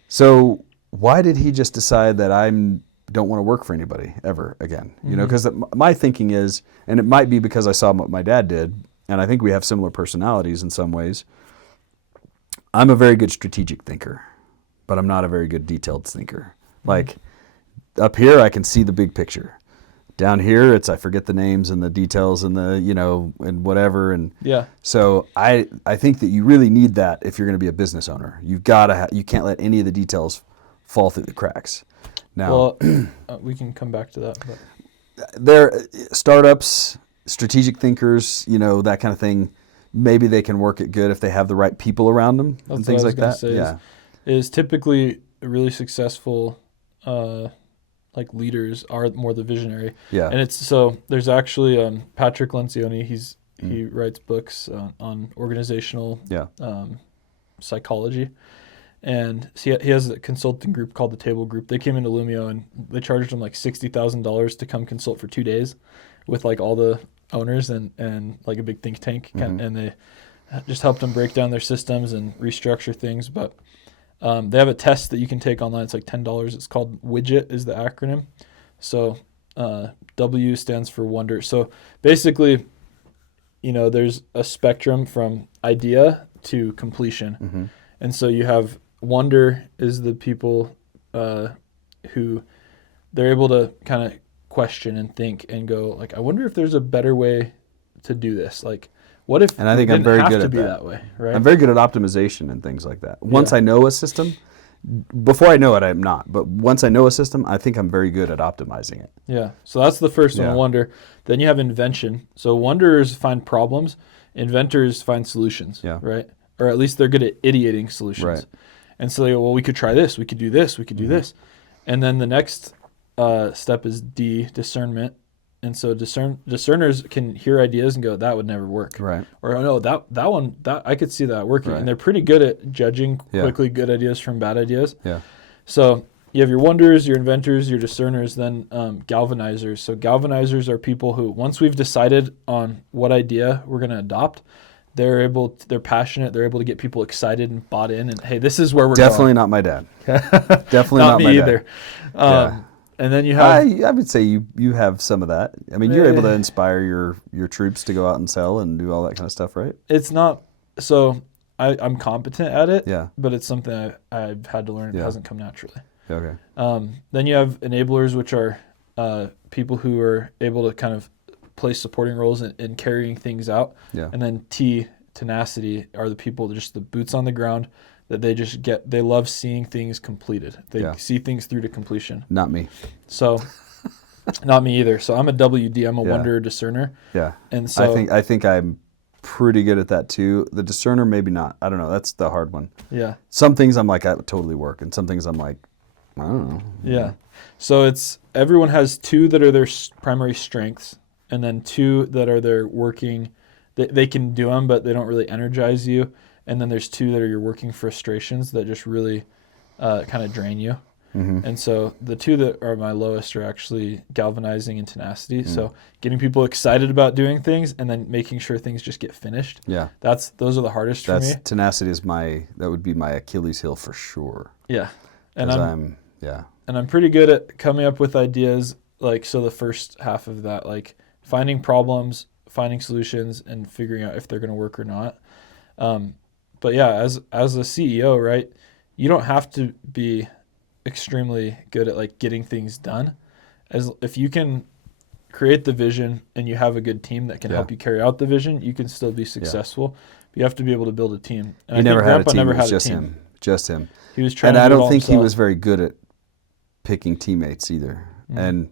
so why did he just decide that I don't want to work for anybody ever again? Because my thinking is, and it might be because I saw what my dad did, and I think we have similar personalities in some ways. I'm a very good strategic thinker, but I'm not a very good detailed thinker. Like, up here, I can see the big picture. Down here, I forget the names and the details and and whatever. And so I think that you really need that if you're going to be a business owner. You've got to you can't let any of the details fall through the cracks. Now, we can come back to that. But they're startups, strategic thinkers, that kind of thing. Maybe they can work it good if they have the right people around them and things like that. Is typically a really successful like leaders are more the visionary. Yeah. And there's actually Patrick Lencioni. He writes books on organizational Yeah. psychology, and he has a consulting group called the Table Group. They came into Lumio and they charged him like $60,000 to come consult for 2 days with like all the owners and like a big think tank, and they just helped them break down their systems and restructure things. But they have a test that you can take online. It's like $10. It's called WIDGET is the acronym. So W stands for wonder. So basically, there's a spectrum from idea to completion. And so you have wonder is the people who they're able to kind of question and think and go like, I wonder if there's a better way to do this. Like, what if And I think it I'm very didn't good have to at be that. that way, right? I'm very good at optimization and things like that. Once I know a system, before I know it, I'm not. But once I know a system, I think I'm very good at optimizing it. Yeah. So that's the first one, Yeah. wonder. Then you have invention. So wonderers find problems, inventors find solutions, Yeah. right? Or at least they're good at ideating solutions. Right. And so they go, well, we could try this, we could do this, we could do this. And then the next step is D, discernment. And so discerners can hear ideas and go, that would never work. Right. Or, oh, no, that one, I could see that working. Right. And they're pretty good at judging Yeah. quickly good ideas from bad ideas. Yeah. So you have your wonderers, your inventors, your discerners, then galvanizers. So galvanizers are people who, once we've decided on what idea we're going to adopt, they're passionate, they're able to get people excited and bought in, and hey, this is where we're Definitely going. not my dad. Definitely not me my either. Yeah. And then you have I would say you have some of that. I mean, you're able to inspire your troops to go out and sell and do all that kind of stuff, right? it's not so I'm competent at it, Yeah. but it's something I've had to learn. It Yeah. hasn't come naturally. Okay. Then you have enablers, which are people who are able to kind of play supporting roles in carrying things out. Yeah. And then T, tenacity, are the people, just the boots on the ground, that they love seeing things completed. They see things through to completion. Not me. So, not me either. So I'm a WD. I'm a Yeah. wonderer discerner. Yeah. And so I think I'm pretty good at that too. The discerner, maybe not. I don't know. That's the hard one. yeah. Some things I'm like, that would totally work. And some things I'm like, I don't know. Yeah. So everyone has two that are their primary strengths, and then two that are their working. They can do them, but they don't really energize you. And then there's two that are your working frustrations that just really kind of drain you. And so the two that are my lowest are actually galvanizing and tenacity. So getting people excited about doing things and then making sure things just get finished. Yeah. Those are the hardest for me. Tenacity that would be my Achilles heel for sure. Yeah. And 'Cause I'm pretty good at coming up with ideas. Like, so the first half of that, like finding problems, finding solutions, and figuring out if they're going to work or not. But yeah, as a CEO, right, you don't have to be extremely good at like getting things done. As if you can create the vision and you have a good team that can help you carry out the vision, you can still be successful. But you have to be able to build a team. And He never had a team. Never It was had just a team. him. Just him. He was trying And to I do it don't all think he himself. was very good at picking teammates either. And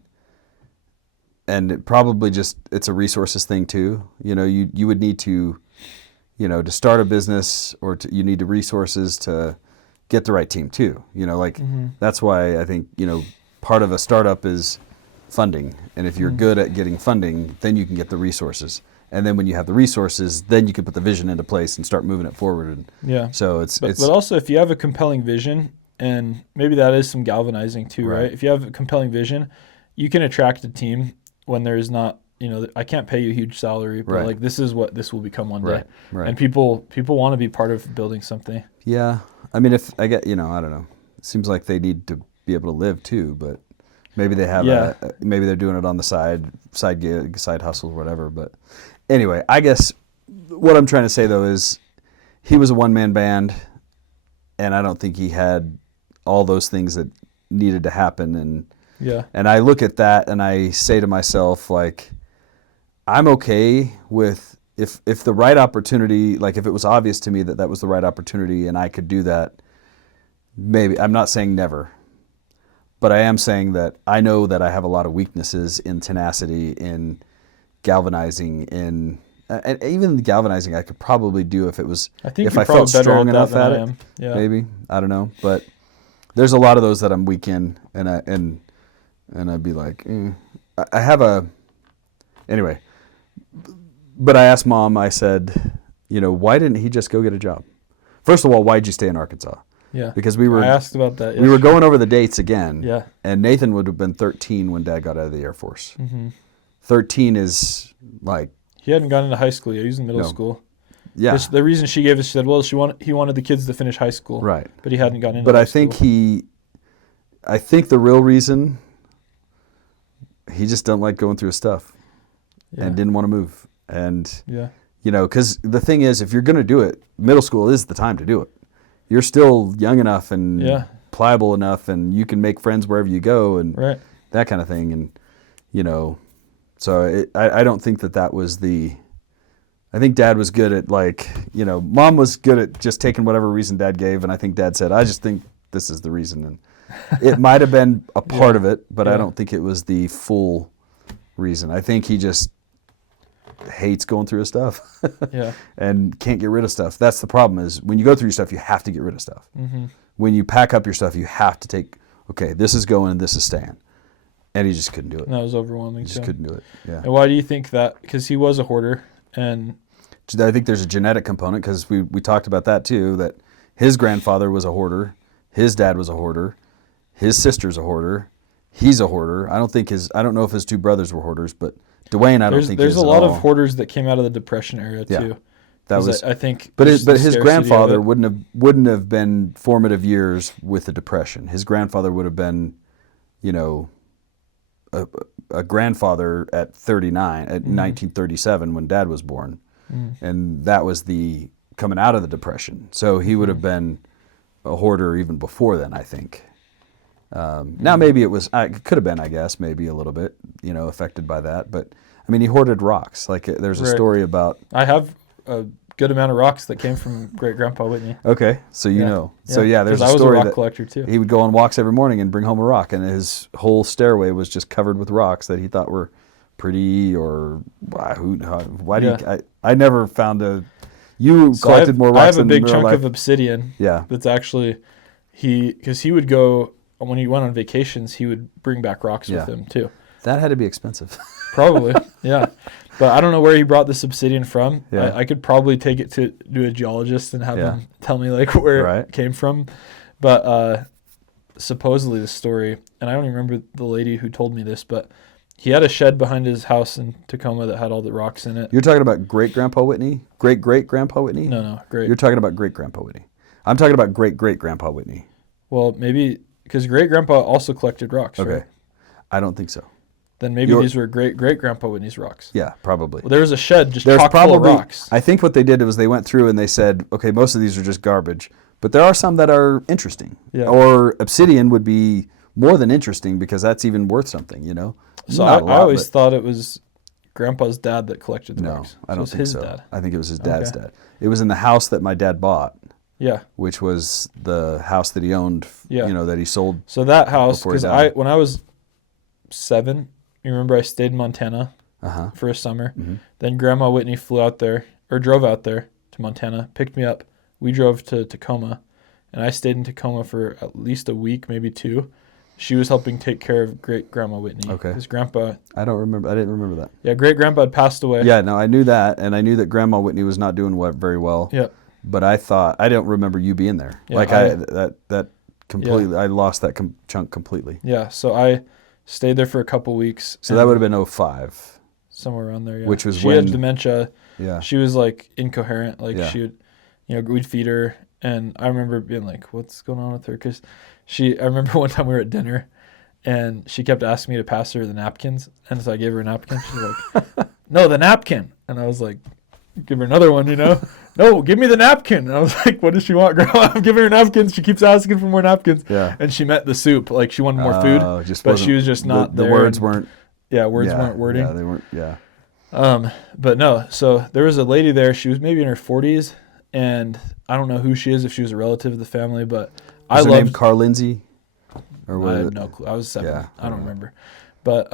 it probably it's a resources thing too. You would need to, to start a business you need the resources to get the right team too. That's why I think, part of a startup is funding. And if you're good at getting funding, then you can get the resources. And then when you have the resources, then you can put the vision into place and start moving it forward. And yeah. So but also if you have a compelling vision, and maybe that is some galvanizing too, right? If you have a compelling vision, you can attract a team when there's not, I can't pay you a huge salary, but like this is what this will become one day. Right. And people want to be part of building something. Yeah. I mean, if I get, I don't know. It seems like they need to be able to live too, but maybe they have maybe they're doing it on the side gig, side hustle, whatever. But anyway, I guess what I'm trying to say though is he was a one-man band, and I don't think he had all those things that needed to happen. And I look at that and I say to myself, like, I'm okay with if the right opportunity, like if it was obvious to me that was the right opportunity and I could do that, maybe. I'm not saying never, but I am saying that I know that I have a lot of weaknesses in tenacity, in galvanizing, and even the galvanizing I could probably do if I felt strong enough at it. Yeah. Maybe, I don't know, but there's a lot of those that I'm weak in, and And I'd be like, I have a, anyway. But I asked Mom, I said, why didn't he just go get a job? First of all, why'd you stay in Arkansas? Yeah. Because I asked about that. We were going over the dates again. Yeah. And Nathan would have been 13 when Dad got out of the Air Force. Mm-hmm. 13 is like... He hadn't gone into high school yet. He was in middle school. Yeah. The reason she gave us, she said, well, he wanted the kids to finish high school. Right. But he hadn't gone into But high I think school. I think the real reason, he just don't like going through his stuff and didn't want to move. And, because the thing is, if you're going to do it, middle school is the time to do it. You're still young enough and pliable enough, and you can make friends wherever you go and that kind of thing. And, so I don't think that was I think Dad was good at Mom was good at just taking whatever reason Dad gave. And I think Dad said, I just think this is the reason. And it might have been a part of it, but I don't think it was the full reason. I think he just hates going through his stuff and can't get rid of stuff. That's the problem is when you go through your stuff, you have to get rid of stuff. Mm-hmm. When you pack up your stuff, you have to take, okay, this is going and this is staying. And he just couldn't do it. And that was overwhelming. He just couldn't do it. Yeah. And why do you think that? Because he was a hoarder. And I think there's a genetic component because we talked about that too, that his grandfather was a hoarder. His dad was a hoarder. His sister's a hoarder. He's a hoarder. I don't know if his two brothers were hoarders, but Dwayne, I don't think there's is a lot at all. of hoarders that came out of the Depression era too. That was, I think. But his grandfather wouldn't have been formative years with the Depression. His grandfather would have been, a grandfather at 39, at 1937 when Dad was born, and that was the coming out of the Depression. So he would have been a hoarder even before then, I think. Now maybe it could have been, I guess, maybe a little bit, affected by that. But I mean, he hoarded rocks. Like there's a story about. I have a good amount of rocks that came from Great Grandpa Whitney. Okay, so know. So there's a story I was a rock that collector too. He would go on walks every morning and bring home a rock, and his whole stairway was just covered with rocks that he thought were pretty or why do you? I never found You collected more rocks than I have a big chunk of obsidian. Yeah, that's actually because he would go when he went on vacations. He would bring back rocks with him too. That had to be expensive. Probably, yeah. But I don't know where he brought this obsidian from. Yeah. I could probably take it to a geologist and have him tell me where it came from. But supposedly the story, and I don't even remember the lady who told me this, but he had a shed behind his house in Tacoma that had all the rocks in it. You're talking about Great-Grandpa Whitney? Great-Great-Grandpa Whitney? No, great. You're talking about Great-Grandpa Whitney. I'm talking about Great-Great-Grandpa Whitney. Well, maybe because Great-Grandpa also collected rocks, okay. Right? I don't think so. Then maybe these were Great-Great-Grandpa Whitney's rocks. Yeah, probably. Well, there was a shed just chock full of rocks. I think what they did was they went through and they said, okay, most of these are just garbage, but there are some that are interesting. Yeah. Or obsidian would be more than interesting because that's even worth something, So I always thought it was Grandpa's dad that collected the rocks. No, I don't think so. Dad. I think it was his dad's dad. It was in the house that my dad bought. Yeah. Which was the house that he owned, that he sold. So that house, because when I was 7, you remember I stayed in Montana for a summer. Mm-hmm. Then Grandma Whitney drove out there to Montana, picked me up. We drove to Tacoma, and I stayed in Tacoma for at least a week, maybe 2. She was helping take care of Great Grandma Whitney. Okay. His grandpa. I didn't remember that. Yeah, Great Grandpa had passed away. Yeah, no, I knew that, and I knew that Grandma Whitney was not doing very well. Yeah. But I don't remember you being there. Yeah, that completely. I lost that chunk completely. Yeah, so I stayed there for a couple weeks. So that would have been 2005. Somewhere around there, yeah. Which was she had dementia. Yeah. She was incoherent. She would, we'd feed her, and I remember being like, "What's going on with her?" Because I remember one time we were at dinner, and she kept asking me to pass her the napkins, and so I gave her a napkin. She's like, "No, the napkin," and I was like, "Give her another one, No, give me the napkin." And I was like, "What does she want, Grandma?" I'm giving her napkins. She keeps asking for more napkins. Yeah. And she meant the soup. She wanted more food, but she was just not the there. words weren't. Yeah, words weren't wording. Yeah, they weren't. Yeah. But no. So there was a lady there. She was maybe in her 40s, and I don't know who she is. If she was a relative of the family, but was her name Carl Lindsay? Or what? I have no clue. I was 7. Yeah, I don't remember. But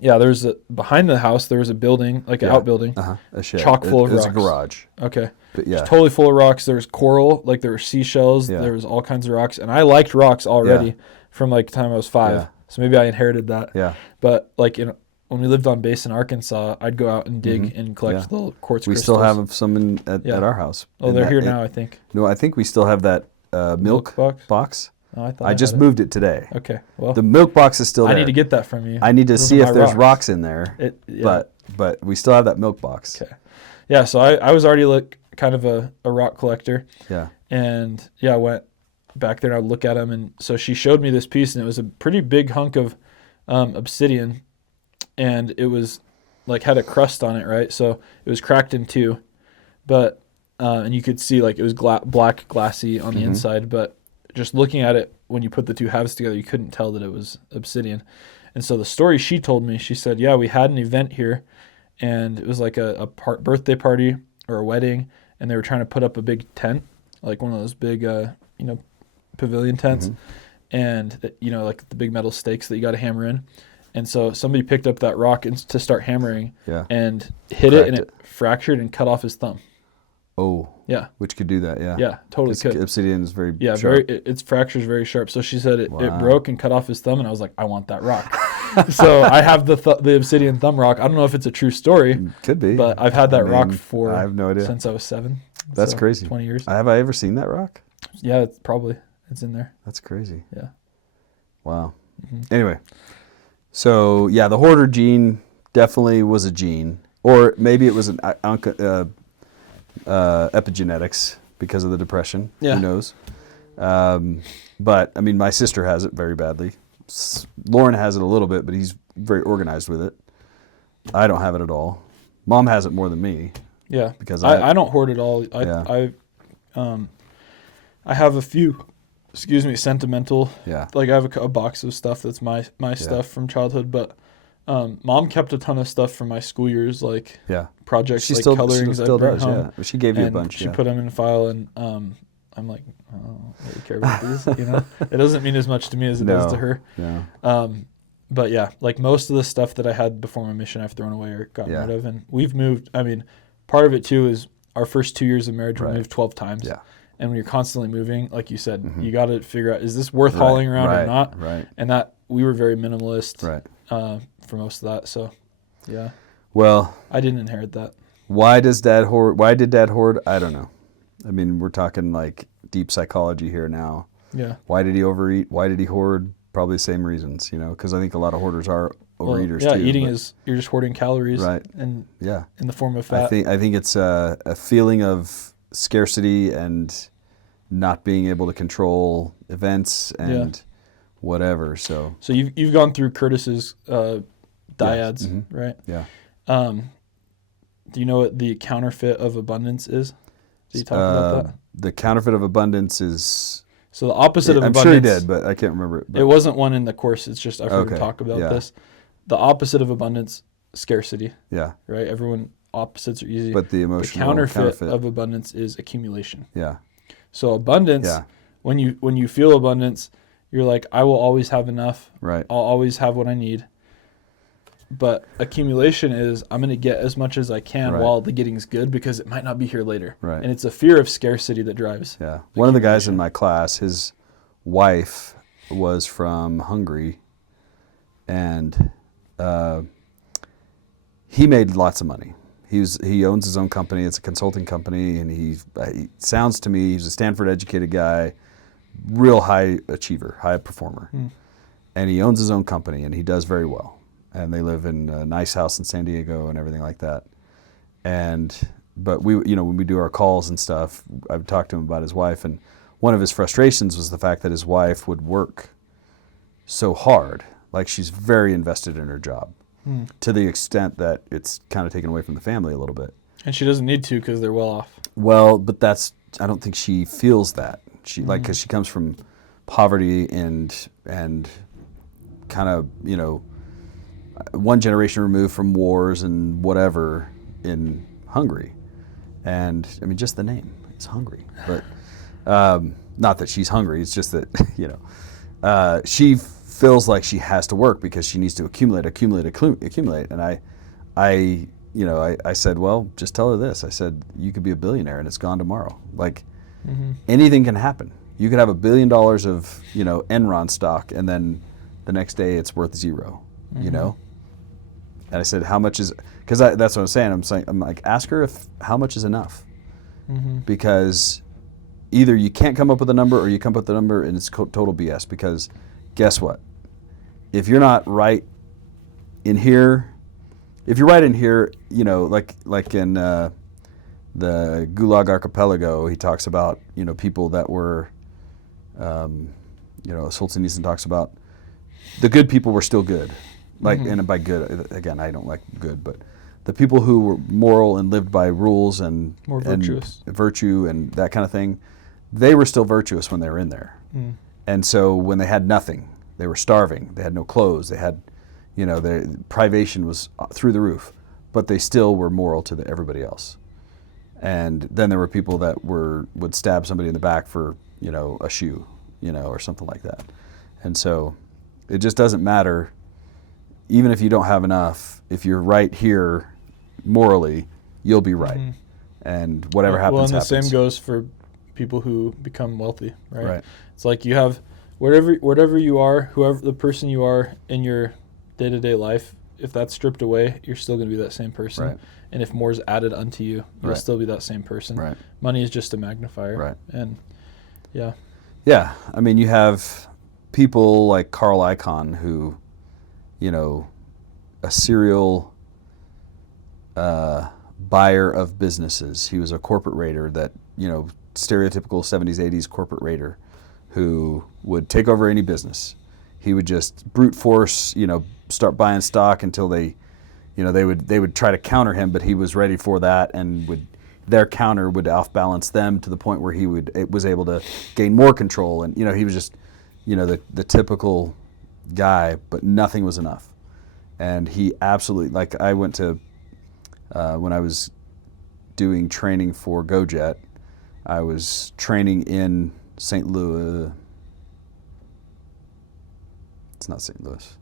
there's behind the house. There was a building, an outbuilding, a shed, chock full of rocks. It was a garage. Okay, but yeah, totally full of rocks. There was coral, there were seashells. Yeah. There was all kinds of rocks, and I liked rocks already from the time I was 5. So maybe I inherited that. Yeah. But like when we lived on base in Arkansas, I'd go out and dig and collect Yeah. little quartz We crystals. still have some at Yeah. our house. Oh, And they're that- here it- now, I think. No, I think we still have that milk box. Oh, I thought I just had moved it today. it. Okay. Well, The milk box is still I there. need to get that from you. I need to Those see are if my there's rocks in there. Yeah. But we still have that milk box. Okay. Yeah, so I was already like kind of a rock collector. Yeah. And yeah, I went back there and I'd look at them. And so she showed me this piece, and it was a pretty big hunk of obsidian. And it was like had a crust on it, right? So it was cracked in two. But, and you could see like it was black glassy on the inside. But just looking at it, when you put the two halves together, you couldn't tell that it was obsidian. And so the story she told me, she said, yeah, we had an event here. And it was like a birthday party or a wedding, and they were trying to put up a big tent, like one of those big, pavilion tents, and like the big metal stakes that you got to hammer in. And so somebody picked up that rock to start hammering, and hit it, and it fractured and cut off his thumb. Oh. Yeah. Which could do that, yeah. Yeah, totally could. Obsidian is very sharp. Very, its fracture is very sharp. So she said it broke and cut off his thumb, and I was like, I want that rock. So I have the obsidian thumb rock. I don't know if it's a true story. Could be. But I've had that rock for I have no idea. Since I was 7. That's crazy. 20 years. Have I ever seen that rock? Yeah, it's in there. That's crazy. Yeah. Wow. Anyway, so yeah, the hoarder gene definitely was a gene, or maybe it was an epigenetics because of the depression. Yeah. Who knows? But I mean, my sister has it very badly. Lauren has it a little bit, but he's very organized with it. I don't have it at all. Mom has it more than me. Yeah. Because I don't hoard it all. I have a few, sentimental. Yeah. Like I have a box of stuff that's my stuff from childhood, but Mom kept a ton of stuff from my school years, like projects, she like still colorings I does, brought home. Yeah. She gave you a And bunch. She put them in a file, and I'm like, I don't really care about these. It doesn't mean as much to me as it does to her. Yeah. But yeah, like most of the stuff that I had before my mission, I've thrown away or gotten rid of, and we've moved. I mean, part of it too is our first 2 years of marriage, we moved 12 times. Yeah. And when you're constantly moving, like you said, you got to figure out, is this worth hauling around or not? Right. And that we were very minimalist for most of that. So, yeah. Well, I didn't inherit that. Why did Dad hoard? I don't know. I mean, we're talking like deep psychology here now. Yeah. Why did he overeat? Why did he hoard? Probably the same reasons, because I think a lot of hoarders are overeaters too. Yeah, eating is, you're just hoarding calories. Right. And in the form of fat. I think it's a feeling of scarcity and not being able to control events and whatever. So you've gone through Curtis's dyads, right? Yeah. Do you know what the counterfeit of abundance is? Did you talk about that? The counterfeit of abundance is... So the opposite of I'm abundance... sure he did, but I can't remember it. It wasn't one in the course. It's just I've heard him talk about this. The opposite of abundance, scarcity. Yeah. Right? Opposites are easy. But the emotional counterfeit of abundance is accumulation. Yeah. So abundance, when you feel abundance, you're like, I will always have enough. Right. I'll always have what I need. But accumulation is I'm going to get as much as I can while the getting's good, because it might not be here later. Right. And it's a fear of scarcity that drives. Yeah. One of the guys in my class, his wife was from Hungary, and he made lots of money. He owns his own company. It's a consulting company, and he sounds to me, he's a Stanford educated guy, real high achiever, high performer. And he owns his own company, and he does very well. And they live in a nice house in San Diego and everything like that. But we, when we do our calls and stuff, I've talked to him about his wife, and one of his frustrations was the fact that his wife would work so hard, like she's very invested in her job, to the extent that it's kind of taken away from the family a little bit. And she doesn't need to because they're well off. Well, but I don't think she feels that. She because she comes from poverty and kind of, one generation removed from wars and whatever in Hungary. And I mean, just the name is Hungary, but not that she's hungry. It's just that, she feels like she has to work because she needs to accumulate. And I said, well, just tell her this. I said, you could be a billionaire and it's gone tomorrow. Like anything can happen. You could have $1 billion of, Enron stock, and then the next day it's worth 0, you know? And I said, how much is, because that's what I'm saying. I'm like, ask her how much is enough. Because either you can't come up with a number or you come up with a number and it's total BS. Because guess what? If you're not right in here, if you're right in here, you know, like in the Gulag Archipelago, he talks about, you know, people that were, you know, Solzhenitsyn talks about the good people were still good. Like, and by good, again, I don't like good, but the people who were moral and lived by rules and More virtuous. and virtue and that kind of thing, they were still virtuous when they were in there. And so when they had nothing, they were starving, they had no clothes, they had, you know, their privation was through the roof, but they still were moral to everybody else. And then there were people that would stab somebody in the back for, you know, a shoe, you know, or something like that. And so it just doesn't matter. Even if you don't have enough, if you're right here morally, you'll be right. And whatever happens, well, and the happens. same goes for people who become wealthy, right? Right. It's like you have whatever you are, whoever the person you are in your day-to-day life, if that's stripped away, you're still going to be that same person. Right. And if more is added unto you, you'll Right. still be that same person. Right. Money is just a magnifier. Right. And yeah. Yeah. I mean, you have people like Carl Icahn who, you know, a serial buyer of businesses. He was a corporate raider that, you know, stereotypical 70s, 80s corporate raider who would take over any business. He would just brute force, you know, start buying stock until they, you know, they would try to counter him, but he was ready for that, and their counter would off-balance them to the point where he was able to gain more control. And, you know, he was just, you know, the typical guy, but nothing was enough. And he absolutely, like, I went to, when I was doing training for GoJet, I was training in St. Louis. It's not St. Louis.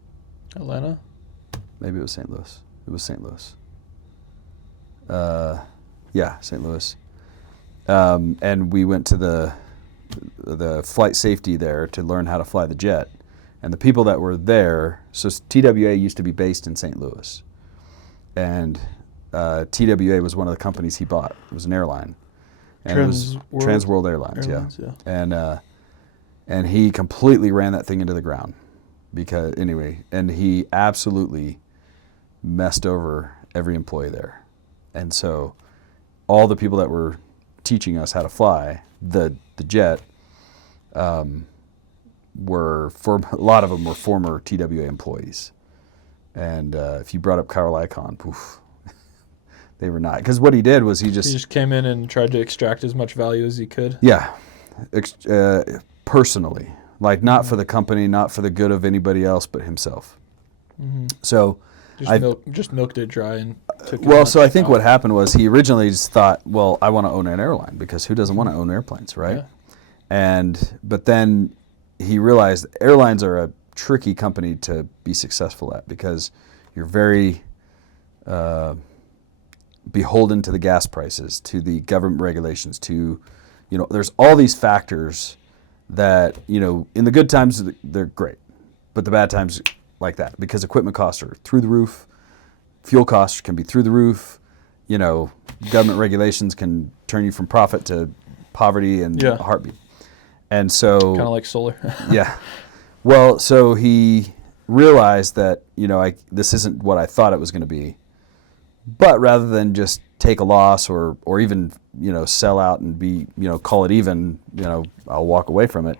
Atlanta? Maybe it was St. Louis. It was St. Louis. Yeah, St. Louis. And we went to the flight safety there to learn how to fly the jet. And the people that were there, so TWA used to be based in St. Louis. And TWA was one of the companies he bought. It was an airline. And it was Trans World Airlines, yeah. And he completely ran that thing into the ground. Because, anyway, and he absolutely messed over every employee there. And so all the people that were teaching us how to fly the jet, a lot of them were former TWA employees. And if you brought up Carl Icahn, poof, they were not. Because what he did was he just came in and tried to extract as much value as he could. Yeah, personally. Like, not for the company, not for the good of anybody else but himself. So just milked it dry and took it. Well, so I think what happened was he originally just thought, well, I want to own an airline, because who doesn't want to own airplanes, right? Yeah. But then he realized airlines are a tricky company to be successful at, because you're very beholden to the gas prices, to the government regulations, to, you know, there's all these factors that, you know, in the good times they're great, but the bad times like that, because equipment costs are through the roof, fuel costs can be through the roof, you know, government regulations can turn you from profit to poverty in a heartbeat. And so kind of like solar. Yeah. Well, so he realized that, you know, this isn't what I thought it was going to be. But rather than just take a loss or even, you know, sell out and be, you know, call it even, you know, I'll walk away from it,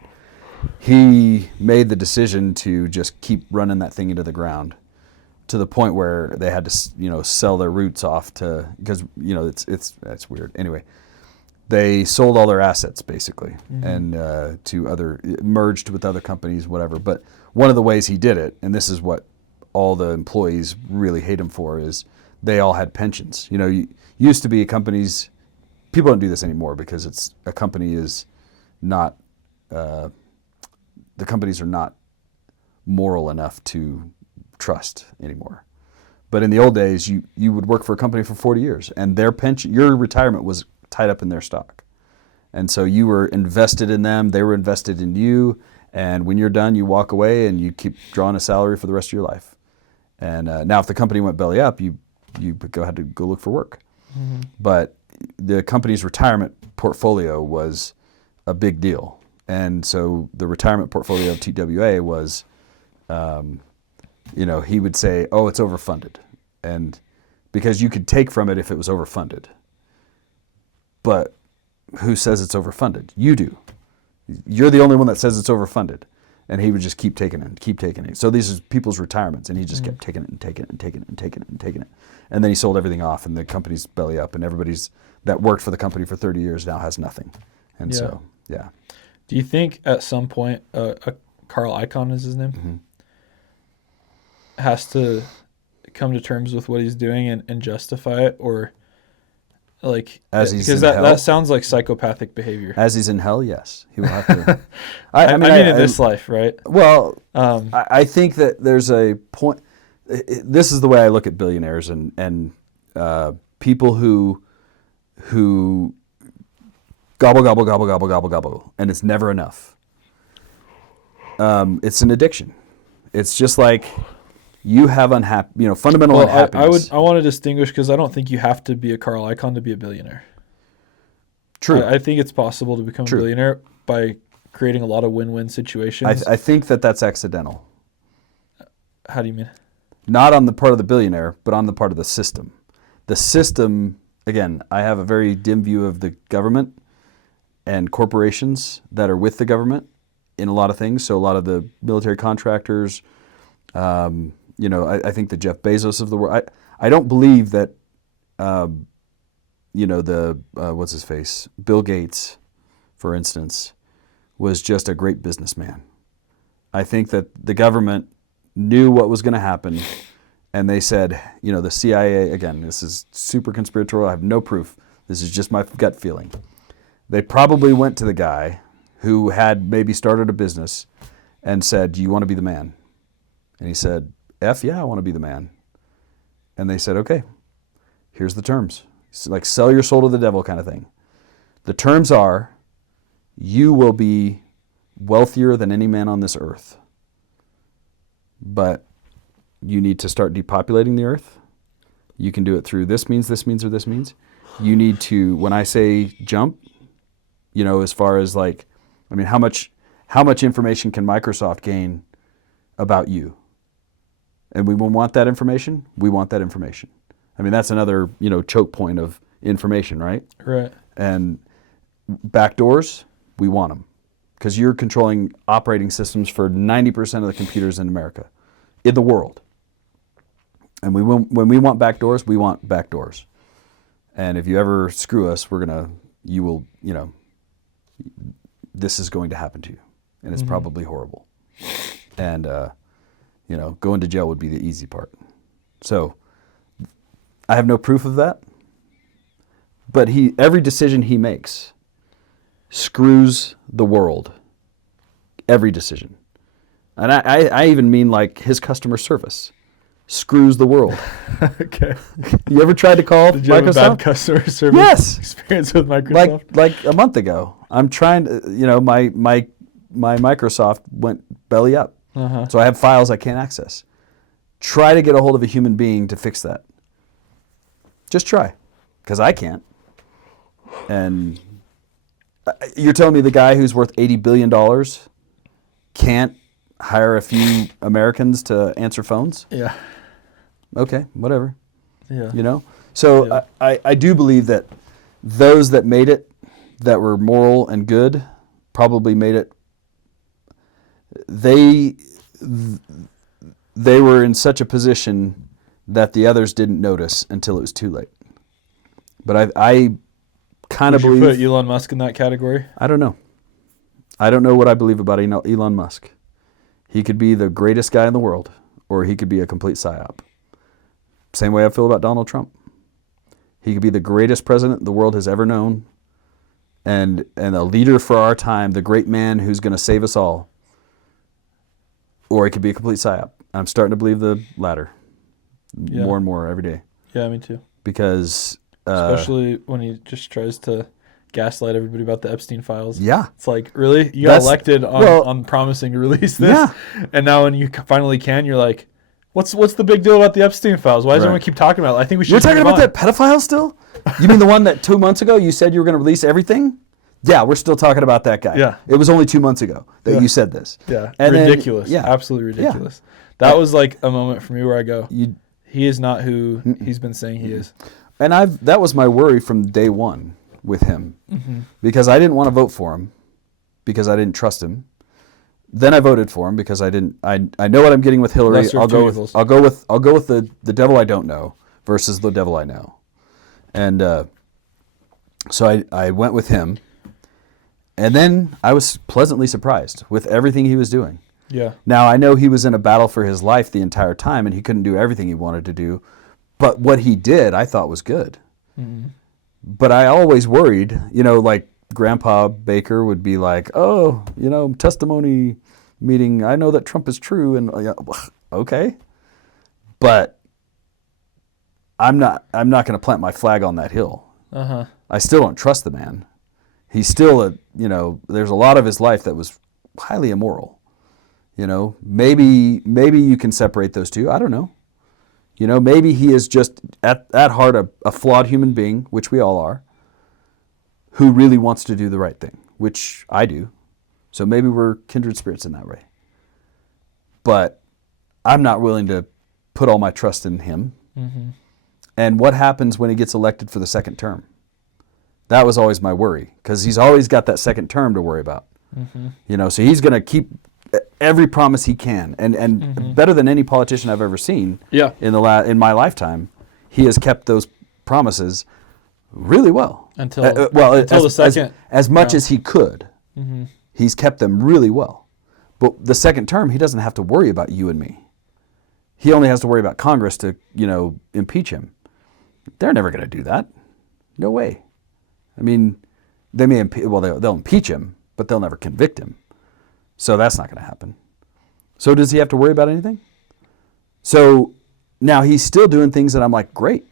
he made the decision to just keep running that thing into the ground, to the point where they had to, you know, sell their roots off because, you know, it's weird. Anyway, they sold all their assets basically, and merged with other companies, whatever. But one of the ways he did it, and this is what all the employees really hate him for, is they all had pensions. You know, used to be companies, people don't do this anymore because a company is not, the companies are not moral enough to trust anymore. But in the old days, you would work for a company for 40 years, and their pension, your retirement was tied up in their stock. And so you were invested in them, they were invested in you, And when you're done, you walk away and you keep drawing a salary for the rest of your life. And now if the company went belly up, you had to go look for work. Mm-hmm. But the company's retirement portfolio was a big deal. And so the retirement portfolio of TWA was, he would say, oh, it's overfunded. And because you could take from it if it was overfunded. But who says it's overfunded? You do. You're the only one that says it's overfunded. And he would just keep taking it and keep taking it. So these are people's retirements, and he just kept taking it and taking it and taking it and taking it and taking it. And then he sold everything off, and the company's belly up, and everybody's that worked for the company for 30 years now has nothing. And so, yeah. Do you think at some point, Carl Icahn is his name, has to come to terms with what he's doing and justify it, or like as he's because that sounds like psychopathic behavior. As he's in hell, yes, he will have to. I mean, in this life, right? Well, I think that there's a point. This is the way I look at billionaires and people who gobble gobble gobble gobble gobble gobble, and it's never enough. It's an addiction. It's just like. You have fundamental unhappiness. I want to distinguish because I don't think you have to be a Carl Icahn to be a billionaire. True. I think it's possible to become a billionaire by creating a lot of win-win situations. I think that's accidental. How do you mean? Not on the part of the billionaire, but on the part of the system. The system, again, I have a very dim view of the government and corporations that are with the government in a lot of things. So a lot of the military contractors, I think the Jeff Bezos of the world. I don't believe that, what's his face, Bill Gates, for instance, was just a great businessman. I think that the government knew what was going to happen, and they said, the CIA, again, this is super conspiratorial. I have no proof. This is just my gut feeling. They probably went to the guy who had maybe started a business and said, do you want to be the man? And he said, yeah, I want to be the man. And they said, okay, here's the terms. It's like sell your soul to the devil kind of thing. The terms are, you will be wealthier than any man on this earth. But you need to start depopulating the earth. You can do it through this means, or this means. You need to, when I say jump, as far as how much information can Microsoft gain about you? And we want that information. We want that information. I mean, that's another, choke point of information, right? Right. And backdoors, we want them. Because you're controlling operating systems for 90% of the computers in America, in the world. And when we want backdoors, we want backdoors. And if you ever screw us, this is going to happen to you. And it's probably horrible. And, going to jail would be the easy part. So I have no proof of that. But every decision he makes screws the world. Every decision. And I even mean like his customer service screws the world. Okay. You ever tried to call Did you Microsoft? have a bad customer service experience with Microsoft? Like a month ago. I'm trying to, my Microsoft went belly up. Uh-huh. So I have files I can't access. Try to get a hold of a human being to fix that. Just try, because I can't. And you're telling me the guy who's worth $80 billion can't hire a few Americans to answer phones? Yeah. Okay, whatever. Yeah. So Yeah. I do believe that those that made it, that were moral and good, probably made it. They were in such a position that the others didn't notice until it was too late. But I kind of believe. Would you put Elon Musk in that category? I don't know. I don't know what I believe about Elon Musk. He could be the greatest guy in the world, or he could be a complete psyop. Same way I feel about Donald Trump. He could be the greatest president the world has ever known, and a leader for our time, the great man who's going to save us all. Or it could be a complete psyop. I'm starting to believe the latter more and more every day. Yeah, me too. Because... especially when he just tries to gaslight everybody about the Epstein files. Yeah. It's like, really? You got That's- elected on, well, on promising to release this, Yeah. and now when you finally can, you're like, what's the big deal about the Epstein files? Why does Right. everyone keep talking about it? I think we should. You're talking move about on. that pedophile still? You mean the one that 2 months ago you said you were going to release everything? Yeah, we're still talking about that guy. Yeah. It was only 2 months ago that Yeah. you said this. Yeah, And then- ridiculous. yeah. Absolutely ridiculous. That was like a moment for me where I go, You, he is not who he's been saying he is. and that was my worry from day one with him, Mm-hmm. because I didn't want to vote for him because I didn't trust him. Then I voted for him because I didn't. I know what I'm getting with Hillary. Lesser of two evils. I'll go with the devil I don't know versus the devil I know, and so I went with him, and then I was pleasantly surprised with everything he was doing. Yeah. Now, I know he was in a battle for his life the entire time, and he couldn't do everything he wanted to do, but what he did, I thought was good. Mm-hmm. But I always worried, like Grandpa Baker would be like, oh, testimony meeting, I know that Trump is true, and okay. But I'm not going to plant my flag on that hill. Uh-huh. I still don't trust the man. He's still there's a lot of his life that was highly immoral. Maybe you can separate those two. I don't know. Maybe he is just at heart a flawed human being, which we all are, who really wants to do the right thing, which I do. So maybe we're kindred spirits in that way. But I'm not willing to put all my trust in him. Mm-hmm. And what happens when he gets elected for the second term? That was always my worry, because he's always got that second term to worry about. Mm-hmm. So he's going to keep every promise he can, and better than any politician I've ever seen. Yeah. In my lifetime, he has kept those promises really well. Until the second. as much round. as he could, Mm-hmm. he's kept them really well. But the second term, he doesn't have to worry about you and me. He only has to worry about Congress to impeach him. They're never going to do that. No way. I mean, they may they'll impeach him, but they'll never convict him. So that's not going to happen. So does he have to worry about anything? So now he's still doing things that I'm like, great.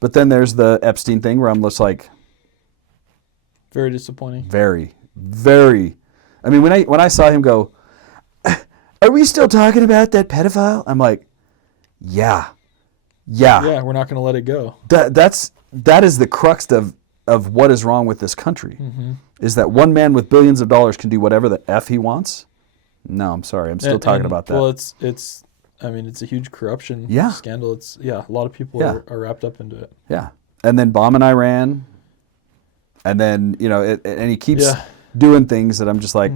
But then there's the Epstein thing where I'm just like, Very disappointing. very, very. I mean, when I saw him go, are we still talking about that pedophile? I'm like, yeah. Yeah, we're not going to let it go. That is the crux of what is wrong with this country. Mm-hmm. Is that one man with billions of dollars can do whatever the F he wants? No, I'm sorry. I'm still talking about that. Well, it's a huge corruption scandal. A lot of people are wrapped up into it. Yeah. And then bombing Iran. And then, and he keeps doing things that I'm just like,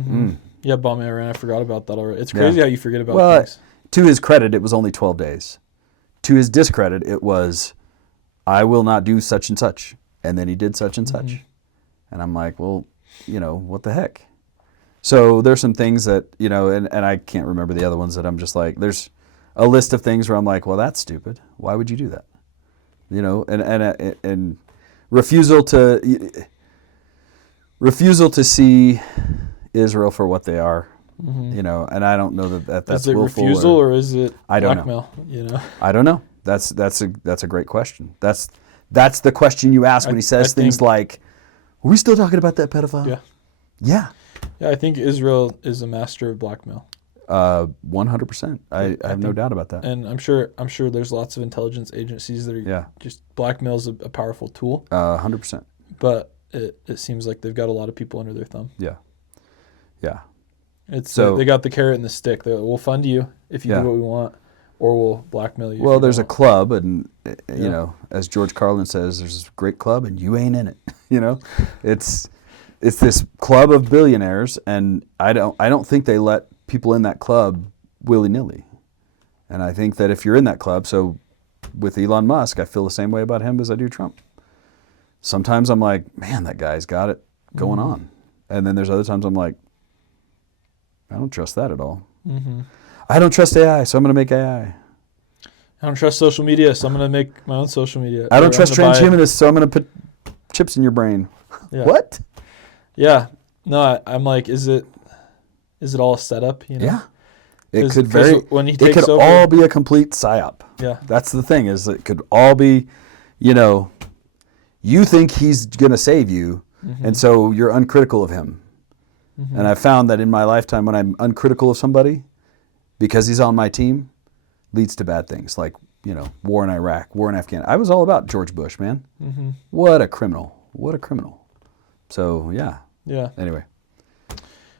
Yeah, bombing Iran. I forgot about that already. It's crazy how you forget about things. To his credit, it was only 12 days. To his discredit, it was, I will not do such and such. And then he did such and such. And I'm like, well, what the heck? So there's some things that, and I can't remember the other ones that I'm just like, there's a list of things where I'm like, well, that's stupid. Why would you do that? And refusal to see Israel for what they are, and I don't know that's is it willful refusal or is it blackmail? Know. I don't know. That's a great question. That's the question you ask when he says things like, "Are we still talking about that pedophile?" Yeah. Yeah, I think Israel is a master of blackmail. 100%. I have no doubt about that. And I'm sure there's lots of intelligence agencies that are just blackmail is a powerful tool. 100%. But it seems like they've got a lot of people under their thumb. Yeah. It's So they got the carrot and the stick. We'll fund you if you do what we want, or we'll blackmail you. Well, there's a club, and as George Carlin says, there's this great club, and you ain't in it. It's this club of billionaires, and I don't think they let people in that club willy-nilly. And I think that if you're in that club, so with Elon Musk, I feel the same way about him as I do Trump. Sometimes I'm like, man, that guy's got it going on. And then there's other times I'm like, I don't trust that at all. I don't trust AI, so I'm going to make AI. I don't trust social media, so I'm going to make my own social media. I don't trust transhumanists, so I'm going to put chips in your brain. Yeah. What? Yeah. No, I'm like, is it all set up? Yeah. It when he takes over, all be a complete psyop. Yeah. That's the thing, is it could all be, you think he's going to save you, and so you're uncritical of him. And I found that in my lifetime, when I'm uncritical of somebody, because he's on my team, leads to bad things, like, war in Iraq, war in Afghanistan. I was all about George Bush, man. What a criminal. What a criminal. So, yeah. Yeah. Anyway.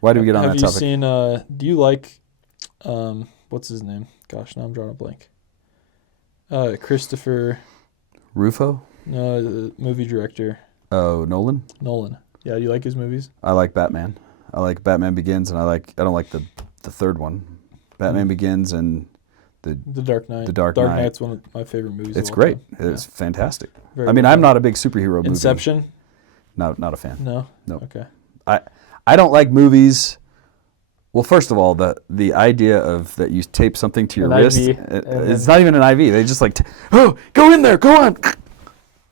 Why do we get on that topic? Have you seen, do you like, what's his name? Gosh, now I'm drawing a blank. Christopher. Rufo? No, the movie director. Oh, Nolan? Nolan. Yeah, do you like his movies? I like Batman. I like Batman Begins, and I don't like the third one. Batman Begins and The Dark Knight. The Dark Knight. Dark Knight's one of my favorite movies. It's of all great. time. It's fantastic. Very I mean, well I'm done. not a big superhero movie. Inception? Not a fan. No? No. Okay. I don't like movies. Well, first of all, the idea of that you tape something to your An wrist, IV, it's not even an IV. They just like, oh, go in there, go on.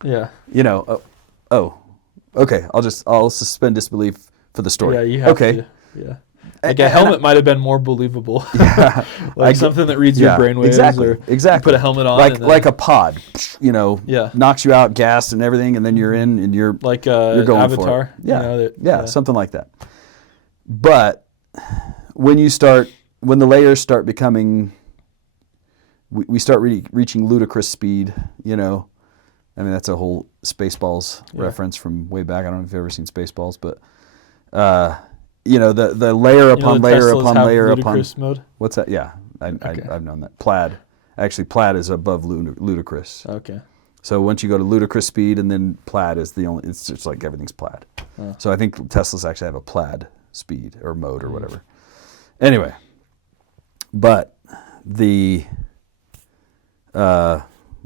Yeah. Okay, I'll suspend disbelief for the story. Yeah, you have okay. to. Yeah. Like a helmet might have been more believable. Yeah. Like something that reads your brainwaves. Or Exactly. put a helmet on. Like a pod, Yeah. knocks you out, gassed and everything, and then you're in and you're like you're going Avatar. for it. Yeah. Yeah. Something like that. But when the layers start becoming, we start reaching ludicrous speed, I mean, that's a whole Spaceballs reference from way back. I don't know if you've ever seen Spaceballs, but the layer upon layer Teslas upon have layer ludicrous upon. mode? What's that? Yeah, Okay. I've known that. Plaid. Actually, Plaid is above ludicrous. Okay. So once you go to ludicrous speed, and then Plaid is the only. It's just like everything's Plaid. So I think Teslas actually have a Plaid speed or mode or whatever. Anyway, but I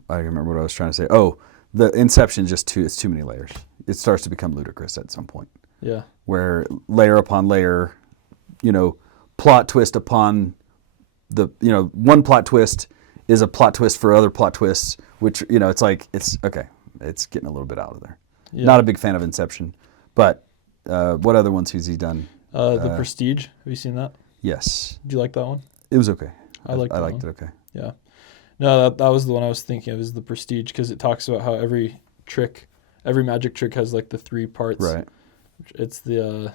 remember what I was trying to say. Oh, the Inception it's too many layers. It starts to become ludicrous at some point. Yeah. Where layer upon layer, plot twist upon one plot twist is a plot twist for other plot twists, which, it's okay. It's getting a little bit out of there. Yeah. Not a big fan of Inception, but what other ones has he done? The Prestige. Have you seen that? Yes. Did you like that one? It was okay. I liked it okay. Yeah. No, that was the one I was thinking of, is the Prestige, because it talks about how every magic trick has like the 3 parts. Right. It's the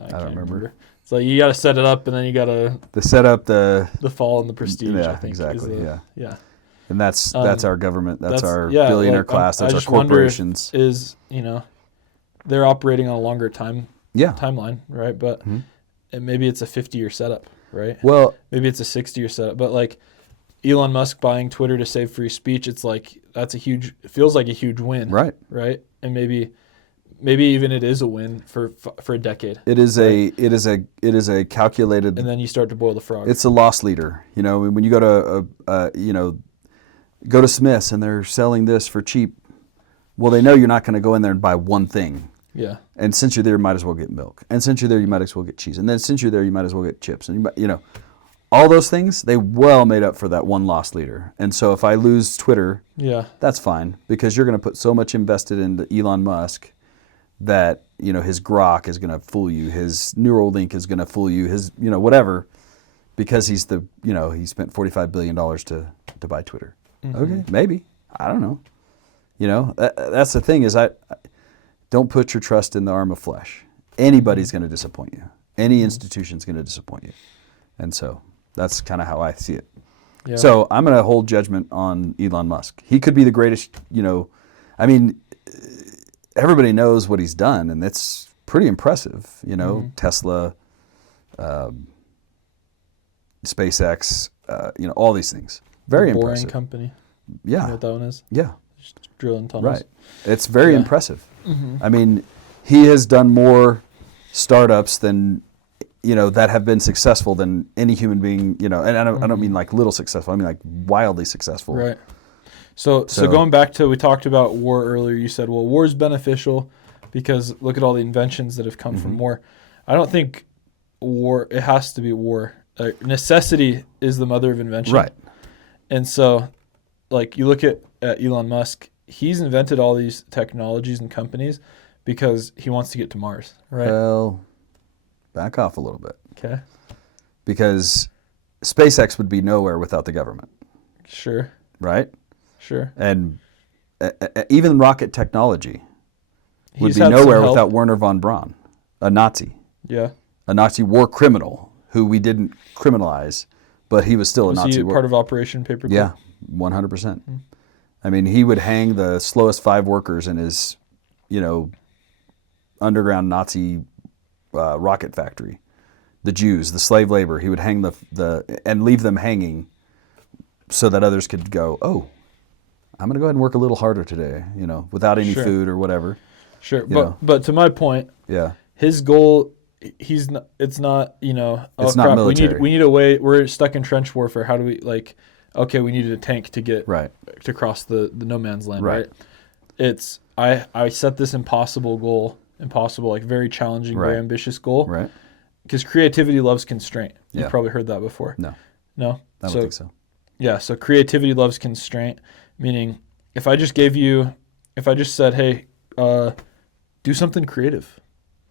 I don't can't remember. It's like you got to set it up, and then you got to the setup, the fall, and the Prestige. Yeah, I think, exactly. Yeah. And that's our government. That's our yeah, billionaire like, class. That's I our just wonder if corporations. They're operating on a longer timeline, right? But maybe it's a 50-year setup, right? Well, maybe it's a 60-year setup. But like Elon Musk buying Twitter to save free speech, it's like it feels like a huge win, right? And maybe even it is a win for a decade. It is right? it is a calculated. And then you start to boil the frog. It's a loss leader. When you go to go to Smith's and they're selling this for cheap. Well, they know you're not going to go in there and buy one thing. Yeah. And since you're there, you might as well get milk. And since you're there, you might as well get cheese. And then since you're there, you might as well get chips. And all those things, they well made up for that one loss leader. And so if I lose Twitter, that's fine, because you're going to put so much invested into Elon Musk that his Grok is going to fool you, his Neuralink is going to fool you, his whatever, because he's he spent $45 billion to buy Twitter. Okay, maybe, I don't know. That's the thing, is I don't put your trust in the arm of flesh. Anybody's going to disappoint you. Any institution's going to disappoint you, and so that's kind of how I see it. Yeah. So I'm going to hold judgment on Elon Musk. He could be the greatest. I mean, everybody knows what he's done, and it's pretty impressive. Tesla, SpaceX, all these things. Very boring impressive. Company. Yeah. You know what that one is? Yeah. Just drilling tunnels. Right. It's very impressive. I mean, he has done more startups than that have been successful than any human being. And I don't mean like little successful. I mean like wildly successful. Right. So going back to, we talked about war earlier. You said, well, war is beneficial because look at all the inventions that have come from war. I don't think war. It has to be war. Necessity is the mother of invention. Right. And so, like, you look at Elon Musk, he's invented all these technologies and companies because he wants to get to Mars, right? Well, back off a little bit. Okay. Because SpaceX would be nowhere without the government. Sure. Right? Sure. And even rocket technology would He's be had some nowhere help. without Werner von Braun, a Nazi war criminal who we didn't criminalize, but he was still a Was Nazi. he part of Operation Paperclip? Yeah, 100%. I mean, he would hang the slowest 5 workers in his, underground Nazi rocket factory. The Jews, the slave labor, he would hang and leave them hanging so that others could go, oh, I'm going to go ahead and work a little harder today, without any Sure. food or whatever. Sure, but to my point, Yeah. his goal, it's not, oh It's crap, not military. we need a way, we're stuck in trench warfare. How do we, okay, we needed a tank to get Right. to cross the no man's land, Right. right? It's I set this impossible, like very challenging, Right. very ambitious goal. Right. Because creativity loves constraint. Yeah. You've probably heard that before. No, No? I don't think so. Yeah, so creativity loves constraint, meaning if I just said, hey, do something creative.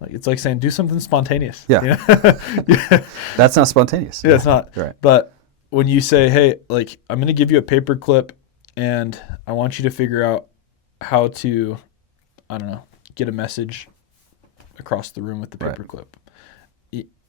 It's like saying do something spontaneous. Yeah. Yeah. That's not spontaneous. Yeah, it's not. Right. But when you say, hey, I'm going to give you a paper clip and I want you to figure out how to, I don't know, get a message across the room with the paper clip.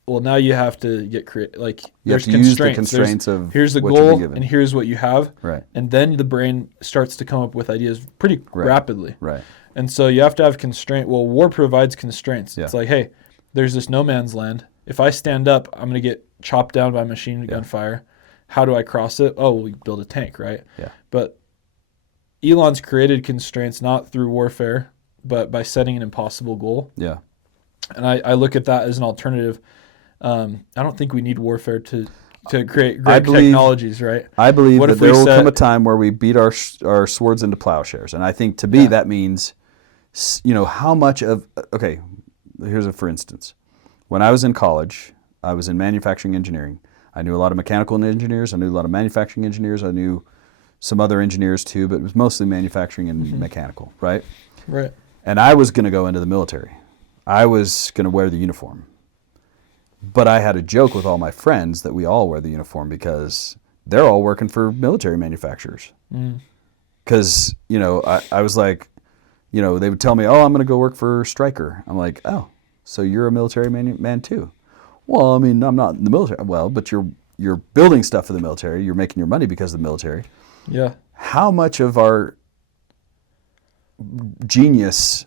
Well, now you have to get creative. You have there's to use the constraints. constraints of Here's the what you've been goal given. and here's what you have. Right. And then the brain starts to come up with ideas pretty rapidly. Right. And so you have to have constraint. Well, war provides constraints. Yeah. It's like, hey, there's this no man's land. If I stand up, I'm going to get chopped down by machine gun fire. How do I cross it? Oh, we build a tank, right? Yeah. But Elon's created constraints not through warfare, but by setting an impossible goal. Yeah. And I look at that as an alternative. I don't think we need warfare to create great technologies, right? I believe What that if we there will set- come a time where we beat our swords into plowshares. And I think to me that means, how much of, okay, here's a for instance. When I was in college, I was in manufacturing engineering. I knew a lot of mechanical engineers. I knew a lot of manufacturing engineers. I knew some other engineers too, but it was mostly manufacturing and mechanical, right? Right. And I was going to go into the military. I was going to wear the uniform. But I had a joke with all my friends that we all wear the uniform because they're all working for military manufacturers. Because, I was like, they would tell me, oh, I'm going to go work for Stryker. I'm like, oh, so you're a military man too? Well, I mean, I'm not in the military. Well, but you're building stuff for the military. You're making your money because of the military. Yeah. How much of our genius,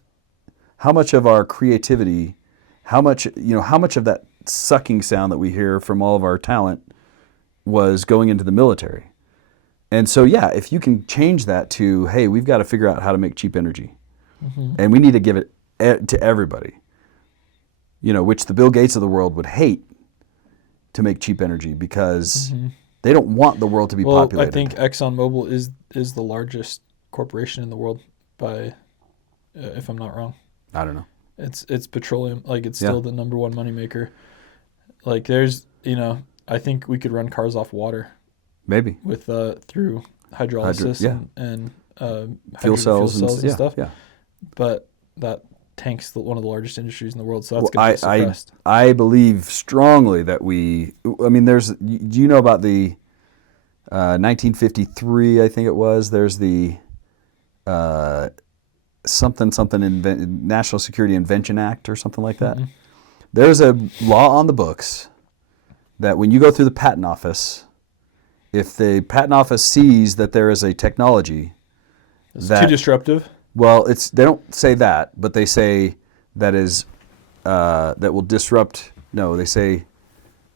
how much of our creativity, how much of that sucking sound that we hear from all of our talent was going into the military? And so, yeah, if you can change that to, hey, we've got to figure out how to make cheap energy, and we need to give it to everybody, which the Bill Gates of the world would hate to make cheap energy because they don't want the world to be populated. I think ExxonMobil is the largest corporation in the world by, if I'm not wrong. I don't know. It's petroleum. It's still the number one moneymaker. There's, I think we could run cars off water. Maybe. With through hydrolysis and fuel cells and stuff. Yeah. But that tank's one of the largest industries in the world, so that's going to be suppressed. I believe strongly that do you know about the 1953, I think it was, there's the National Security Invention Act or something like that. There's a law on the books that when you go through the patent office, if the patent office sees that there is a technology It's too disruptive. Well, they don't say that, but they say that will disrupt. No, they say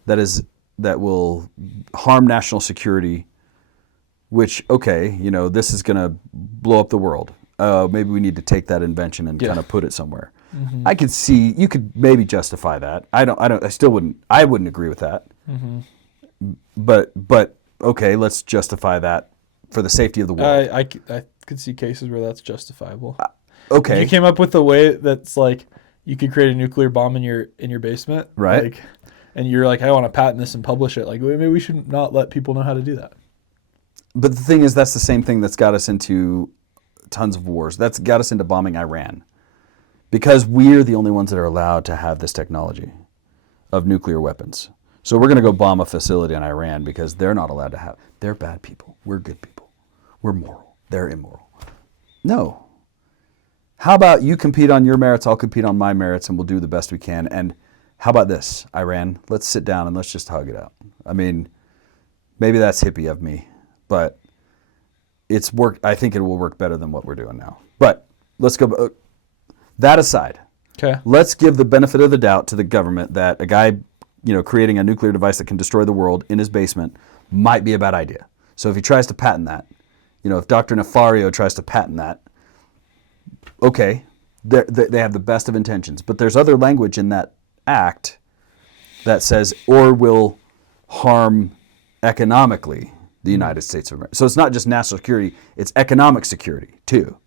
that will harm national security. Which, okay, this is going to blow up the world. Maybe we need to take that invention and kind of put it somewhere. I could see you could maybe justify that. I wouldn't agree with that. But okay, let's justify that for the safety of the world. I could see cases where that's justifiable. Okay. If you came up with a way that's you could create a nuclear bomb in your basement, right? And you're like, I want to patent this and publish it. Maybe we should not let people know how to do that. But the thing is, that's the same thing that's got us into tons of wars. That's got us into bombing Iran. Because we're the only ones that are allowed to have this technology of nuclear weapons. So we're going to go bomb a facility in Iran because they're not allowed to have. They're bad people. We're good people. We're moral. They're immoral. No. How about you compete on your merits, I'll compete on my merits, and we'll do the best we can. And how about this, Iran? Let's sit down and let's just hug it out. I mean, maybe that's hippie of me, but it's worked. I think it will work better than what we're doing now. But let's go. That aside, Okay. let's give the benefit of the doubt to the government that a guy, creating a nuclear device that can destroy the world in his basement might be a bad idea. So if he tries to patent that, if Dr. Nefario tries to patent that, okay, they have the best of intentions. But there's other language in that act that says, or will harm economically the United States of America. So it's not just national security, it's economic security too.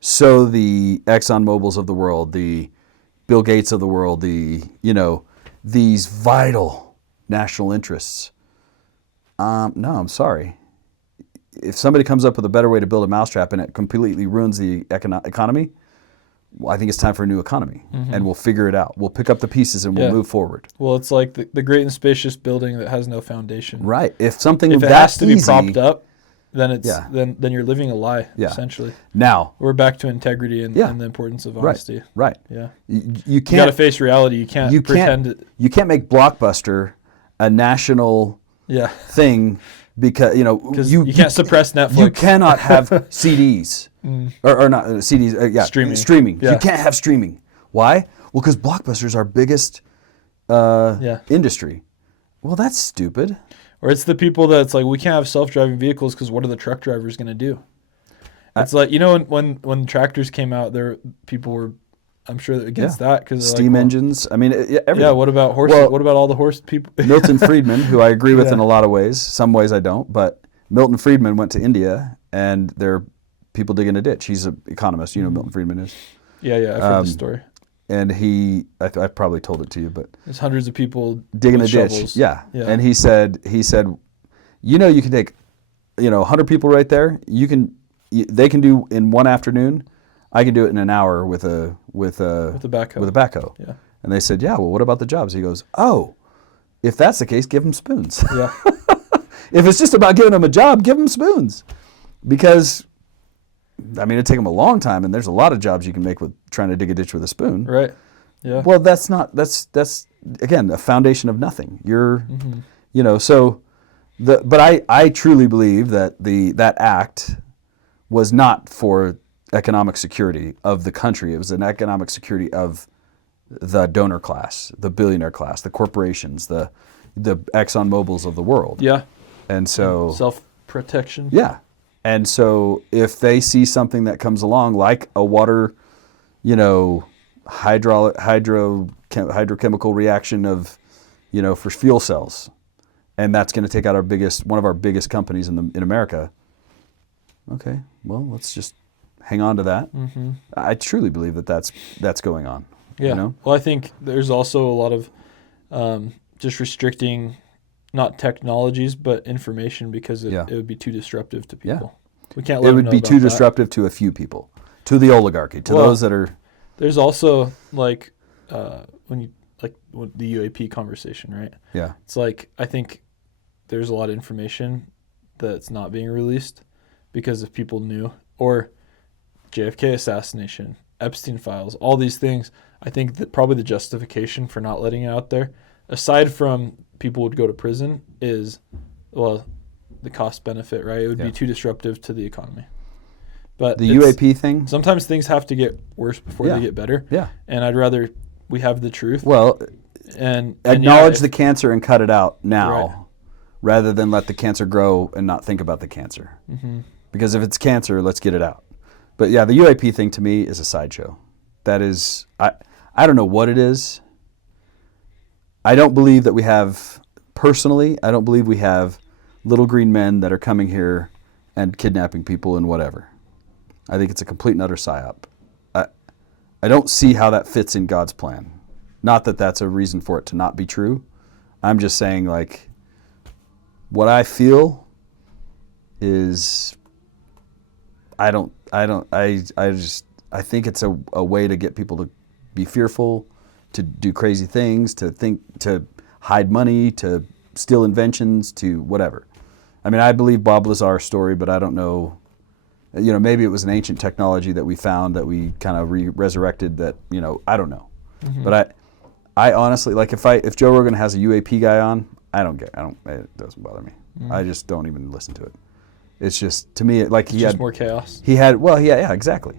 So the Exxon Mobils of the world, the Bill Gates of the world, these vital national interests. No, I'm sorry. If somebody comes up with a better way to build a mousetrap and it completely ruins the economy, well, I think it's time for a new economy, and we'll figure it out. We'll pick up the pieces and we'll move forward. Well, it's like the great and spacious building that has no foundation. Right. If something If it that has to be easy, propped up, then it's then you're living a lie. Yeah. Essentially. Now We're back to integrity and the importance of honesty. Right. Yeah. You can't. You got to face reality. You can't pretend. You can't make Blockbuster a national thing because you can't suppress Netflix. You cannot have CDs or not CDs. Streaming. Yeah. You can't have streaming. Why? Well, because Blockbuster's our biggest industry. Well, that's stupid. Or it's the people that's like, we can't have self-driving vehicles because what are the truck drivers going to do? It's like, when tractors came out, people were, I'm sure, against that because steam engines. I mean, everything. Yeah. What about horses? Well, what about all the horse people? Milton Friedman, who I agree with in a lot of ways, some ways I don't, but Milton Friedman went to India and there are people digging a ditch. He's an economist. You know who Milton Friedman is. Yeah. I've heard the story. And I probably told it to you, but there's hundreds of people digging a shovels. ditch. Yeah. And he said, you can take, 100 people right there. They can do in one afternoon. I can do it in an hour with a backhoe. With a backhoe. Yeah. And they said, well, what about the jobs? He goes, if that's the case, give them spoons. Yeah. If it's just about giving them a job, give them spoons, because it'd take them a long time, and there's a lot of jobs you can make with trying to dig a ditch with a spoon. Right. Yeah. Well, that's again a foundation of nothing. But I truly believe that that act was not for economic security of the country. It was an economic security of the donor class, the billionaire class, the corporations, the Exxon Mobils of the world. Yeah. And so self-protection. Yeah. And so if they see something that comes along like a water, hydrochemical reaction of, for fuel cells, and that's going to take out one of our biggest companies in America. Okay, well, let's just hang on to that. Mm-hmm. I truly believe that's going on. Yeah. Well, I think there's also a lot of just restricting not technologies but information because it would be too disruptive to people. Yeah. We can't let them know about that. It would be too disruptive to a few people, to the oligarchy, to those that are. There's also the UAP conversation, right? Yeah. It's like I think there's a lot of information that's not being released because if people knew, or JFK assassination, Epstein files, all these things. I think that probably the justification for not letting it out there, aside from people would go to prison, is, the cost benefit, right? It would be too disruptive to the economy. But the UAP thing? Sometimes things have to get worse before they get better. Yeah. And I'd rather we have the truth. Well, and acknowledge the cancer and cut it out now, rather than let the cancer grow and not think about the cancer. Mm-hmm. Because if it's cancer, let's get it out. But yeah, the UAP thing to me is a sideshow. That is, I don't know what it is. I don't believe that we have, personally, I don't believe we have little green men that are coming here and kidnapping people and whatever. I think it's a complete and utter psyop. I don't see how that fits in God's plan. Not that that's a reason for it to not be true. I'm just saying, what I feel is, I think it's a way to get people to be fearful, to do crazy things, to hide money, to steal inventions, to whatever. I believe Bob Lazar's story, but I don't know maybe it was an ancient technology that we found that we kind of resurrected that, I don't know. But I honestly, like if Joe Rogan has a UAP guy on, I don't get, it doesn't bother me. I just don't even listen to it. It's just, to me, like It's just more chaos. Yeah, exactly.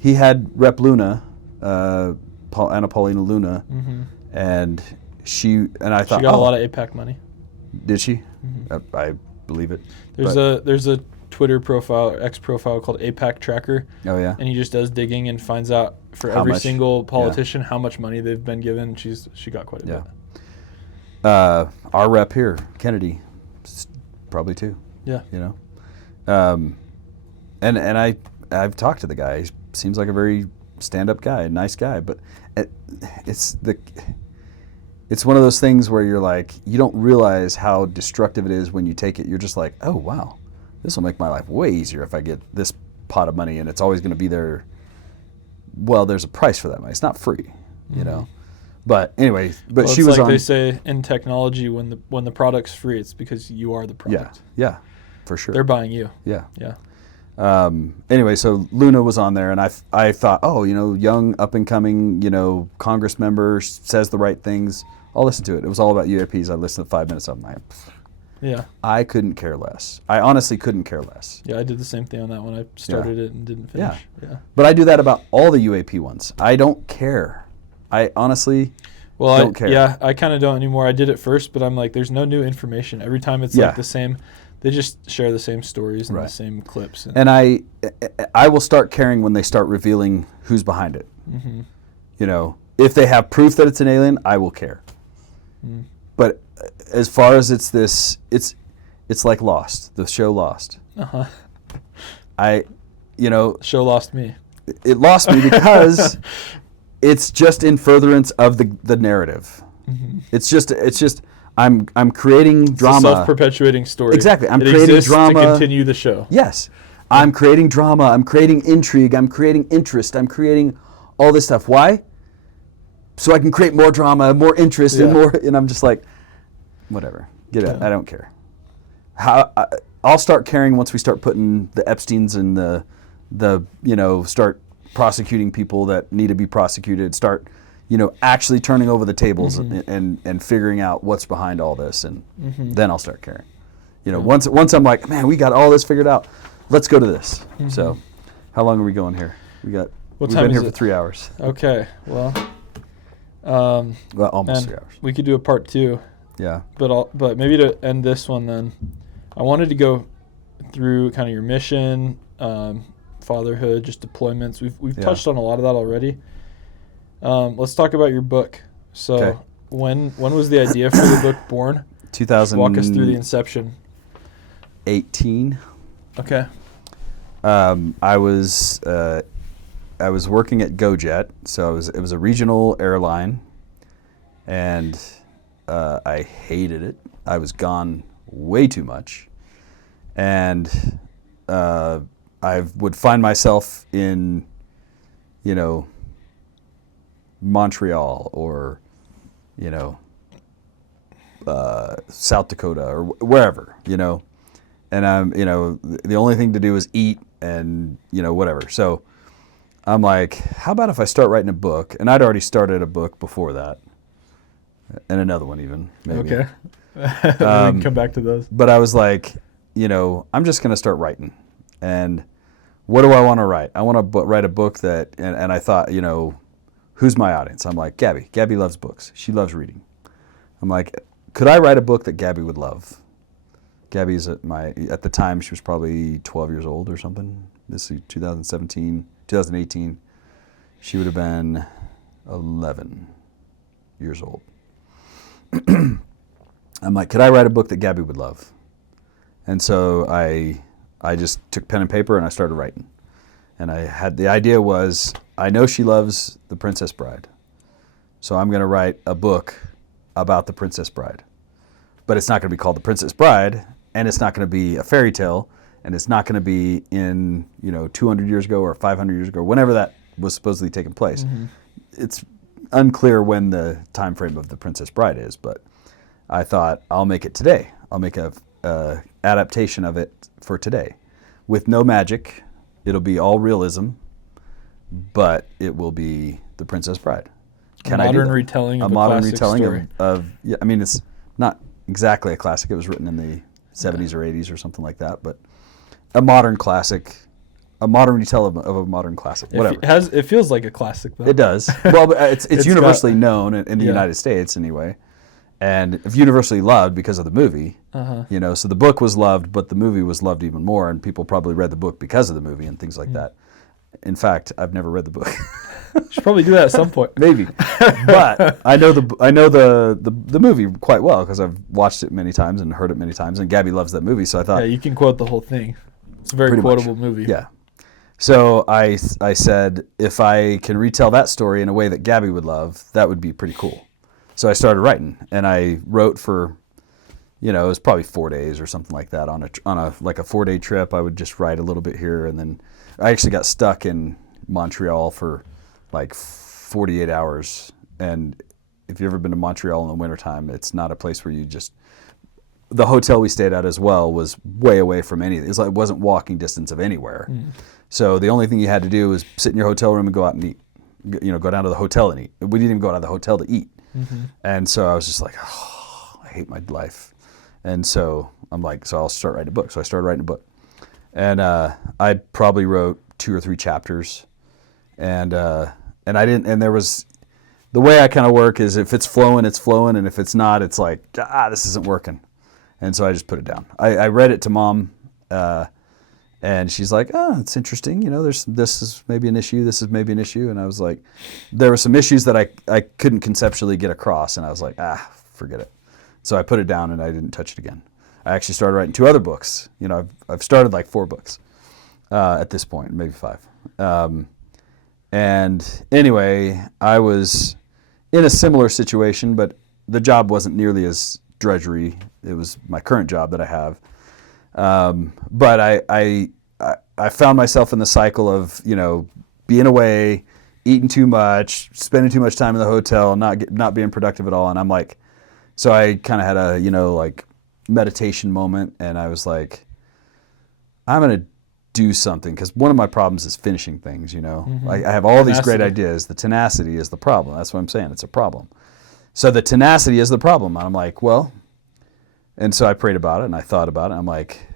He had Rep Luna, Anna Paulina Luna, and I thought, She got a lot of APAC money. did she? I believe it. There's a Twitter profile, X profile called APAC Tracker, Oh yeah. and he just does digging and finds out for How every much? single politician how much money they've been given. She got quite a bit. Our rep here, Kennedy, probably too. Yeah. And I've talked to the guy. He seems like a very stand-up guy, nice guy. But it's one of those things where you're like, you don't realize how destructive it is when you take it. You're just like, oh wow, this will make my life way easier if I get this pot of money, and it's always going to be there. Well, there's a price for that money. It's not free, But anyway, she was like on. They say in technology, when the product's free, it's because you are the product. Yeah, for sure. They're buying you. Yeah. Yeah. Anyway, so Luna was on there, and I thought, oh, young, up and coming, Congress member, says the right things. I'll listen to it. It was all about UAPs. I listened to 5 minutes of them. Yeah. I couldn't care less. I honestly couldn't care less. Yeah, I did the same thing on that one. I started it and didn't finish. Yeah. But I do that about all the UAP ones. I don't care. I honestly don't care. Yeah, I kind of don't anymore. I did it first, but I'm like, there's no new information. Every time it's like the same. They just share the same stories and the same clips. And I will start caring when they start revealing who's behind it. If they have proof that it's an alien, I will care. But as far as it's like Lost, the show Lost. Show lost me. It lost me because it's just in furtherance of the narrative. It's just I'm creating drama. It's a self-perpetuating story. Exactly. I'm it creating exists drama to continue the show. Yes. I'm creating drama. I'm creating intrigue. I'm creating interest. I'm creating all this stuff. Why? So I can create more drama, more interest, and more. And I'm just like, whatever. Get it. I don't care. I'll start caring once we start putting the Epsteins and the start prosecuting people that need to be prosecuted. Start, actually turning over the tables and figuring out what's behind all this, and then I'll start caring. Once I'm like, man, we got all this figured out. Let's go to this. So, how long are we going here? We've been here for 3 hours. Okay. Well, almost 3 hours. We could do a part 2. Yeah. But maybe to end this one then, I wanted to go through kind of your mission, fatherhood, just deployments. We've touched on a lot of that already. Let's talk about your book. So when was the idea for the book born? 2000. Walk us through the inception. 18. Okay. I was working at GoJet, so it was a regional airline, and I hated it. I was gone way too much, and I would find myself in, Montreal or, South Dakota or wherever, and I'm, the only thing to do is eat and, whatever. So I'm like, how about if I start writing a book? And I'd already started a book before that, and another one even, maybe. Okay. We can come back to those. But I was like, I'm just going to start writing. And what do I want to write? I want to write a book that, and I thought, who's my audience? I'm like, Gabby. Gabby loves books. She loves reading. I'm like, could I write a book that Gabby would love? Gabby's at the time, she was probably 12 years old or something. This is 2018. She would have been 11 years old. I'm like, could I write a book that Gabby would love? And so I just took pen and paper and I started writing. And the idea was, I know she loves The Princess Bride. So I'm going to write a book about The Princess Bride. But it's not going to be called The Princess Bride, and it's not going to be a fairy tale, and it's not going to be in, 200 years ago or 500 years ago, whenever that was supposedly taking place. It's unclear when the time frame of The Princess Bride is, but I thought, I'll make it today. I'll make a adaptation of it for today with no magic, it'll be all realism, but it will be The Princess Bride. A modern retelling of a classic story. Yeah, I mean, it's not exactly a classic. It was written in the 70s or 80s or something like that, but a modern classic, a modern retelling of a modern classic, whatever. It feels like a classic, though. It does. Well, but it's universally known in the United States anyway, and universally loved because of the movie. You know, so the book was loved, but the movie was loved even more, and people probably read the book because of the movie and things like that. In fact, I've never read the book. Should probably do that at some point. Maybe, but I know the movie quite well because I've watched it many times and heard it many times, and Gabby loves that movie. So I thought, yeah, you can quote the whole thing. It's a very quotable movie. Yeah. So I said, if I can retell that story in a way that Gabby would love, that would be pretty cool. So I started writing, and I wrote for, it was probably 4 days or something like that on a like a 4-day trip. I would just write a little bit here, and then I actually got stuck in Montreal for like 48 hours. And if you've ever been to Montreal in the wintertime, it's not a place where you just, the hotel we stayed at as well was way away from anything. It wasn't walking distance of anywhere. So the only thing you had to do was sit in your hotel room and go out and eat, go down to the hotel and eat. We didn't even go out of the hotel to eat. And so I was just like, oh, I hate my life. And so I'm like, so I'll start writing a book. So I started writing a book. And I probably wrote 2 or 3 chapters. And I didn't, and there was, the way I kind of work is if it's flowing, it's flowing. And if it's not, it's like, this isn't working. And so I just put it down. I read it to Mom, and she's like, it's interesting. This is maybe an issue. This is maybe an issue. And I was like, there were some issues that I couldn't conceptually get across. And I was like, forget it. So I put it down and I didn't touch it again. I actually started writing 2 other books. I've started like 4 books at this point, maybe 5. And anyway, I was in a similar situation, but the job wasn't nearly as drudgery. It was my current job that I have. But I found myself in the cycle of, being away, eating too much, spending too much time in the hotel, not being productive at all. And I'm like, so I kind of had a, like meditation moment, and I was like, I'm going to do something, because one of my problems is finishing things, I have all these great ideas. The tenacity is the problem. That's what I'm saying. It's a problem. So the tenacity is the problem. And I'm like, well, and so I prayed about it and I thought about it. I'm like,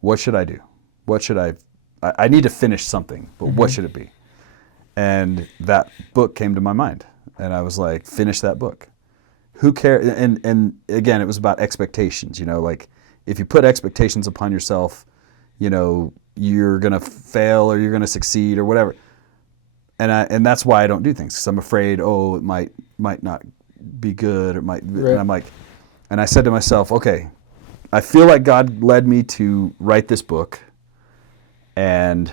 what should I do? What should I need to finish something, but what should it be? And that book came to my mind, and I was like, finish that book. Who cares? And again, it was about expectations, like if you put expectations upon yourself, you're going to fail or you're going to succeed or whatever. And that's why I don't do things, because I'm afraid, it might not be good, or might. Right. And I'm like, and I said to myself, okay, I feel like God led me to write this book, and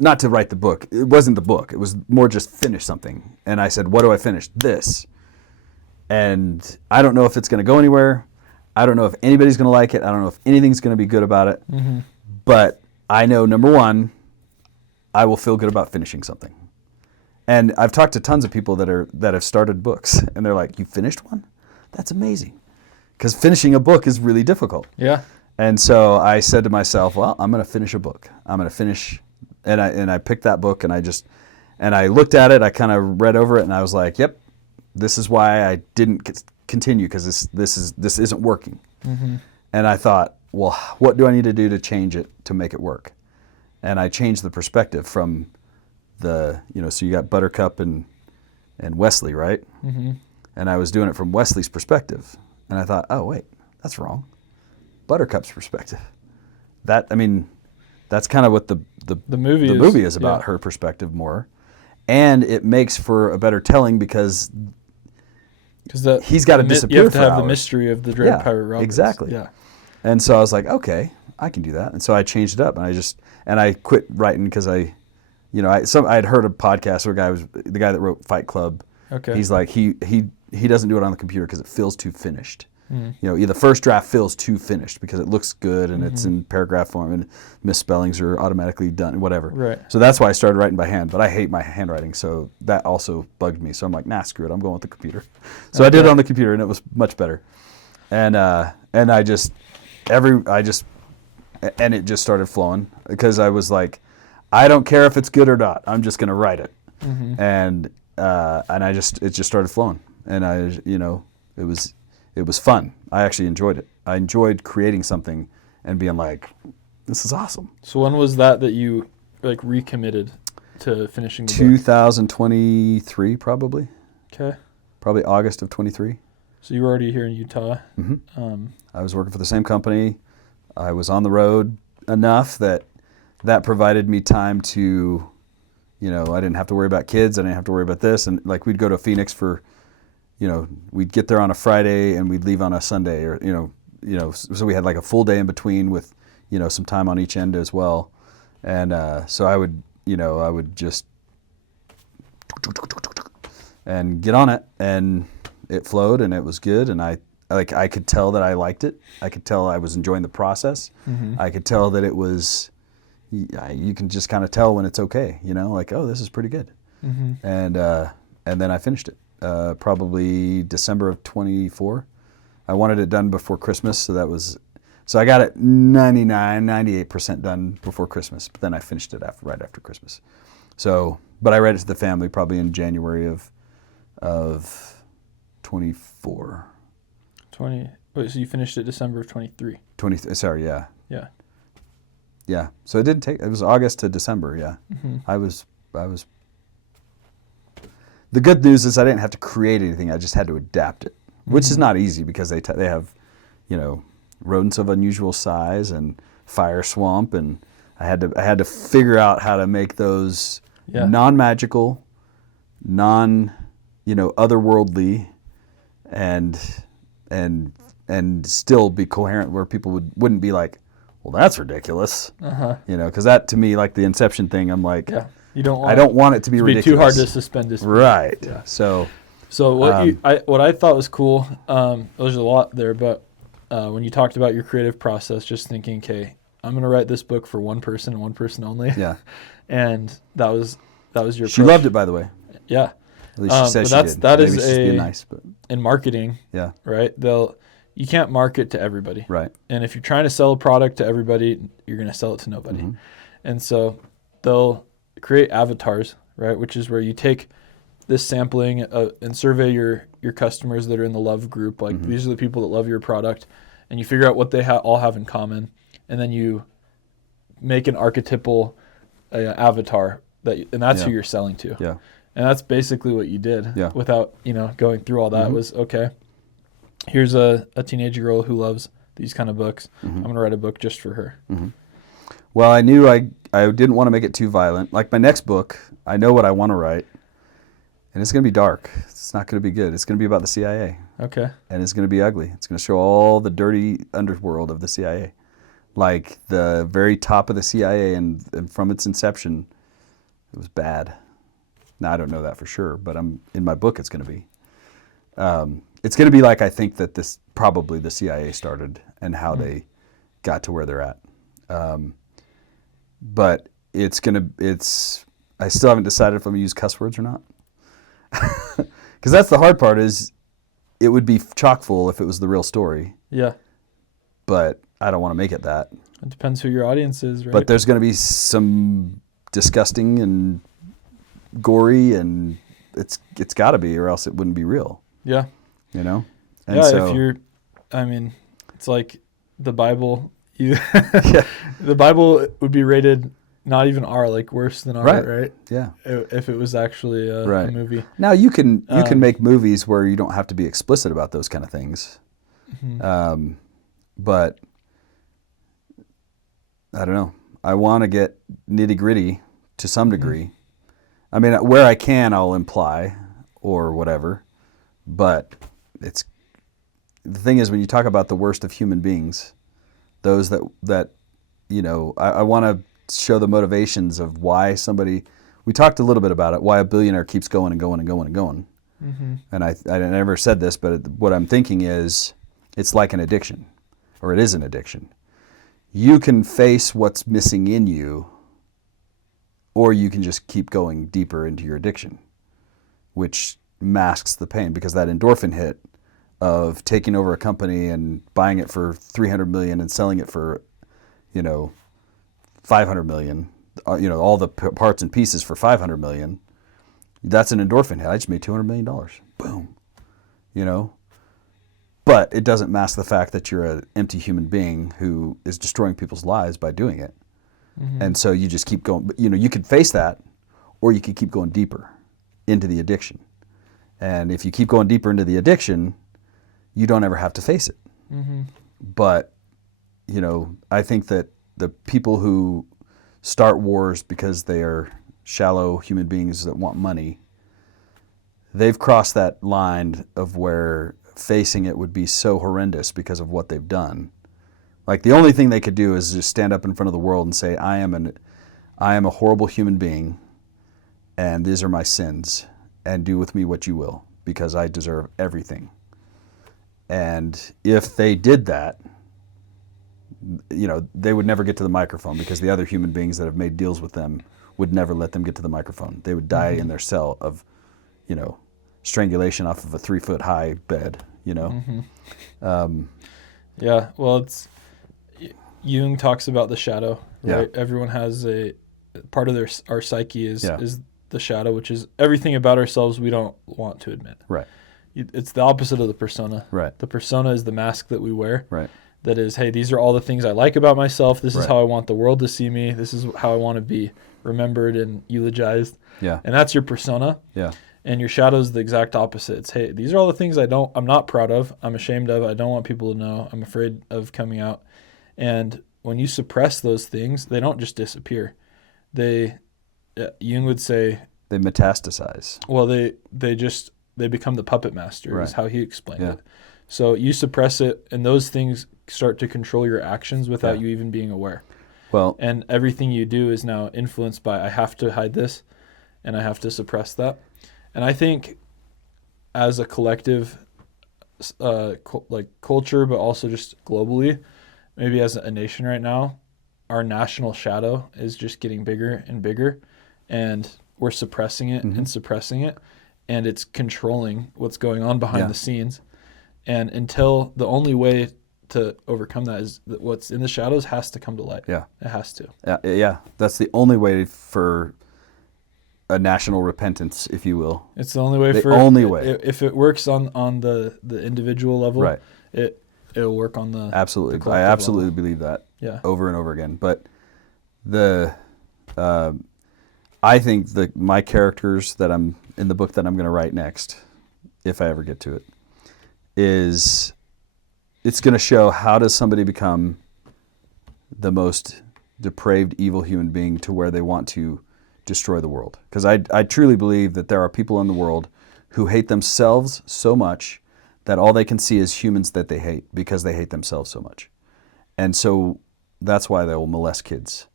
not to write the book. It wasn't the book. It was more just finish something. And I said, what do I finish? This. And I don't know if it's going to go anywhere. I don't know if anybody's going to like it. I don't know if anything's going to be good about it. But I know, number one, I will feel good about finishing something. And I've talked to tons of people that have started books, and they're like, you finished one? That's amazing. Because finishing a book is really difficult. Yeah. And so I said to myself, well, I'm going to finish a book. I'm going to finish, and I picked that book, and I looked at it. I kind of read over it, and I was like, yep, this is why I didn't continue, because this isn't working. And I thought, well, what do I need to do to change it to make it work? And I changed the perspective from so you got Buttercup and Wesley, right? And I was doing it from Wesley's perspective, and I thought, oh wait, that's wrong. Buttercup's perspective. That's kind of what the movie is about, her perspective more, and it makes for a better telling because he's got to disappear. You have to for have hours. The mystery of the Dread Pirate Roberts. Exactly. Yeah. And so I was like, okay, I can do that. And so I changed it up, and I quit writing because I had heard a podcast where the guy that wrote Fight Club. Okay. He's like, he doesn't do it on the computer because it feels too finished. The first draft feels too finished because it looks good and it's in paragraph form and misspellings are automatically done, whatever. Right. So that's why I started writing by hand, but I hate my handwriting, so that also bugged me. So I'm like, nah, screw it, I'm going with the computer. So I did it on the computer, and it was much better. And I just and it just started flowing because I was like, I don't care if it's good or not. I'm just going to write it. Mm-hmm. And it just started flowing. And it was fun. I actually enjoyed it. I enjoyed creating something and being like, this is awesome. So when was that you like recommitted to finishing the book? 2023, probably. Okay. Probably August of 23. So you were already here in Utah. Mm-hmm. I was working for the same company. I was on the road enough that provided me time to, I didn't have to worry about kids. I didn't have to worry about this. And like we'd go to Phoenix for, we'd get there on a Friday and we'd leave on a Sunday, or so we had like a full day in between with, some time on each end as well. And so I would just and get on it, and it flowed, and it was good, and I could tell that I liked it. I could tell I was enjoying the process. Mm-hmm. I could tell that it was. You can just kind of tell when it's okay, like, oh, this is pretty good. Mm-hmm. And then I finished it probably December of 24. I wanted it done before Christmas, so I got it 98% done before Christmas, but then I finished it right after Christmas. So, but I read it to the family probably in January of 24. Wait, so you finished it December of 23? Sorry, yeah. Yeah. Yeah. So it was August to December, yeah. Mm-hmm. I was The good news is I didn't have to create anything. I just had to adapt it, which is not easy because they have, rodents of unusual size and fire swamp, and I had to figure out how to make those non-magical, otherworldly, and still be coherent where people wouldn't be like, well, that's ridiculous. Uh-huh. Because that to me, like the Inception thing, I'm like, I don't want it to be ridiculous. Too hard to suspend disbelief. Right. Yeah. So what I thought was cool, there's a lot there, but when you talked about your creative process, just thinking, okay, I'm going to write this book for one person and one person only. Yeah. And that was your approach. She loved it, by the way. Yeah. At least she said she did. That Maybe is she's being nice, but in marketing. Yeah. Right. You can't market to everybody. Right. And if you're trying to sell a product to everybody, you're going to sell it to nobody. Mm-hmm. And so they'll create avatars, right? Which is where you take this sampling and survey your customers that are in the love group. Like these are the people that love your product, and you figure out what they all have in common, and then you make an archetypal avatar and that's who you're selling to. Yeah. And that's basically what you did. Yeah. Without going through all that was okay. Here's a teenage girl who loves these kind of books. I'm going to write a book just for her. Mm-hmm. Well, I knew I didn't want to make it too violent. Like my next book, I know what I want to write, and it's going to be dark. It's not going to be good. It's going to be about the CIA. Okay. And it's going to be ugly. It's going to show all the dirty underworld of the CIA. Like the very top of the CIA, and from its inception, it was bad. Now, I don't know that for sure, but in my book it's going to be. It's going to be like I think that probably the CIA started and how they got to where they're at. But I still haven't decided if I'm going to use cuss words or not. Because that's the hard part is it would be chock full if it was the real story. Yeah. But I don't want to make it that. It depends who your audience is, right? But there's going to be some disgusting and gory, and it's got to be, or else it wouldn't be real. Yeah. And it's like the Bible. The Bible would be rated not even R, like worse than R, right? Yeah. If it was actually a movie. Now you can make movies where you don't have to be explicit about those kind of things. Mm-hmm. But I don't know. I want to get nitty gritty to some degree. I mean, where I can, I'll imply or whatever. But the thing is, when you talk about the worst of human beings, those that I want to show the motivations of why somebody. We talked a little bit about it. Why a billionaire keeps going and going and going and going. Mm-hmm. And I never said this, but what I'm thinking is, it's like an addiction, or it is an addiction. You can face what's missing in you, or you can just keep going deeper into your addiction, which masks the pain, because that endorphin hit of taking over a company and buying it for 300 million and selling it for, 500 million, all the parts and pieces for 500 million, that's an endorphin hit. I just made $200 million. Boom. But it doesn't mask the fact that you're an empty human being who is destroying people's lives by doing it. Mm-hmm. And so you just keep going. You could face that, or you could keep going deeper into the addiction. And if you keep going deeper into the addiction, you don't ever have to face it. Mm-hmm. But, I think that the people who start wars because they are shallow human beings that want money, they've crossed that line of where facing it would be so horrendous because of what they've done. Like, the only thing they could do is just stand up in front of the world and say, I am a horrible human being, and these are my sins, and do with me what you will, because I deserve everything. And if they did that, they would never get to the microphone, because the other human beings that have made deals with them would never let them get to the microphone. They would die in their cell of, strangulation off of a 3-foot high bed, Mm-hmm. Yeah, well, Jung talks about the shadow, right? Yeah. Everyone has a part of our psyche is Yeah. the shadow, which is everything about ourselves we don't want to admit. Right. It's the opposite of the persona. Right. The persona is the mask that we wear. Right. That is, hey, these are all the things I like about myself. This is Right. how I want the world to see me. This is how I want to be remembered and eulogized. Yeah. And that's your persona. Yeah. And your shadow is the exact opposite. It's, hey, these are all the things I'm not proud of. I'm ashamed of. I don't want people to know. I'm afraid of coming out. And when you suppress those things, they don't just disappear. Jung would say, They metastasize. well, they become the puppet master, Right. is how he explained Yeah. it. So you suppress it, and those things start to control your actions without Yeah. you even being aware. Well, And everything you do is now influenced by, I have to hide this, and I have to suppress that. And I think as a collective, culture, but also just globally, maybe as a nation right now, our national shadow is just getting bigger and bigger, and we're suppressing it Mhm. and suppressing it, and it's controlling what's going on behind Yeah. the scenes. And until the only way to overcome that is that what's in the shadows has to come to light. Yeah. It has to. yeah, that's the only way for a national repentance, if you will. It's the only way The for only way. If it works on the individual level, Right. It'll work on the Absolutely. the I collective absolutely level. believe that Yeah. over and over again. But I think that my characters that I'm in the book that I'm going to write next, if I ever get to it, it's going to show how does somebody become the most depraved, evil human being to where they want to destroy the world. Because I truly believe that there are people in the world who hate themselves so much that all they can see is humans that they hate because they hate themselves so much. And so that's why they will molest kids.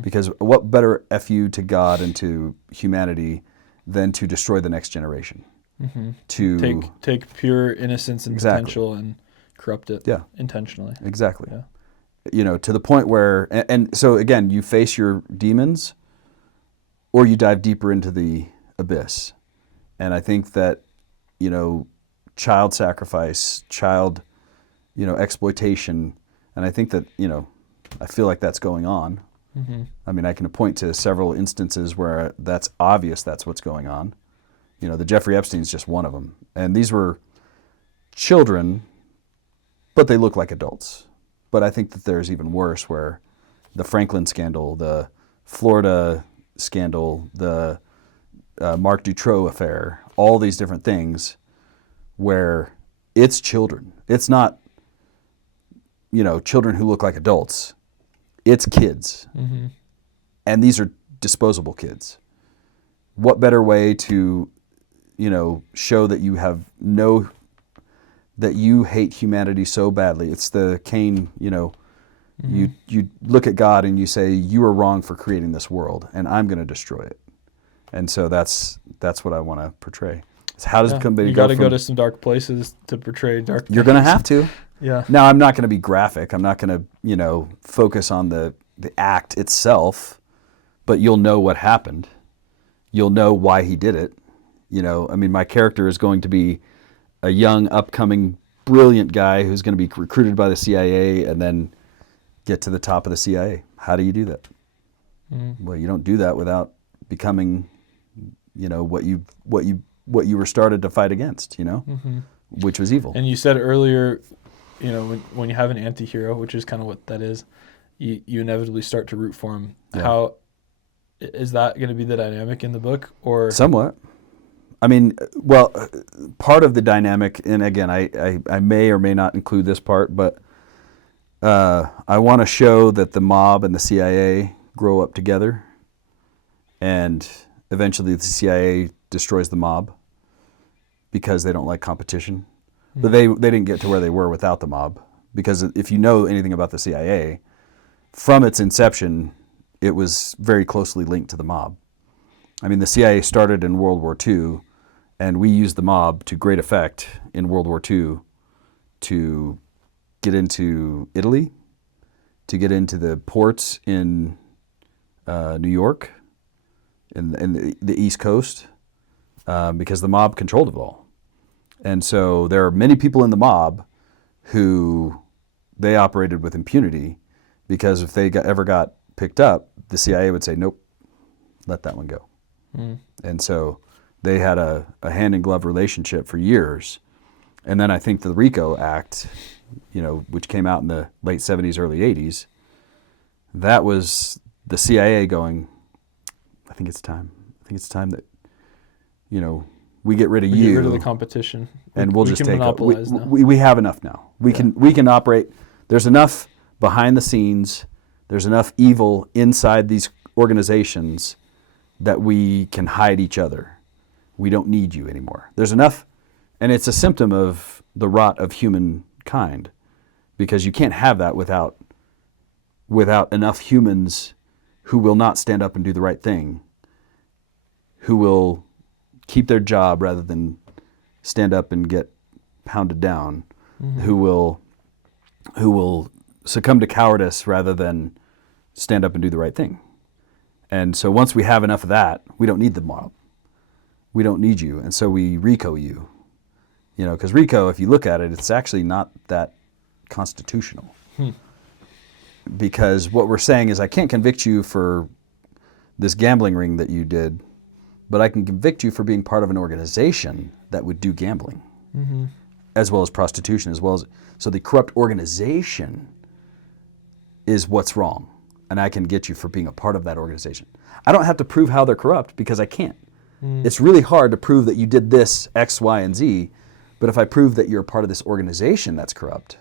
Because what better FU to God and to humanity than to destroy the next generation? Mm-hmm. To Take pure innocence and Exactly. potential and corrupt it intentionally. Exactly. Yeah. To the point where, and so again, you face your demons or you dive deeper into the abyss. And I think that, child sacrifice, child, exploitation, and I think that, I feel like that's going on. Mm-hmm. I mean, I can point to several instances where that's obvious that's what's going on. The Jeffrey Epstein's just one of them. And these were children, but they look like adults. But I think that there's even worse, where the Franklin scandal, the Florida scandal, the Mark Dutroux affair, all these different things where it's children. It's not, children who look like adults. It's kids. Mm-hmm. And these are disposable kids. What better way to, show that you have that you hate humanity so badly? It's the Cain, Mm-hmm. you look at God and you say, you are wrong for creating this world, and I'm going to destroy it. And so that's what I want to portray. It's how does somebody you got to go to some dark places to portray dark You're going to things. have to. Yeah. Now, I'm not going to be graphic. I'm not going to, focus on the act itself, but you'll know what happened. You'll know why he did it. My character is going to be a young, upcoming brilliant guy who's going to be recruited by the CIA and then get to the top of the CIA. How do you do that? Well, you don't do that without becoming, what you were started to fight against, which was evil. And you said earlier, when you have an anti-hero, which is kind of what that is, you inevitably start to root for him. Yeah. How is that going to be the dynamic in the book, or somewhat? I mean, well, part of the dynamic, and again, I may or may not include this part, but I want to show that the mob and the CIA grow up together, and eventually the CIA destroys the mob because they don't like competition. But they didn't get to where they were without the mob, because if you know anything about the CIA, from its inception, it was very closely linked to the mob. I mean, the CIA started in World War II, and we used the mob to great effect in World War II to get into Italy, to get into the ports in New York, in the East Coast, because the mob controlled it all. And so there are many people in the mob who they operated with impunity, because if they ever got picked up, the CIA would say, nope, let that one go. And so they had a hand-in-glove relationship for years. And then I think the RICO Act, which came out in the late 70s, early 80s, that was the CIA going, I think it's time. I think it's time that, we get rid of you. Get rid of the competition. And we'll just take up. Now. We have enough now. We can operate. There's enough behind the scenes. There's enough evil inside these organizations that we can hide each other. We don't need you anymore. There's enough, and it's a symptom of the rot of humankind, because you can't have that without enough humans who will not stand up and do the right thing, who will keep their job rather than stand up and get pounded down, who will succumb to cowardice rather than stand up and do the right thing. And so once we have enough of that, we don't need the mob. We don't need you. And so we RICO you. Because RICO, if you look at it, it's actually not that constitutional. Because what we're saying is, I can't convict you for this gambling ring that you did, but I can convict you for being part of an organization that would do gambling, as well as prostitution, so the corrupt organization is what's wrong, and I can get you for being a part of that organization. I don't have to prove how they're corrupt, because I can't. It's really hard to prove that you did this X, Y, and Z, but if I prove that you're a part of this organization that's corrupt,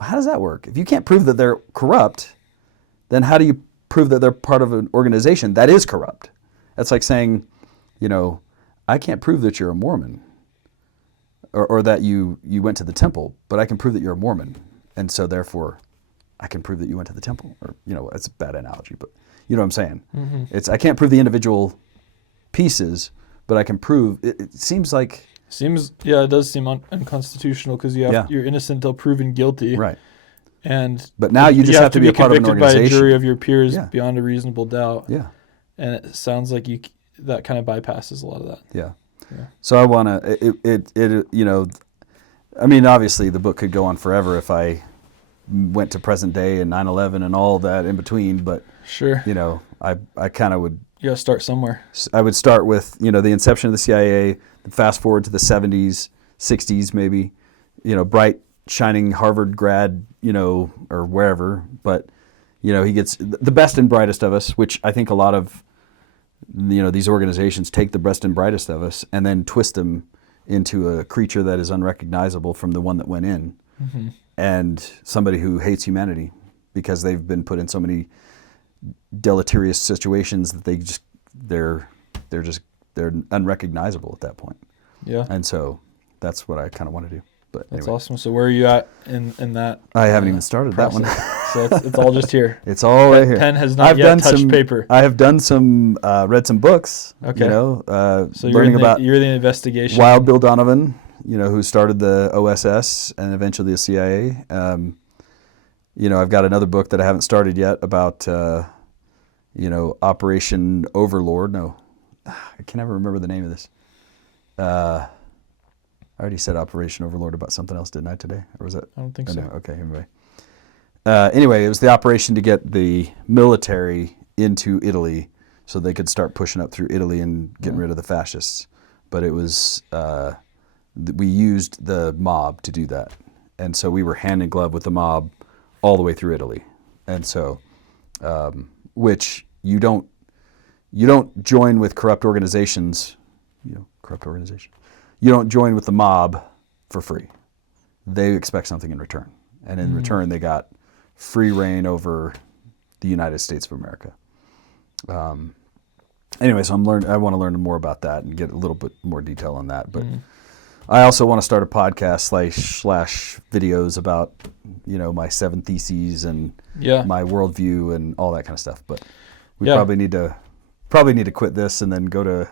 how does that work? If you can't prove that they're corrupt, then how do you prove that they're part of an organization that is corrupt? That's like saying, I can't prove that you're a Mormon, or that you went to the temple, but I can prove that you're a Mormon, and so therefore I can prove that you went to the temple. Or, it's a bad analogy, but you know what I'm saying? I can't prove the individual pieces, but I can prove, it seems like... it does seem unconstitutional, because you're innocent until proven guilty. Right. But now you just have to be a part of an organization. By a jury of your peers beyond a reasonable doubt. Yeah. And it sounds like that kind of bypasses a lot of that. Yeah. So I want to, obviously the book could go on forever if I went to present day and 9/11 and all that in between, but sure. I kind of would... You got to start somewhere. I would start with, the inception of the CIA, fast forward to the 70s, 60s maybe, bright, shining Harvard grad, or wherever, but, he gets the best and brightest of us, which I think a lot of, these organizations take the best and brightest of us and then twist them into a creature that is unrecognizable from the one that went in, and somebody who hates humanity because they've been put in so many deleterious situations that they're unrecognizable at that point. Yeah. And so that's what I kind of want to do. But that's anyway. Awesome. So where are you at in that? I haven't even started process. That one. So it's all just here. It's all right here. Pen has not yet touched paper. I have done some, read some books. Okay. So learning about you're the investigation. Wild Bill Donovan, who started the OSS and eventually the CIA. I've got another book that I haven't started yet about, Operation Overlord. No, I can never remember the name of this. I already said Operation Overlord about something else, didn't I, today? Or was that? I don't think Oh, so. no. Okay, anyway. Anyway, it was the operation to get the military into Italy so they could start pushing up through Italy and getting rid of the fascists. But it was, we used the mob to do that. And so we were hand in glove with the mob all the way through Italy. And so, which you don't join with corrupt organizations, You don't join with the mob for free. They expect something in return. And in return, they got free reign over the United States of America. Anyway, so I want to learn more about that and get a little bit more detail on that. But I also want to start a podcast slash videos about, my 7 theses and my worldview and all that kind of stuff. But we probably need to quit this and then go to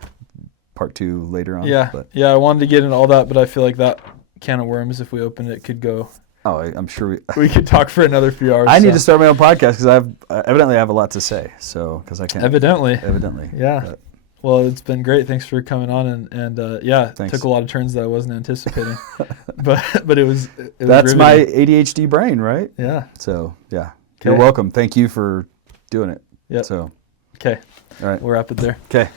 part 2 later on. Yeah, But, I wanted to get into all that, but I feel like that can of worms, if we opened it, could go. oh, I'm sure We could talk for another few hours. I need to start my own podcast because evidently I have a lot to say. So because I can't. Evidently. Yeah. But, well, it's been great. Thanks for coming on, and Thanks. took a lot of turns that I wasn't anticipating, but it was. That's riveting. my ADHD brain, right? Yeah. So yeah, Okay. you're welcome. Thank you for doing it. Yep. So Okay. all right. We'll wrap it there. Okay.